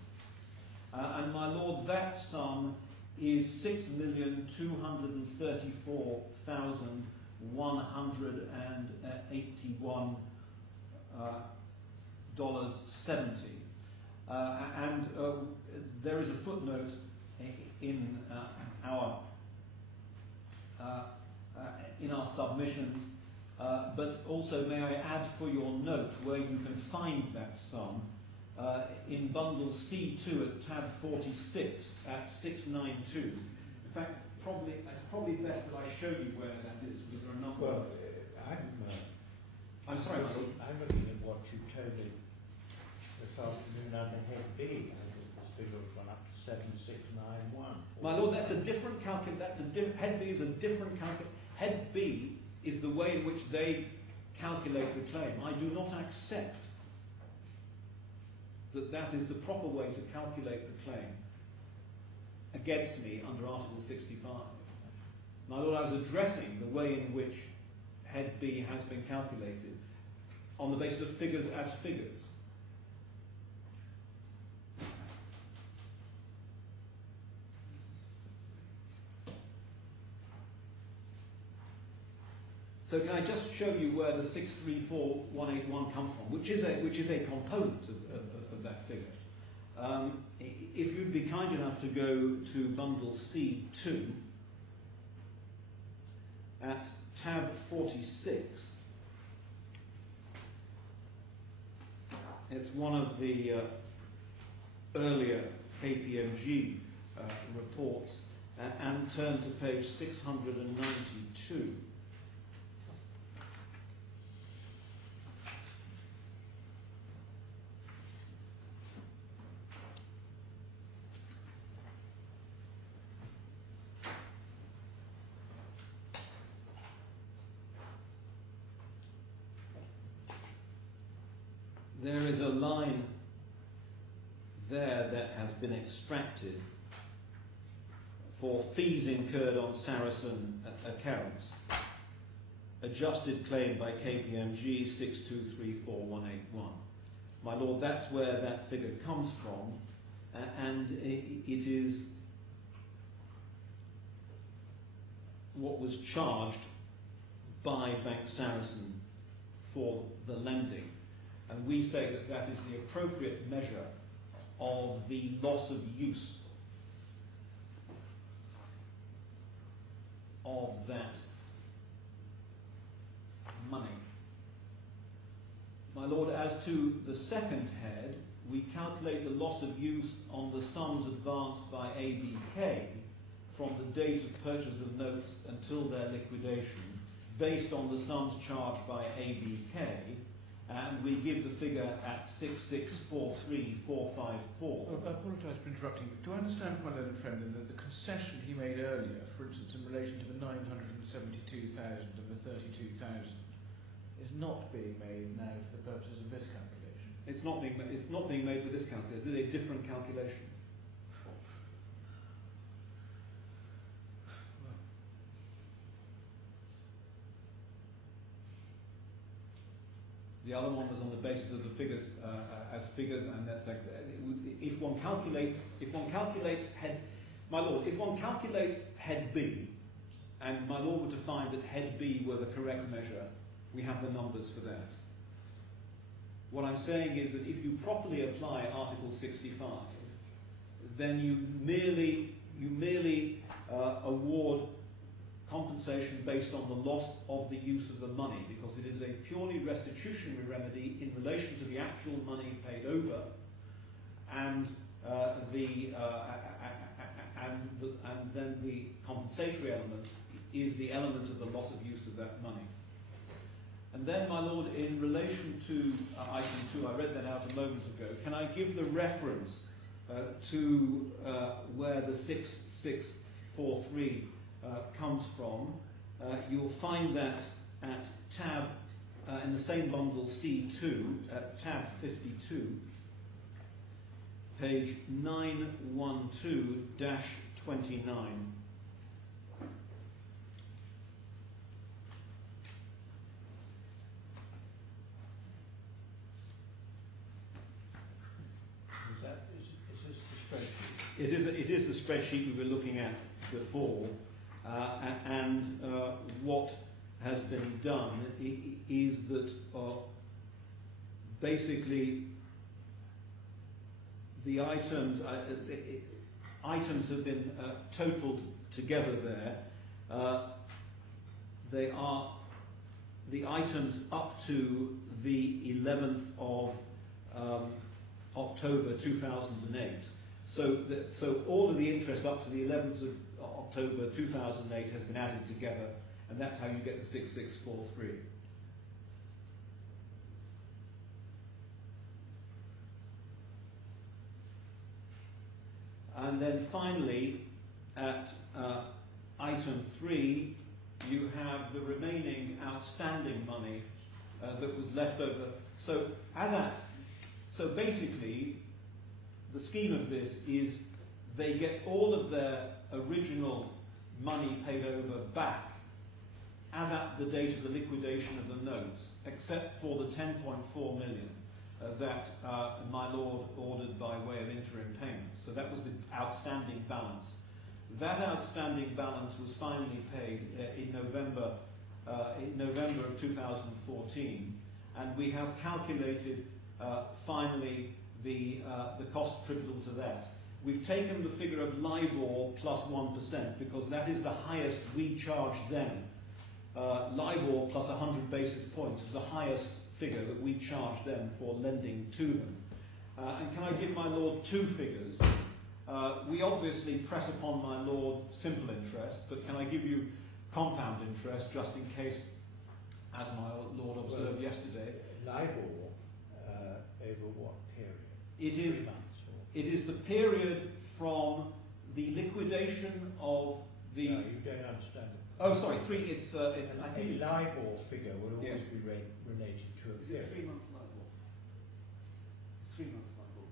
And my Lord, that sum is $6,234,181.70. And there is a footnote in our submissions, but also may I add for your note where you can find that sum in bundle C2 at tab 46 at 692. In fact, it's probably best that I show you where that is, because there are a number. Well, I'm sorry, my lord. I'm looking at what you told me this afternoon under head B. I think this figure has gone up to 7691. My lord, that's a different calculation. Head B is a different calculation. Head B is the way in which they calculate the claim. I do not accept that that is the proper way to calculate the claim against me under Article 65. My lord, I was addressing the way in which Head B has been calculated on the basis of figures as figures. So can I just show you where the 634181 comes from, which is a component of that figure. If you'd be kind enough to go to bundle C2 at tab 46, it's one of the earlier KPMG reports, and turn to page 692. There is a line there that has been extracted for fees incurred on Saracen accounts, adjusted claim by KPMG 6234181. My lord, that's where that figure comes from, and it is what was charged by Bank Saracen for the lending. And we say that that is the appropriate measure of the loss of use of that money. My lord, as to the second head, we calculate the loss of use on the sums advanced by ABK from the date of purchase of notes until their liquidation, based on the sums charged by ABK, and we give the figure at 6643454. I apologise for interrupting. Do I understand from my learned friend that the concession he made earlier, for instance, in relation to the 972,000 and the 32,000, is not being made now for the purposes of this calculation? It's not being made for this calculation. It's a different calculation. The other one was on the basis of the figures as figures, and that's like, if one calculates head, my lord, if one calculates head B, and my lord were to find that head B were the correct measure, we have the numbers for that. What I'm saying is that if you properly apply Article 65, then you merely award compensation based on the loss of the use of the money, because it is a purely restitutionary remedy in relation to the actual money paid over, and then the compensatory element is the element of the loss of use of that money. And then, my lord, in relation to item 2, I read that out a moment ago. Can I give the reference to where the 6643 comes from? You'll find that at tab, in the same bundle C2, at tab 52, page 912-29. It is the spreadsheet we were looking at before, and what has been done is that basically the items have been totaled together there they are the items up to the 11th of October 2008. So all of the interest up to the 11th of October 2008 has been added together, and that's how you get the 6643. And then finally, at item 3, you have the remaining outstanding money that was left over. So basically, the scheme of this is they get all of their original money paid over back as at the date of the liquidation of the notes, except for the 10.4 million that my Lord ordered by way of interim payment. So that was the outstanding balance. That outstanding balance was finally paid in November of 2014, and we have calculated finally the cost attributable to that. We've taken the figure of LIBOR plus 1% because that is the highest we charge them. LIBOR plus 100 basis points is the highest figure that we charge them for lending to them. And can I give my Lord two figures? We obviously press upon my Lord simple interest, but can I give you compound interest just in case, as my Lord observed yesterday? LIBOR over what period? It is 3 months? It is the period from the liquidation of the... No, you don't understand it. Oh, sorry, I think a it's... LIBOR figure will always Yes. be related to a Is period. it 3 month LIBOR? 3 month LIBOR.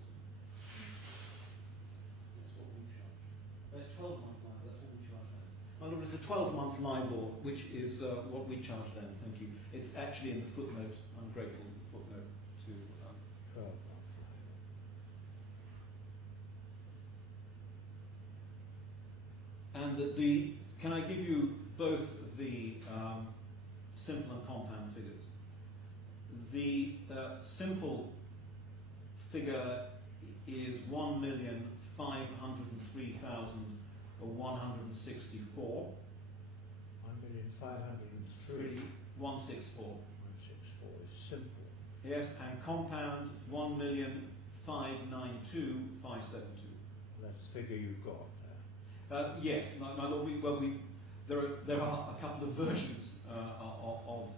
That's what we charge. There's 12 month LIBOR, that's what we charge them. Well, there's a 12-month LIBOR, which is what we charge them, thank you. It's actually in the footnote. I'm grateful for the footnote to... 12 months. And can I give you both the simple and compound figures? The simple figure is 1,503,164. 1,503,164 164. is simple. Yes, and compound 1,592,572. That's the figure you've got Yes, my Lord. There are a couple of versions of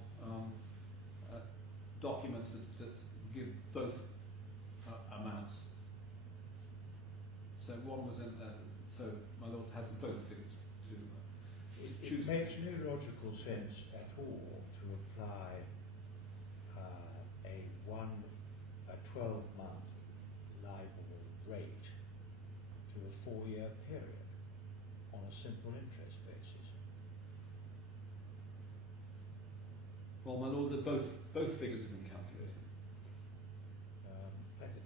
documents that give both amounts. So one was in. So my Lord has both figures to choose. It makes no logical sense at all to apply a 12-month LIBOR rate to a 4-year period on a simple interest basis. Well, my Lord, both figures have been calculated.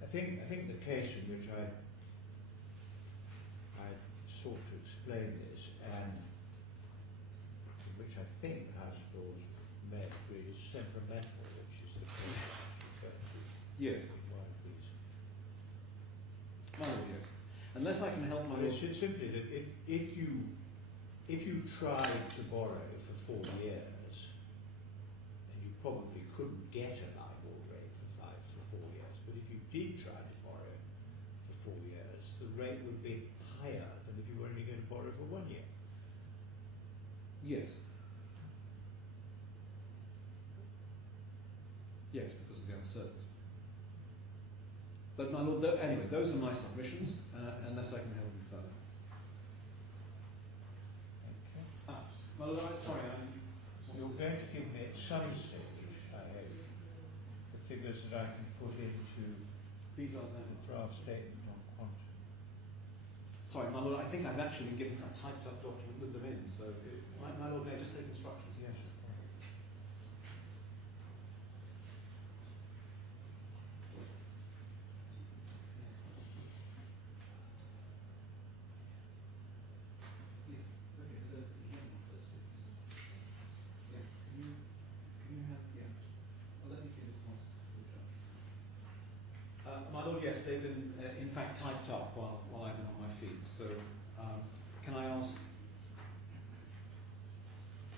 I think the case in which I sought to explain this, and in which I think House of Lords may agree, is temperamental, which is the case referred to Yes. in one of these. My Lord, yes. Unless I can help my Well, Lord. it's simply that if you tried to borrow for 4 years, and you probably couldn't get a LIBOR rate for 4 years, but if you did try to borrow for 4 years, the rate would be higher than if you were only going to borrow for 1 year. Yes. Yes, because of the uncertainty. But my Lord, anyway, those are my submissions, unless I can help you further. Okay. My Lord, sorry, You're going to give me at some stage, I hope, the figures that I can put into these are the them. draft statement on quantity. Sorry, my Lord, I think I've actually been given a typed up document with them in, so my Lord, may I just take instructions? Yes. My Lord, yes, they've been in fact typed up while I've been on my feet. So can I ask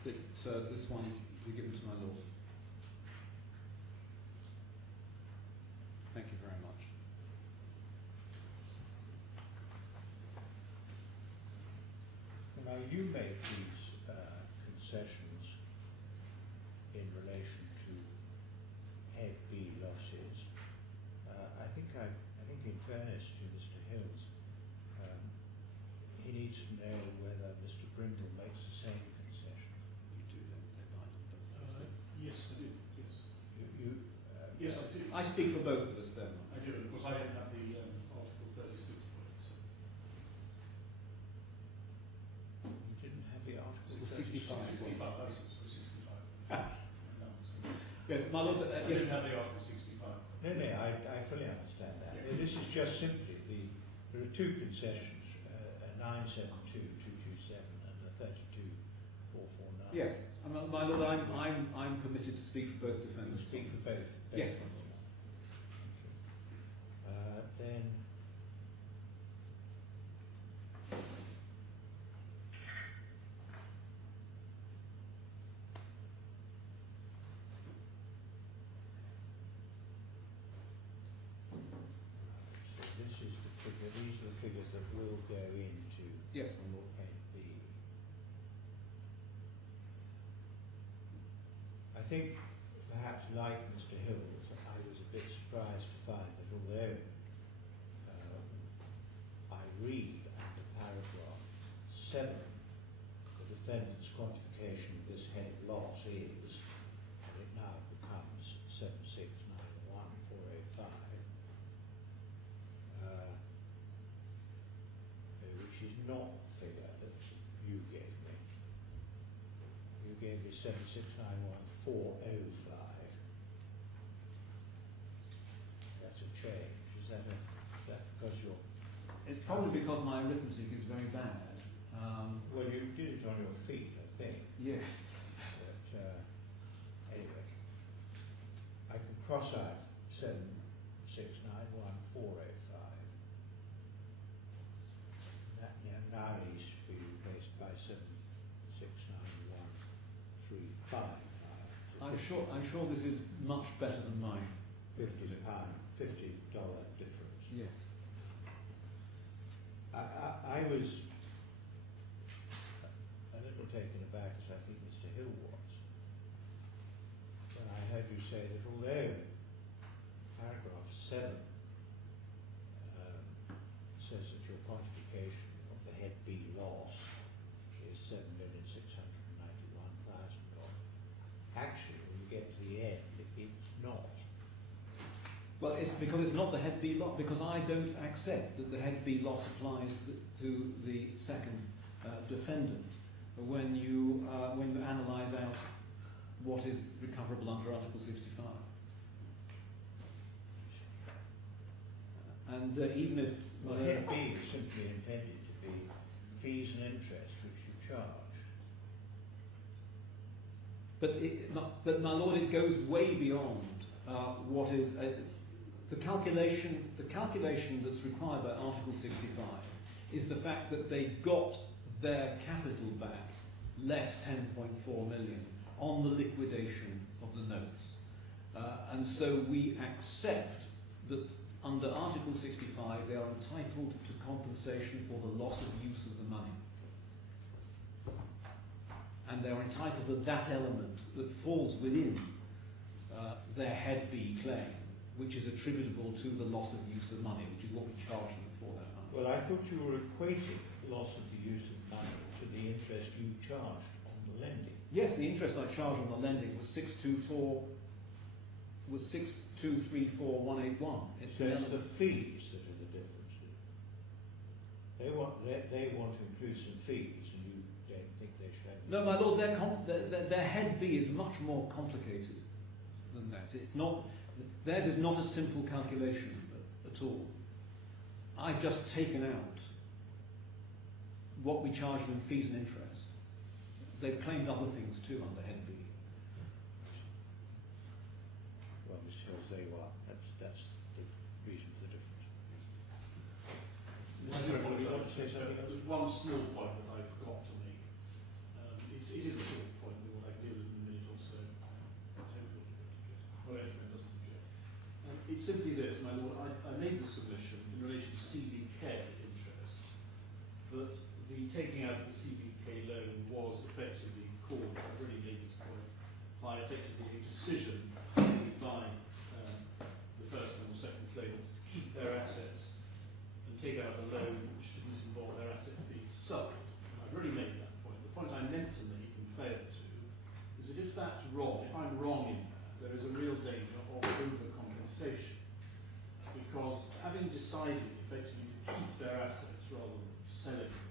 this one be given to my lord. Thank you very much. Now you make these concessions in relation to head B losses. I think in fairness to Mr. Hills, he needs to know whether Mr. Brindle makes the same concession. You do, they bind on both of us. Yes, I do. Yes. Yes, I do. I speak for both of us then. I do, because I don't have the Article 36 point. So. you didn't have the article. It's the 65. 65, that's it, so 65. Yes, my lord. I Yes. don't have the Article 65. No, I fully understand that. Yeah. This is just simply there are two concessions, a 972-227 and a 32-449. Yes, my lord. I'm permitted to speak for both defendants. Speak for both. Yes. Then so this is the figure. These are the figures that will go into Yes, my lord. head B. I think perhaps like Mr. Hills, I was a bit surprised to find that although I read under paragraph 7 the defendant's quantification of this head loss is, and it now becomes 7691405, which is not the figure that you gave me. You gave me 7691405. That's a change. Is that because you're... It's probably because my arithmetic is very bad. Well, you did it on your feet, I think. Yes. But anyway, I can cross out 7691405. That now needs to be replaced by 7691355. I'm sure this is much better than mine. $50 difference. Yes. I was a little taken aback, as I think Mr. Hill was, when I heard you say that although paragraph 7 says that your quantification of the head B loss is $7,691,000, actually when you get to the end, it's not. Well, it's because it's not the head B loss, because I don't accept that the head B loss applies to the second defendant when you analyse out what is recoverable under Article 65. And even if... Well, head B is simply intended to be fees and interest which you charge. But my lord, it goes way beyond what is... the calculation that's required by Article 65 is the fact that they got their capital back less 10.4 million on the liquidation of the notes. And so we accept that under Article 65 they are entitled to compensation for the loss of use of the money. And they are entitled to that element that falls within their head B claim, which is attributable to the loss of use of money, which is what we charge them for that money. Well, I thought you were equating loss of the use of money to the interest you charged on the lending. Yes, the interest I charged on the lending was 6234181. It's So it's the fees that are the difference. They want to include some fees, and you don't think they should have. No, my lord, their head B is much more complicated than that. It's not. Theirs is not a simple calculation at all. I've just taken out what we charge them in fees and interest. They've claimed other things too under head B. Well, Mr. Hills, there you are. That's the reason for the difference. There's one small point that I forgot to make. It is a short point, the taking out of the CBK loan was effectively called, I've already made this point, by effectively a decision by the first and the second claimants to keep their assets and take out a loan which didn't involve their assets being sold. I've already made that point. The point I meant to make and failed to is that if that's wrong, if I'm wrong in that, there is a real danger of overcompensation. Because having decided effectively to keep their assets rather than selling them,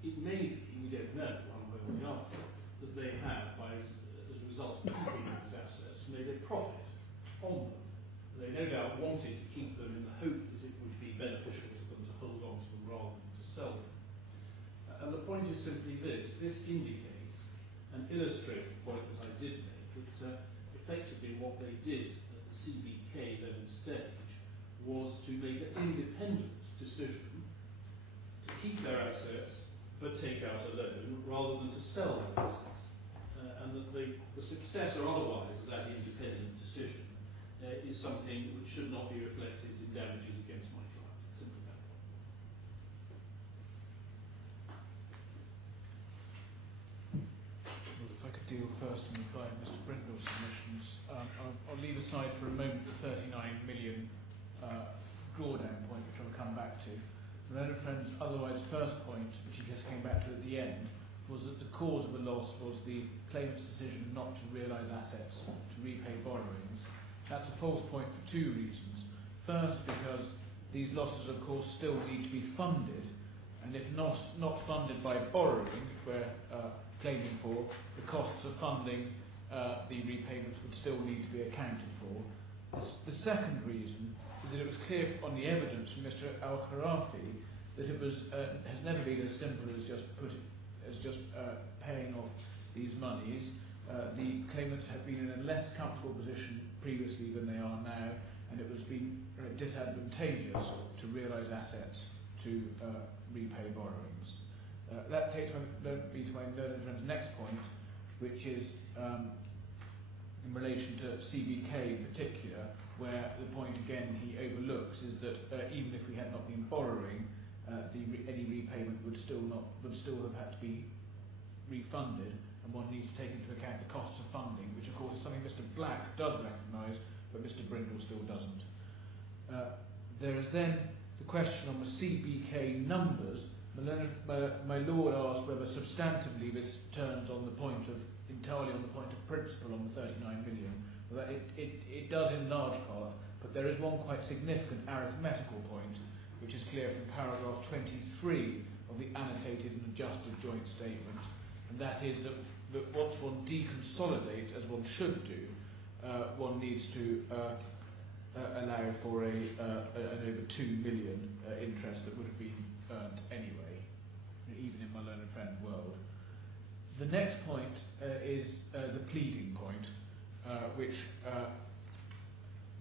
it may be, we don't know one way or the other, that they have, as a result of keeping those assets, made a profit on them. They no doubt wanted to keep them in the hope that it would be beneficial to them to hold on to them rather than to sell them. And the point is simply this indicates and illustrates the point that I did make, that effectively what they did at the CBK loan stage was to make an independent decision to keep their assets but take out a loan rather than to sell their assets. And that the success or otherwise of that independent decision is something which should not be reflected in damages against my client. It's simply that point. Well, if I could deal first in reply to Mr. Brindle's submissions, I'll leave aside for a moment the 39 million drawdown point, which I'll come back to. The learned friend's otherwise first point, which he just came back to at the end, was that the cause of the loss was the claimant's decision not to realise assets to repay borrowings. That's a false point for two reasons. First, because these losses, of course, still need to be funded, and if not funded by borrowing, which we're claiming for, the costs of funding the repayments would still need to be accounted for. The second reason is that it was clear on the evidence from Mr. AlKhorafi that it was has never been as simple as just paying off these monies. The claimants have been in a less comfortable position previously than they are now, and it was been disadvantageous to realise assets to repay borrowings. That takes me to my learned friend's next point, which is in relation to CBK in particular, where the point again he overlooks is that even if we had not been borrowing, any repayment would still have had to be refunded, and one needs to take into account the costs of funding, which of course is something Mr. Black does recognise, but Mr. Brindle still doesn't. There is then the question on the CBK numbers. My Lord asked whether substantively this turns on the point of entirely on the point of principle on the 39 million. Well, it does in large part, but there is one quite significant arithmetical point, which is clear from paragraph 23 of the annotated and adjusted joint statement, and that is that once one deconsolidates, as one should do, one needs to allow for an over 2 million interest that would have been earned anyway, even in my learned friend's world. The next point is the pleading point, which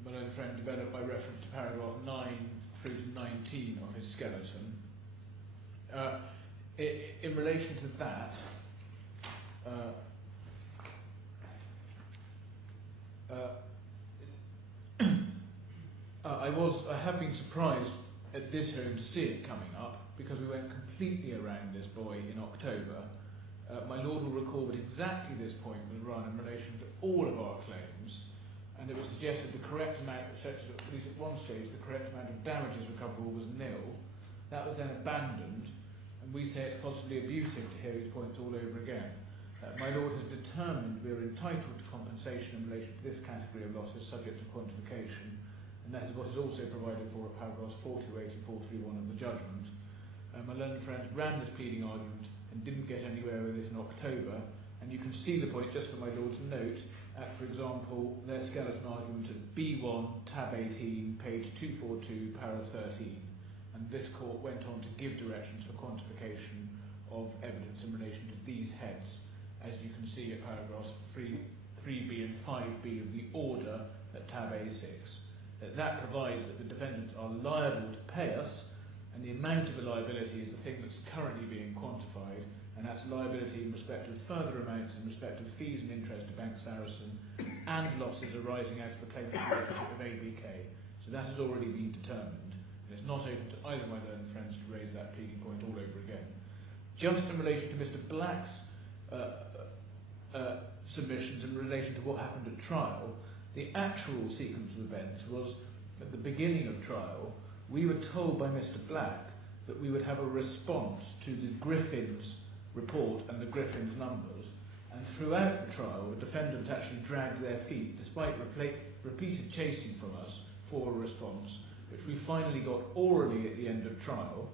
my learned friend developed by reference to paragraph 9 through to 19 of his skeleton. In relation to that, I have been surprised at this hearing to see it coming up, because we went completely around this boy in October. My Lord will recall that exactly this point was run in relation to all of our claims, and it was suggested the correct amount, at least at one stage, the correct amount of damages recoverable was nil. That was then abandoned, and we say it's possibly abusive to hear these points all over again. My Lord has determined we are entitled to compensation in relation to this category of losses subject to quantification, and that is what is also provided for at paragraphs 428 and 431 of the judgment. My learned friends ran this pleading argument and didn't get anywhere with it in October, and you can see the point just from my Lord's note at, for example, their skeleton argument at B1, tab 18, page 242, para 13. And this court went on to give directions for quantification of evidence in relation to these heads, as you can see at paragraphs 3b and 5b of the order at tab A6. That provides that the defendants are liable to pay us, and the amount of the liability is the thing that's currently being quantified, and that's liability in respect of further amounts in respect of fees and interest to Bank Saracen and losses arising out of the claimant relationship of ABK. So that has already been determined, and it's not open to either of my learned friends to raise that pleading point all over again. just in relation to Mr. Black's submissions in relation to what happened at trial, the actual sequence of events was at the beginning of trial, we were told by Mr. Black that we would have a response to the Griffin's report and the Griffin's numbers, and throughout the trial, the defendant actually dragged their feet, despite repeated chasing from us for a response, which we finally got orally at the end of trial.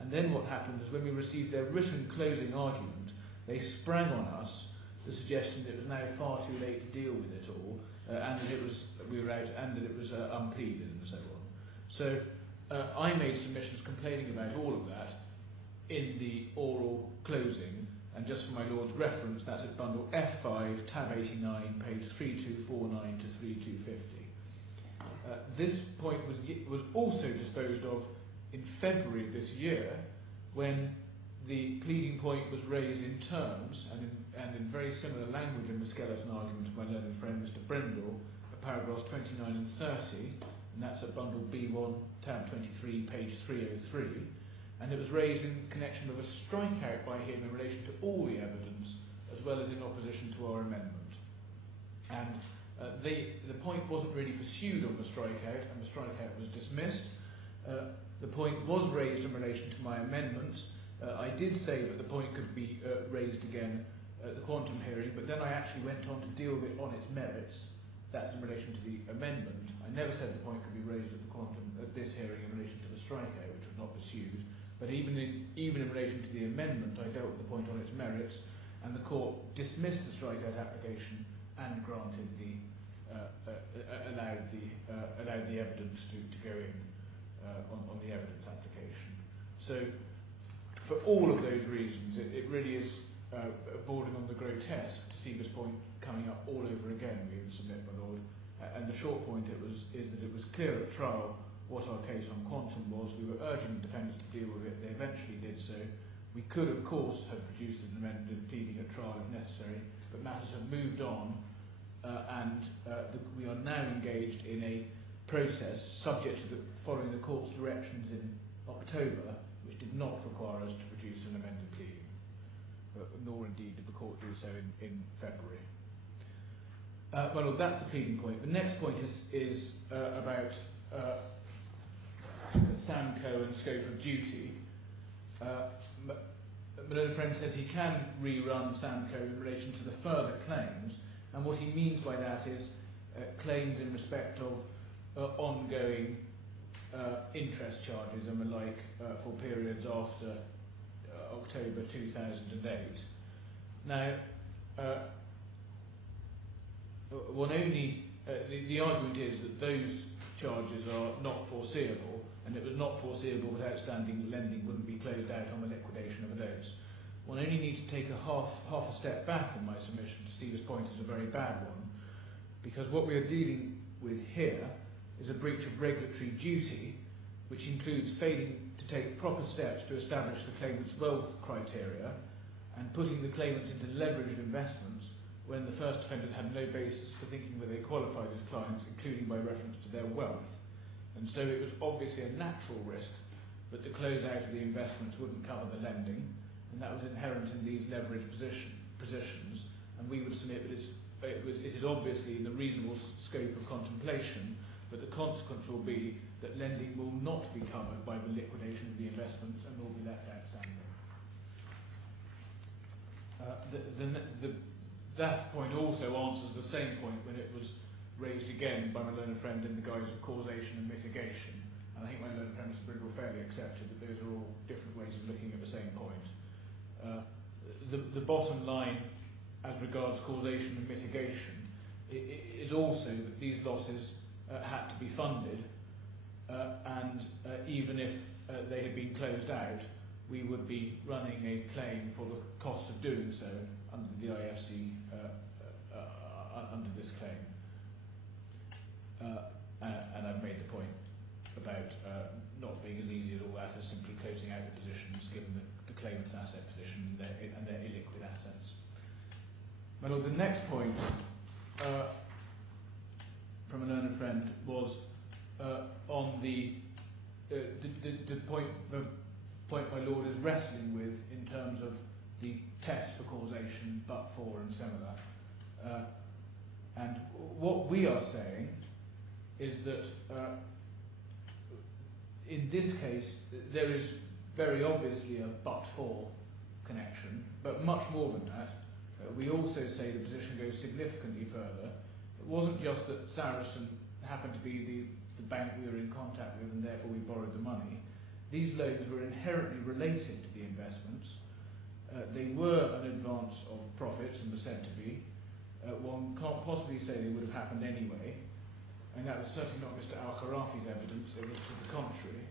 And then what happened is when we received their written closing argument, they sprang on us the suggestion that it was now far too late to deal with it all, and that it was we were out, and that it was unpleaded and so on. So I made submissions complaining about all of that in the oral closing, and just for my Lord's reference, that's at bundle F5, tab 89, page 3249 to 3250. This point was also disposed of in February of this year, when the pleading point was raised in terms and in very similar language in the skeleton argument of my learned friend Mr. Brindle, paragraphs 29 and 30, and that's at bundle B1, tab 23, page 303, and it was raised in connection with a strikeout by him in relation to all the evidence, as well as in opposition to our amendment. And the point wasn't really pursued on the strikeout, and the strikeout was dismissed. The point was raised in relation to my amendments. I did say that the point could be raised again at the quantum hearing, but then I actually went on to deal with it on its merits. That's in relation to the amendment. I never said the point could be raised at the quantum at this hearing in relation to the strikeout, which was not pursued. But even in relation to the amendment, I dealt with the point on its merits, and the court dismissed the strikeout application and granted the allowed the evidence to go in on the evidence application. So, for all of those reasons, it really is bordering on the grotesque to see this point coming up all over again, we would submit, my Lord. And the short point is that it was clear at trial what our case on quantum was. We were urging the defendants to deal with it. They eventually did so. We could, of course, have produced an amended pleading at trial if necessary, but matters have moved on, and we are now engaged in a process subject to following the court's directions in October, which did not require us to produce an amended pleading, nor indeed did the court do so in February. Well, that's the pleading point. The next point is about Samco and scope of duty. My learned friend says he can rerun Samco in relation to the further claims, and what he means by that is claims in respect of ongoing interest charges and the like for periods after October 2008. Now, the argument is that those charges are not foreseeable, and it was not foreseeable that outstanding lending wouldn't be closed out on the liquidation of the notes. One only needs to take a half a step back in my submission to see this point as a very bad one, because what we are dealing with here is a breach of regulatory duty, which includes failing to take proper steps to establish the claimant's wealth criteria and putting the claimants into leveraged investments when the first defendant had no basis for thinking that they qualified as clients, including by reference to their wealth. And so it was obviously a natural risk that the closeout of the investments wouldn't cover the lending, and that was inherent in these leveraged positions, and we would submit that it is obviously in the reasonable scope of contemplation that the consequence will be that lending will not be covered by the liquidation of the investments and will be left outstanding. That point also answers the same point when it was raised again by my learned friend in the guise of causation and mitigation. And I think my learned friend Mr. Brindle fairly accepted that those are all different ways of looking at the same point. The bottom line as regards causation and mitigation is also that these losses had to be funded, and even if they had been closed out, we would be running a claim for the cost of doing so under the IFC under this claim. And I've made the point about not being as easy as all that as simply closing out the positions given the claimant's asset position and their illiquid assets. My Lord, the next point from a learned friend was on the point point my Lord is wrestling with in terms of the test for causation, but for, and similar. And what we are saying is that in this case there is very obviously a but-for connection, but much more than that. We also say the position goes significantly further. It wasn't just that Saracen happened to be the bank we were in contact with and therefore we borrowed the money. These loans were inherently related to the investments. They were an advance of profits and were said to be. One can't possibly say they would have happened anyway, and that was certainly not Mr. AlKhorafi's evidence, it was to the contrary.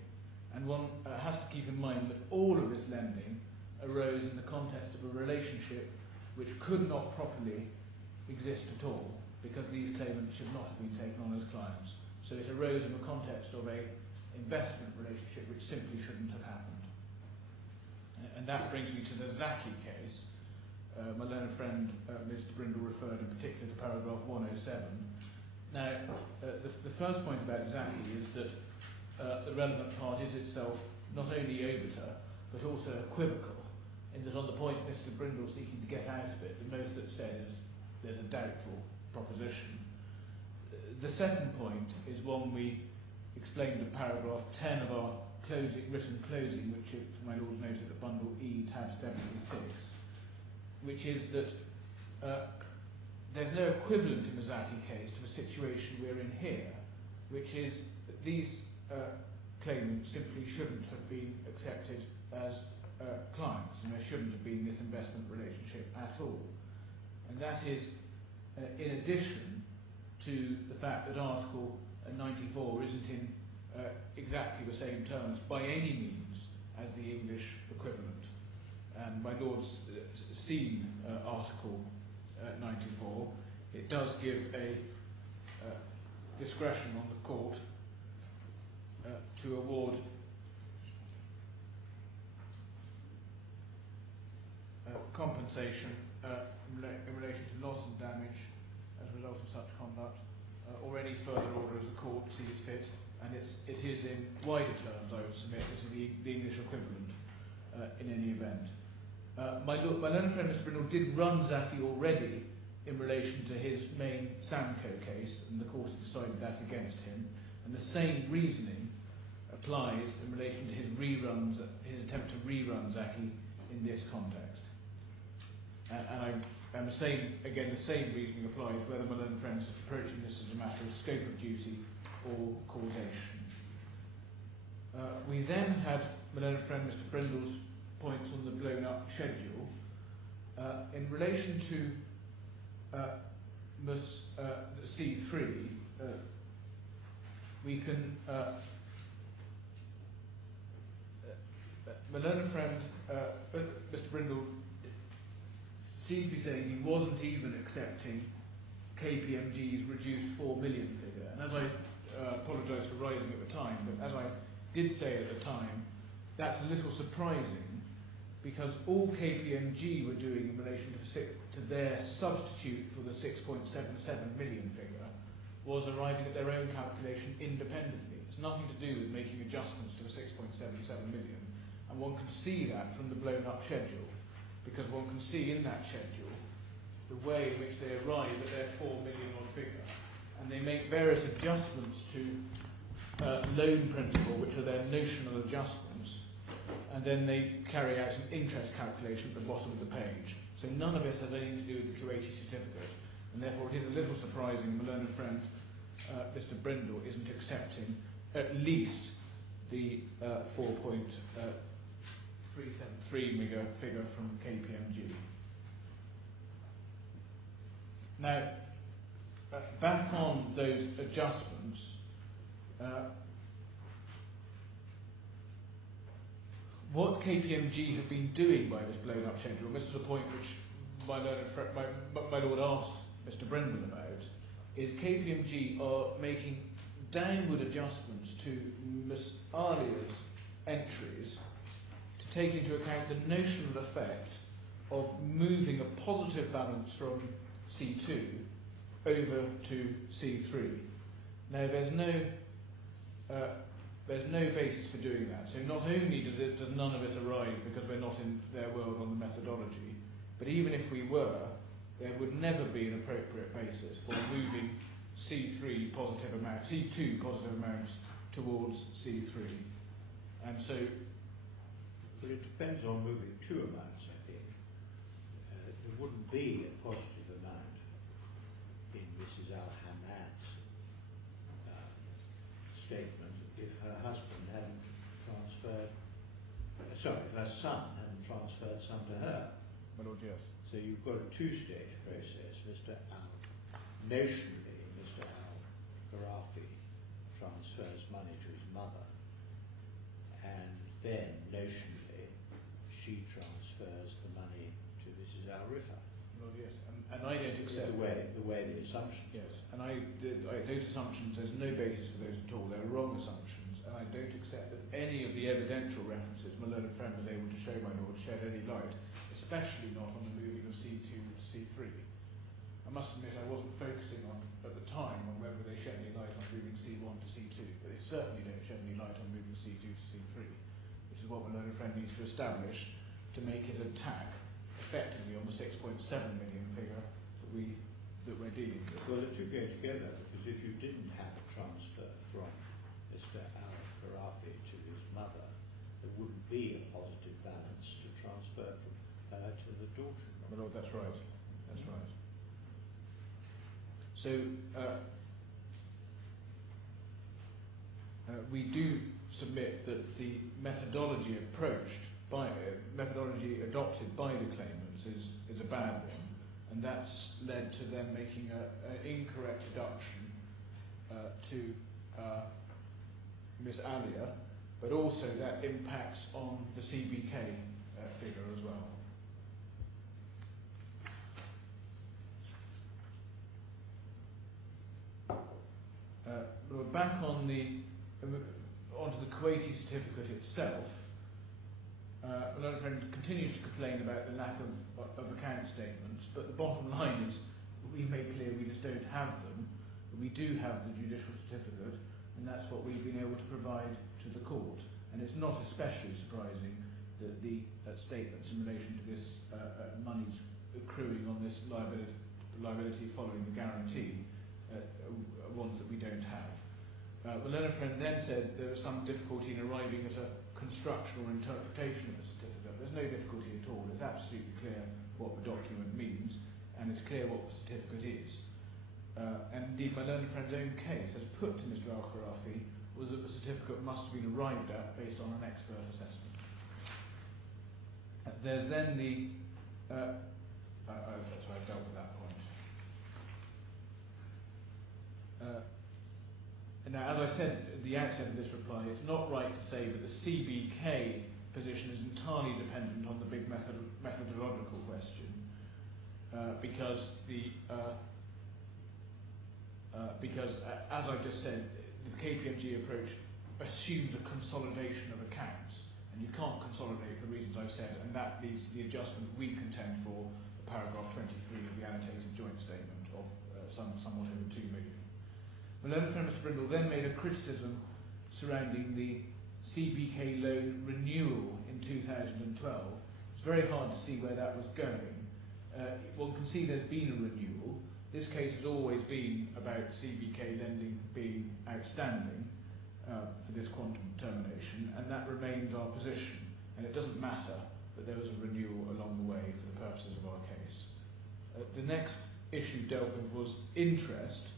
And one has to keep in mind that all of this lending arose in the context of a relationship which could not properly exist at all, because these claimants should not have been taken on as clients. So it arose in the context of an investment relationship which simply shouldn't have happened. And that brings me to the Zaki case. My learned friend, Mr. Brindle, referred in particular to paragraph 107. Now, the first point about Zaki is that the relevant part is itself not only obiter, but also equivocal, in that on the point Mr. Brindle seeking to get out of it, the most that's said is there's a doubtful proposition. The second point is one we explained in paragraph 10 of our written closing, which is, for my Lord's note, at the bundle E, tab 76, which is that there's no equivalent in the Zaki case to the situation we're in here, which is that these claimants simply shouldn't have been accepted as clients, and there shouldn't have been this investment relationship at all. And that is in addition to the fact that Article 94 isn't in exactly the same terms by any means as the English equivalent. And my Lord's seen Article 94. It does give a discretion on the court to award compensation in relation to loss and damage as a result of such conduct, or any further order as the court sees fit. And it is in wider terms, I would submit, as the English equivalent in any event. My learned friend Mr. Brindle did run Zaki already in relation to his main Samco case, and the court has decided that against him. And the same reasoning applies in relation to his attempt to rerun Zaki in this context. And the same reasoning applies whether my learned friend is approaching this as a matter of scope of duty or causation. We then had my learned friend Mr. Brindle's points on the blown up schedule. In relation to C3, we can my learned friend Mr. Brindle seems to be saying he wasn't even accepting KPMG's reduced 4 million figure. And as I apologise for rising at the time, but as I did say at the time, that's a little surprising, because all KPMG were doing in relation to their substitute for the 6.77 million figure was arriving at their own calculation independently. It's nothing to do with making adjustments to the 6.77 million. And one can see that from the blown up schedule, because one can see in that schedule the way in which they arrive at their 4 million odd figure. And they make various adjustments to loan principal, which are their notional adjustments, and then they carry out some interest calculation at the bottom of the page. So none of this has anything to do with the Kuwaiti certificate, and therefore it is a little surprising my learned friend Mr. Brindle isn't accepting at least the 4.373 figure from KPMG. Now, back on those adjustments, what KPMG have been doing by this blown up schedule, and this is a point which my Lord asked Mr. Brindle about, is KPMG are making downward adjustments to Miss Alia's entries to take into account the notional effect of moving a positive balance from C2 over to C3. Now, there's no there's no basis for doing that. So not only does none of this arise because we're not in their world on the methodology, but even if we were, there would never be an appropriate basis for moving C2 positive amounts towards C3. And so... But it depends on moving two amounts, I think. There wouldn't be a positive amount in Mrs. Hamad's statement if her husband hadn't transferred, if her son hadn't transferred some to her. My Lord, yes. So you've got a two-stage process. Notionally, Mr. AlKhorafi transfers money to his mother, and then notionally she transfers the money to Mrs. Rifai. Well, yes, and I don't accept the way the assumptions. Yes, and those assumptions, there's no basis for those at all. They're wrong assumptions, and I don't accept that any of the evidential references my learned friend was able to show, my Lord, shed any light, especially not on the moving of C2 to C3. I must admit I wasn't focusing on, at the time, on whether they shed any light on moving C1 to C2, but they certainly don't shed any light on moving C2 to C3, which is what my learned friend needs to establish to make it a tack effectively on the 6.7 million figure that we're dealing with. Well, the two go together, because if you didn't have a transfer from Mr. AlKhorafi to his mother, there wouldn't be a positive balance to transfer from her to the daughter. My Lord, that's right. That's right. So we do submit that the methodology adopted by the claimants is a bad one, and that's led to them making an incorrect deduction to Miss Alia, but also that impacts on the CBK figure as well. We're back on onto the Kuwaiti certificate itself. My learned friend continues to complain about the lack of account statements, but the bottom line is we made clear we just don't have them. But we do have the judicial certificate, and that's what we've been able to provide to the court. And it's not especially surprising that the statements in relation to this monies accruing on this liability following the guarantee are ones that we don't have. The learned friend then said there was some difficulty in arriving at a construction or interpretation of the certificate. There's no difficulty at all. It's absolutely clear what the document means, and it's clear what the certificate is. And indeed, my learned friend's own case, as put to Mr. AlKhorafi, was that the certificate must have been arrived at based on an expert assessment. There's then the... that's why I dealt with that point. Now, as I said at the outset of this reply, it's not right to say that the CBK position is entirely dependent on the big methodological question, because as I've just said, the KPMG approach assumes a consolidation of accounts, and you can't consolidate for the reasons I've said, and that leads to the adjustment we contend for, paragraph 23 of the annotated joint statement of somewhat over 2 million. My learned friend Mr. Brindle then made a criticism surrounding the CBK loan renewal in 2012. It's very hard to see where that was going. One can see there's been a renewal. This case has always been about CBK lending being outstanding for this quantum determination, and that remains our position. And it doesn't matter that there was a renewal along the way for the purposes of our case. The next issue dealt with was interest.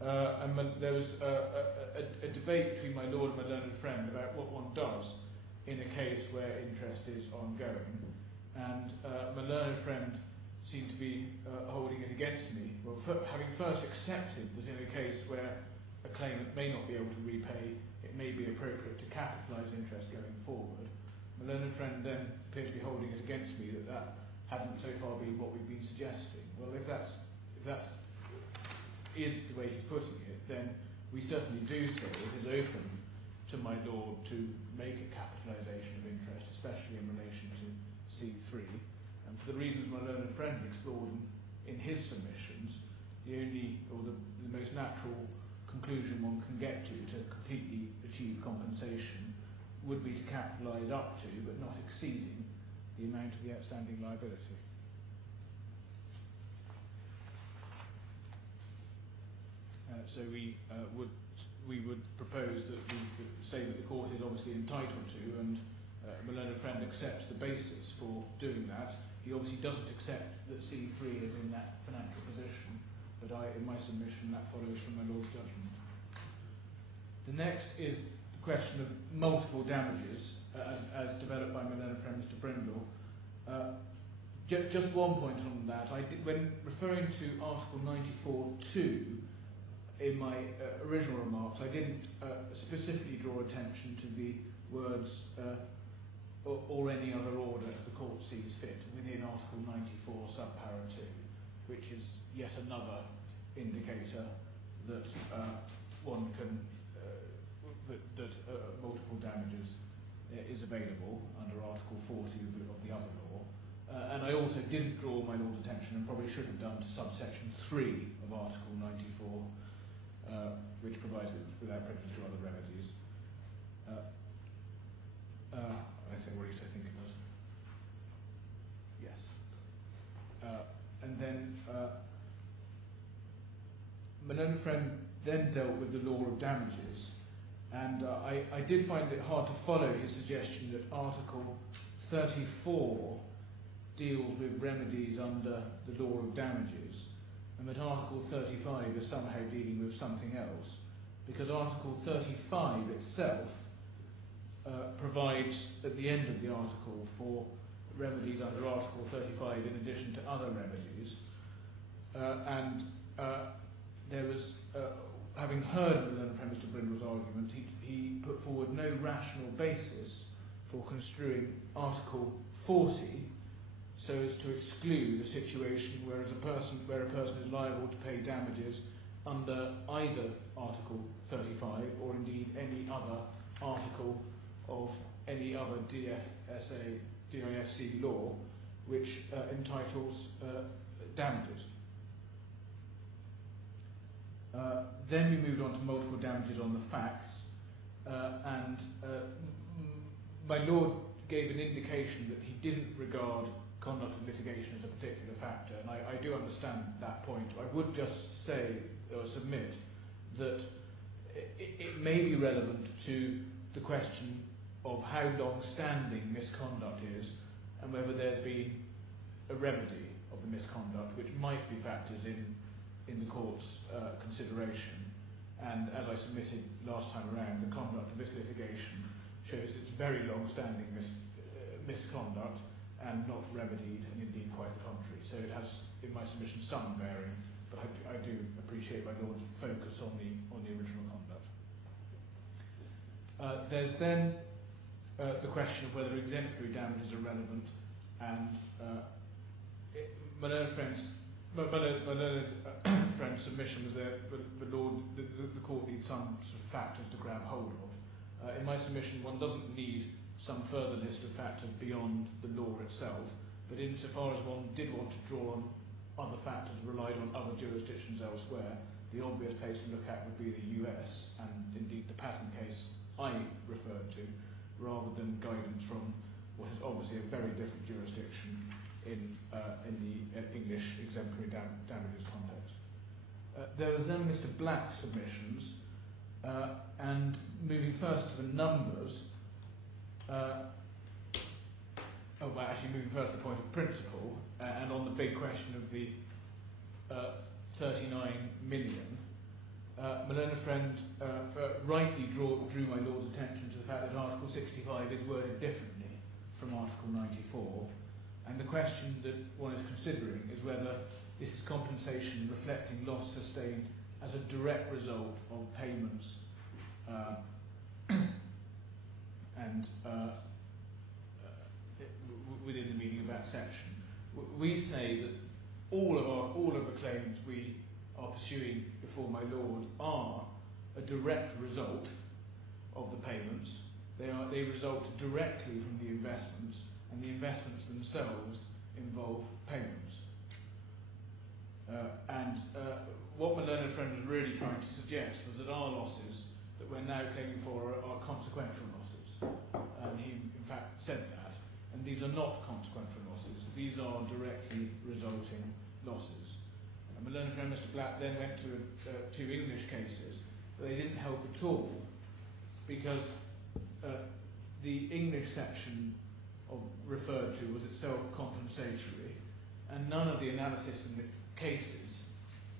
And there was a debate between my lord and my learned friend about what one does in a case where interest is ongoing. And my learned friend seemed to be holding it against me. Well, having first accepted that in a case where a claimant may not be able to repay, it may be appropriate to capitalise interest going forward. My learned friend then appeared to be holding it against me that hadn't so far been what we've been suggesting. Well, if that's is the way he's putting it, then we certainly do say it is open to my lord to make a capitalisation of interest, especially in relation to C3. And for the reasons my learned friend explored in his submissions, the only, or the most natural conclusion one can get to completely achieve compensation would be to capitalise up to, but not exceeding, the amount of the outstanding liability. So we would propose that we say that the court is obviously entitled to, and my learned friend accepts the basis for doing that. He obviously doesn't accept that C3 is in that financial position, but in my submission, that follows from my Lord's judgment. The next is the question of multiple damages, as developed by my learned friend Mr. Brindle. Just one point on that. When referring to Article 94.2, in my original remarks, I didn't specifically draw attention to the words or any other order the court sees fit within Article 94 subpara 2, which is yet another indicator that one can that multiple damages is available under Article 40 of the other law. And I also didn't draw my Lord's attention, and probably should have done, to subsection 3 of Article 94, which provides that without prejudice to other remedies. I think, or at least I think it was. Yes. And then my learned friend then dealt with the law of damages, and I did find it hard to follow his suggestion that Article 34 deals with remedies under the law of damages, and that Article 35 is somehow dealing with something else, because Article 35 itself provides at the end of the article for remedies under Article 35 in addition to other remedies, and there was, having heard of the learned friend Mr. Brindle's argument, he put forward no rational basis for construing Article 40 so as to exclude a situation where a person is liable to pay damages under either Article 35 or indeed any other article of any other DIFC law which entitles damages. Then we moved on to multiple damages on the facts, and my Lord gave an indication that he didn't regard conduct of litigation as a particular factor, and I do understand that point. I would just say, or submit, that it may be relevant to the question of how long-standing misconduct is, and whether there's been a remedy of the misconduct, which might be factors in the court's consideration. And as I submitted last time around, the conduct of this litigation shows it's very long-standing misconduct and not remedied, and indeed quite the contrary. So it has, in my submission, some bearing, but I do appreciate my Lord's focus on the original conduct. There's then the question of whether exemplary damages are relevant, and my learned friend's submission was that the court needs some sort of factors to grab hold of. In my submission, one doesn't need some further list of factors beyond the law itself, but insofar as one did want to draw on other factors relied on other jurisdictions elsewhere, the obvious place to look at would be the US, and indeed the patent case I referred to, rather than guidance from what is obviously a very different jurisdiction in the English exemplary damages context. There were then Mr. Black's submissions, and moving first to the numbers, moving first to the point of principle, and on the big question of the 39 million, my learned friend rightly drew my Lord's attention to the fact that Article 65 is worded differently from Article 94, and the question that one is considering is whether this is compensation reflecting loss sustained as a direct result of payments and within the meaning of that section. We say that all of the claims we are pursuing before my Lord are a direct result of the payments. They result directly from the investments, and the investments themselves involve payments. What my learned friend was really trying to suggest was that our losses that we're now claiming for are consequential losses. And he, in fact, said that. And these are not consequential losses. These are directly resulting losses. And my learned friend, Mr. Black, then went to two English cases. But they didn't help at all because the English section referred to was itself compensatory, and none of the analysis in the cases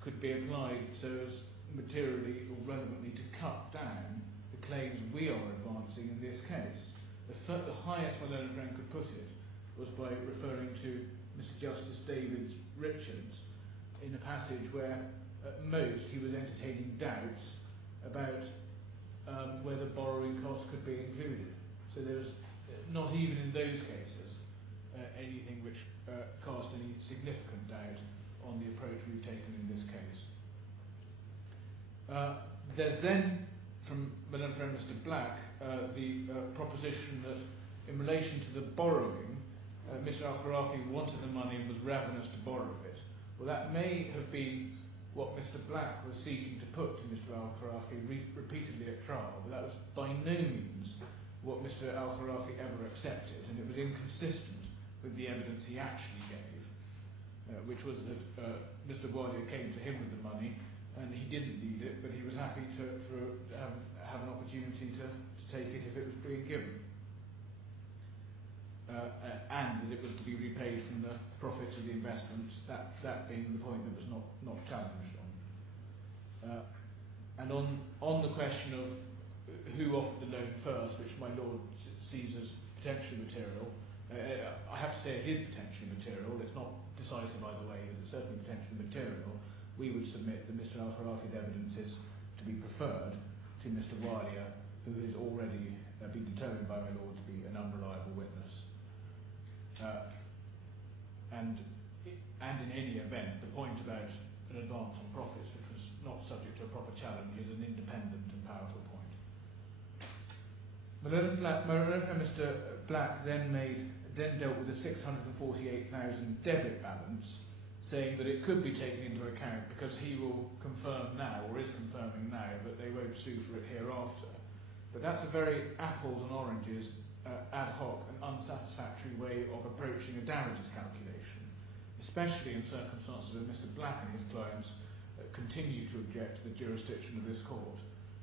could be applied so as materially or relevantly to cut down the claims we are advancing in this case. The highest my learned friend could put it was by referring to Mr. Justice David Richards in a passage where at most he was entertaining doubts about whether borrowing costs could be included. So there was not even in those cases anything which cast any significant doubt on the approach we've taken in this case. There's then, from my learned friend Mr. Black, the proposition that in relation to the borrowing, Mr. AlKhorafi wanted the money and was ravenous to borrow it. Well, that may have been what Mr. Black was seeking to put to Mr. AlKhorafi repeatedly at trial, but that was by no means what Mr. AlKhorafi ever accepted, and it was inconsistent with the evidence he actually gave, which was that Mr. Alia came to him with the money, and he didn't need it, but he was happy to have an opportunity to take it if it was being given, and that it was to be repaid from the profits of the investments, that being the point that was not challenged on. And on the question of who offered the loan first, which my lord sees as potentially material, I have to say it is potentially material. It's not decisive either way, but it's certainly potentially material. We would submit that Mr. AlKhorafi's evidence is to be preferred to Mr. Alia, who has already been determined by my lord to be an unreliable witness. And in any event, the point about an advance on profits, which was not subject to a proper challenge, is an independent and powerful point. Mr. Black then dealt with a 648,000 debit balance, saying that it could be taken into account because he will confirm now, or is confirming now, that they won't sue for it hereafter. But that's a very apples and oranges, ad hoc and unsatisfactory way of approaching a damages calculation, especially in circumstances where Mr. Black and his clients continue to object to the jurisdiction of this court.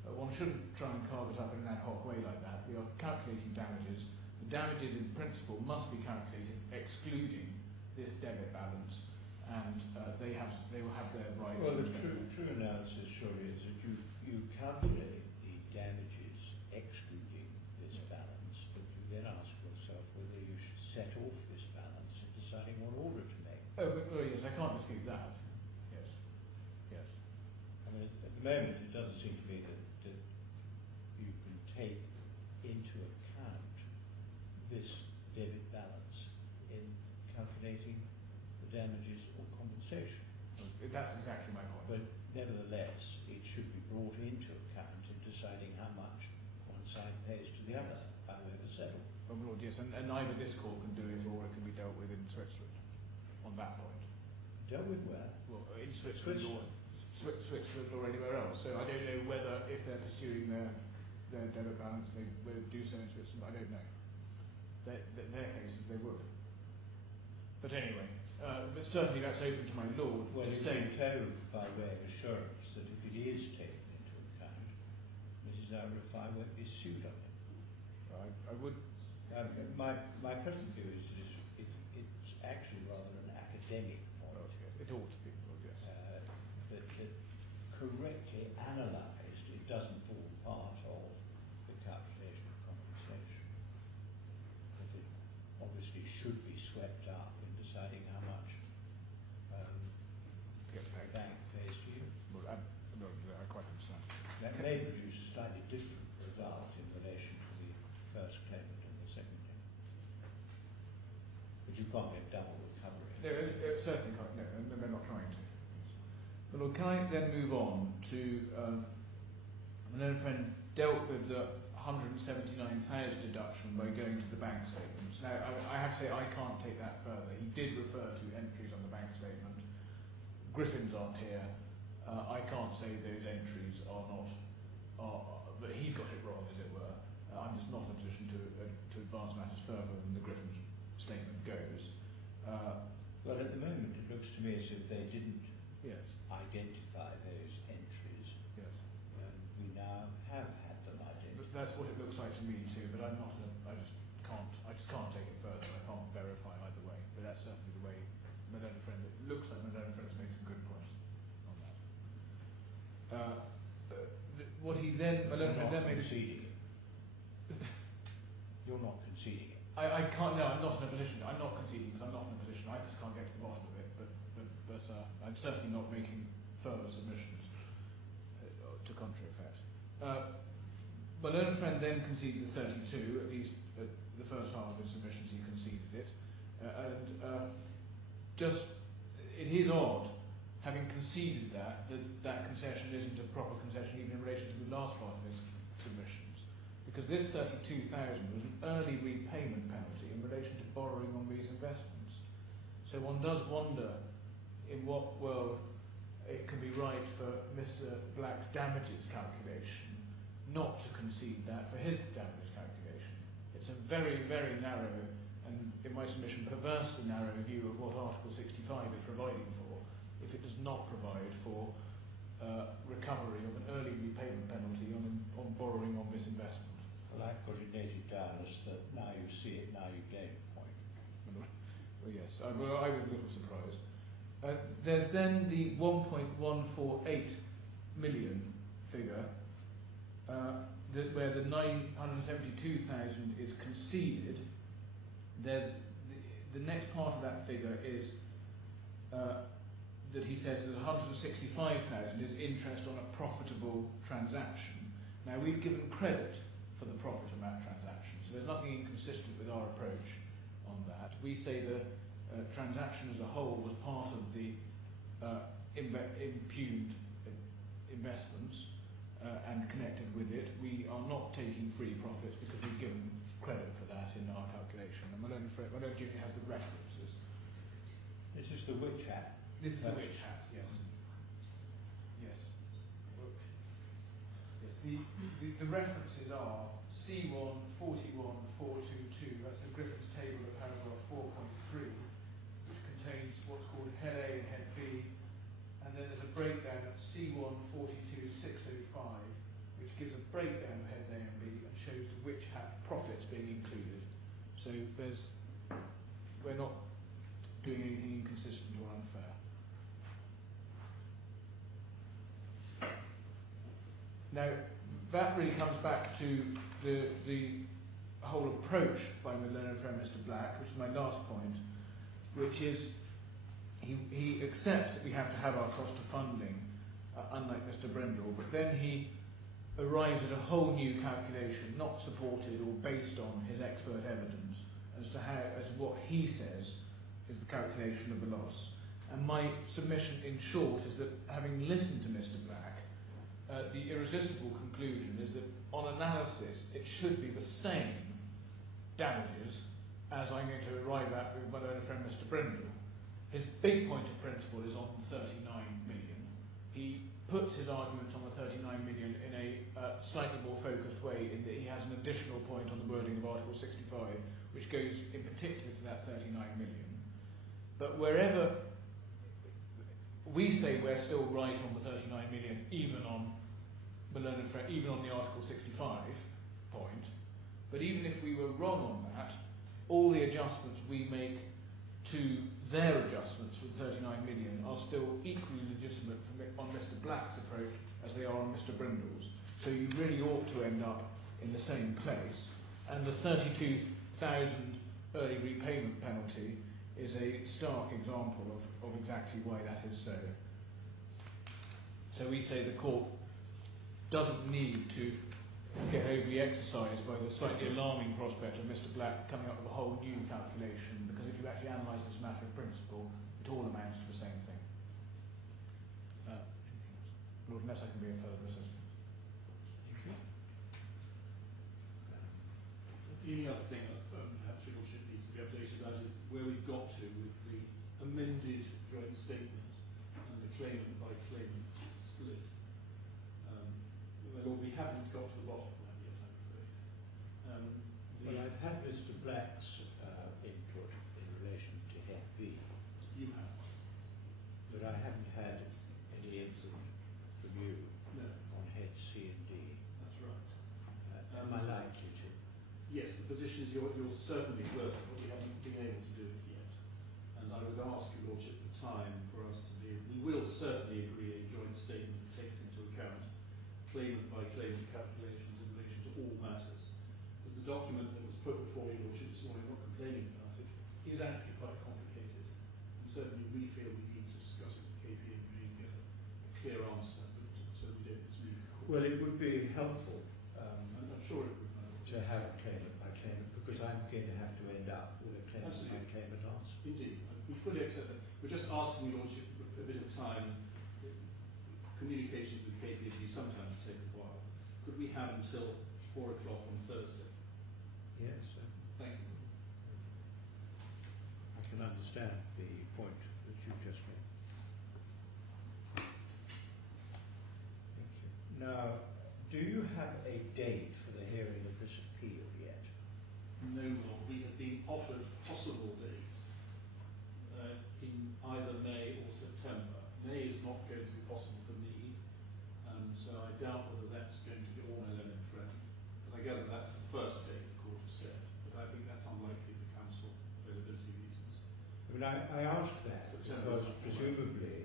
One shouldn't try and carve it up in an ad hoc way like that. We are calculating damages. The damages in principle must be calculated excluding this debit balance, and they will have their rights. Well, the true analysis surely is that you calculate the damages excluding this balance, but you then ask yourself whether you should set off this balance in deciding what order to make. Oh, yes, I can't dispute that. Yes. I mean, at the moment, it doesn't seem to me that you can take into account this debit balance in calculating the damages or compensation. That's exactly my point. But nevertheless, it should be brought into account in deciding how much one side pays to the other by way of a settlement. Well, Lord, yes, and either this court can do it or it can be dealt with in Switzerland on that point. Dealt with where? Well, in Switzerland or anywhere else. So I don't know whether, if they're pursuing their debit balance, they would do so in Switzerland. I don't know. Their cases, they would. But anyway, but certainly that's open to my lord to say. Told by way of assurance that if it is taken into account, Mrs. Rifai won't be sued on it. I would. My present view is that it's actually rather an academic point. It ought to be, yes. That correctly analysed, it doesn't form part of the calculation of compensation. That it obviously should be swept up in deciding how much the bank pays to you. Well, I quite understand. That may produce a slightly different result in relation to the first claimant and the second claimant. But you can't get double recovery. No, it certainly can't. No, and they're not trying to. But Lord, can I then move on to my own friend dealt with the 179,000 deduction by going to the bank statements. Now, I have to say I can't take that further. He did refer to entries on the bank statement. Griffins aren't here. I can't say those entries are not, that he's got it wrong, as it were. I'm just not in a position to advance matters further than the Griffin's statement goes. Well, at the moment it looks to me as if they didn't Yes. identify those entries. Yes. We now have had them identified. That's what it looks like to me too, but I'm not. I just can't take it further. I can't verify either way. But that's certainly the way my learned friend. It looks like my learned friend has made some good points on that. What he then, my learned friend then made. Conceding it. You're not conceding it. I can't. No, I'm not in a position. I'm not conceding because I'm not in a position. I just can't get to the bottom of it. But I'm certainly not making further submissions to contrary effect. My learned friend then concedes the 32, at least at the first half of his submissions he conceded it. It is odd, having conceded that concession isn't a proper concession even in relation to the last part of his submissions. Because this 32,000 was an early repayment penalty in relation to borrowing on these investments. So one does wonder in what world it can be right for Mr. Black's damages calculation not to concede that for his damages calculation. It's a very, very narrow and, in my submission, perversely narrow view of what Article 65 is providing for if it does not provide for recovery of an early repayment penalty on borrowing on this investment. Well, I've got it noted down as that now you see it, now you gain a point. Well, yes, I was a little surprised. There's then the 1.148 million figure, where the 972,000 is conceded. There's the next part of that figure is that he says that 165,000 is interest on a profitable transaction. Now we've given credit for the profit on that transaction, so there's nothing inconsistent with our approach on that. We say the transaction as a whole was part of the impugned investments and connected with it. We are not taking free profits because we've given credit for that in our calculation. And Malone Junior has the references. This is the witch hat. This is the witch hat, yes. Yes. Yes. The references are C1 41 422, that's the Griffin's table of paragraph 4.3, which contains what's called head A and head B, and then there's a breakdown at C1 42 605, which gives a breakdown of heads A and B and shows the witch hat profits being included. So we're not doing anything inconsistent or unfair. Now, that really comes back to the whole approach by my learned friend Mr. Black, which is my last point, which is he accepts that we have to have our cost of funding, unlike Mr. Brindle, but then he arrives at a whole new calculation, not supported or based on his expert evidence, as what he says is the calculation of the loss. And my submission, in short, is that having listened to Mr. Black, the irresistible conclusion is that on analysis it should be the same damages as I'm going to arrive at with my own friend Mr. Brindle. His big point of principle is on 39 million. He puts his arguments on the 39 million in a slightly more focused way, in that he has an additional point on the wording of Article 65, which goes in particular to that 39 million. But wherever we say we're still right on the 39 million, even on the Article 65 point, but even if we were wrong on that, all the adjustments we make to their adjustments for the 39 million are still equally legitimate on Mr. Black's approach as they are on Mr. Brindle's. So you really ought to end up in the same place. And the 32,000 early repayment penalty is a stark example of exactly why that is so. So we say the court doesn't need to get overly exercised by the slightly alarming prospect of Mr. Black coming up with a whole new calculation, because if you actually analyse this matter of principle, it all amounts to the same thing. Lord, unless I can be of further assistance. Thank you. The only other thing that perhaps your Lordship needs to be updated about is where we got to with the amended joint statement and the claimant by claimant split. Well, we haven't got to the bottom of that yet, I'm afraid. Well, I've had Mr. Black's input in relation to Head B, You have. but I haven't had any input from you No, on Head C and D. that's right. Am I likely to? Yes, the position is you're certainly worth it, but we haven't been able to do it yet. And I would ask your Lordship for time for us to be. We will certainly agree a joint statement that takes into account claimant by claimant calculations in relation to all matters. But the document that was put before your Lordship this morning, not complaining about it, is actually quite complicated. And certainly we feel we need to discuss it with KPMG and get a clear answer, but so we don't mislead the court. Well, it would be helpful And I'm sure it would. to have a claimant by claimant, because I'm going to have to end up with a claimant by Absolutely. claimant answer. Indeed, we fully accept that. We're just asking your Lordship for a bit of time. Communications with KPMG sometimes take a while. Could we have until 4 o'clock on Thursday? Yes, Thank you. I can understand the point that you just made. Thank you. Now, do you have a date for the hearing of this appeal yet? No, Lord, we have been offered possible dates in either May or September. May is not going to be possible for me, so I doubt whether that's going to be all my learned friend. But I gather that's the first date the court has set, but I think that's unlikely for council availability reasons. I mean, I ask that September because is not presumably,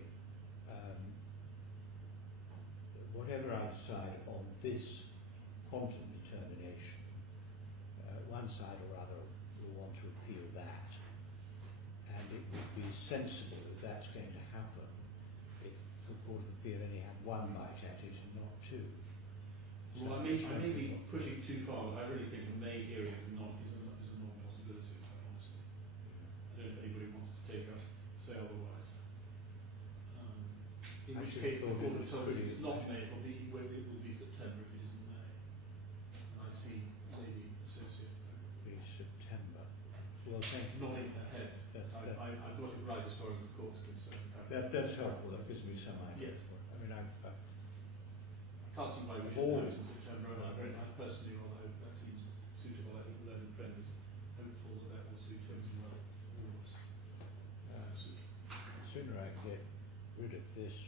whatever I decide on this quantum determination, one side or other will want to appeal that, and it would be sensible if that's going to happen if the Court of Appeal only had one bite at it and not two. Well, I may be pushing too far, but I really think a May hearing is a non-possibility, quite honestly. I don't know if anybody wants to take us, say otherwise. In which case the court has told us it's not May, it will be September if it isn't May. And I see maybe associated with Be September. Well, thank you. nodding her head. I've got it right as far as the court's concerned. That's helpful. That gives me some idea. Yes. I mean, I can't see why we should do it in September, and I personally rather hope that seems suitable. I think the learned friend is hopeful that that will suit him as well, all of us. the sooner I get rid of this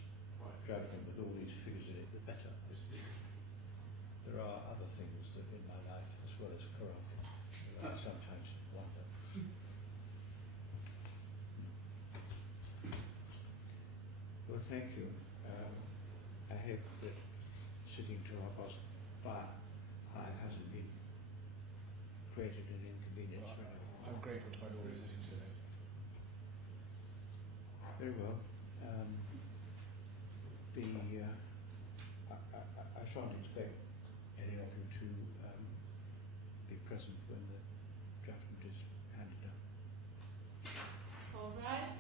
judgment with all these figures in it, the better. There are other things that in my life, as well as AlKhorafi, that I sometimes wonder. Well, thank you. I hope that sitting to our boss fire hasn't been created an inconvenience for anyone. I'm grateful to my Lord visiting today. Very well. I shan't expect any of you to be present when the judgment is handed down. All right.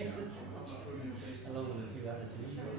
I'm not rubbing your face. Along with a few others.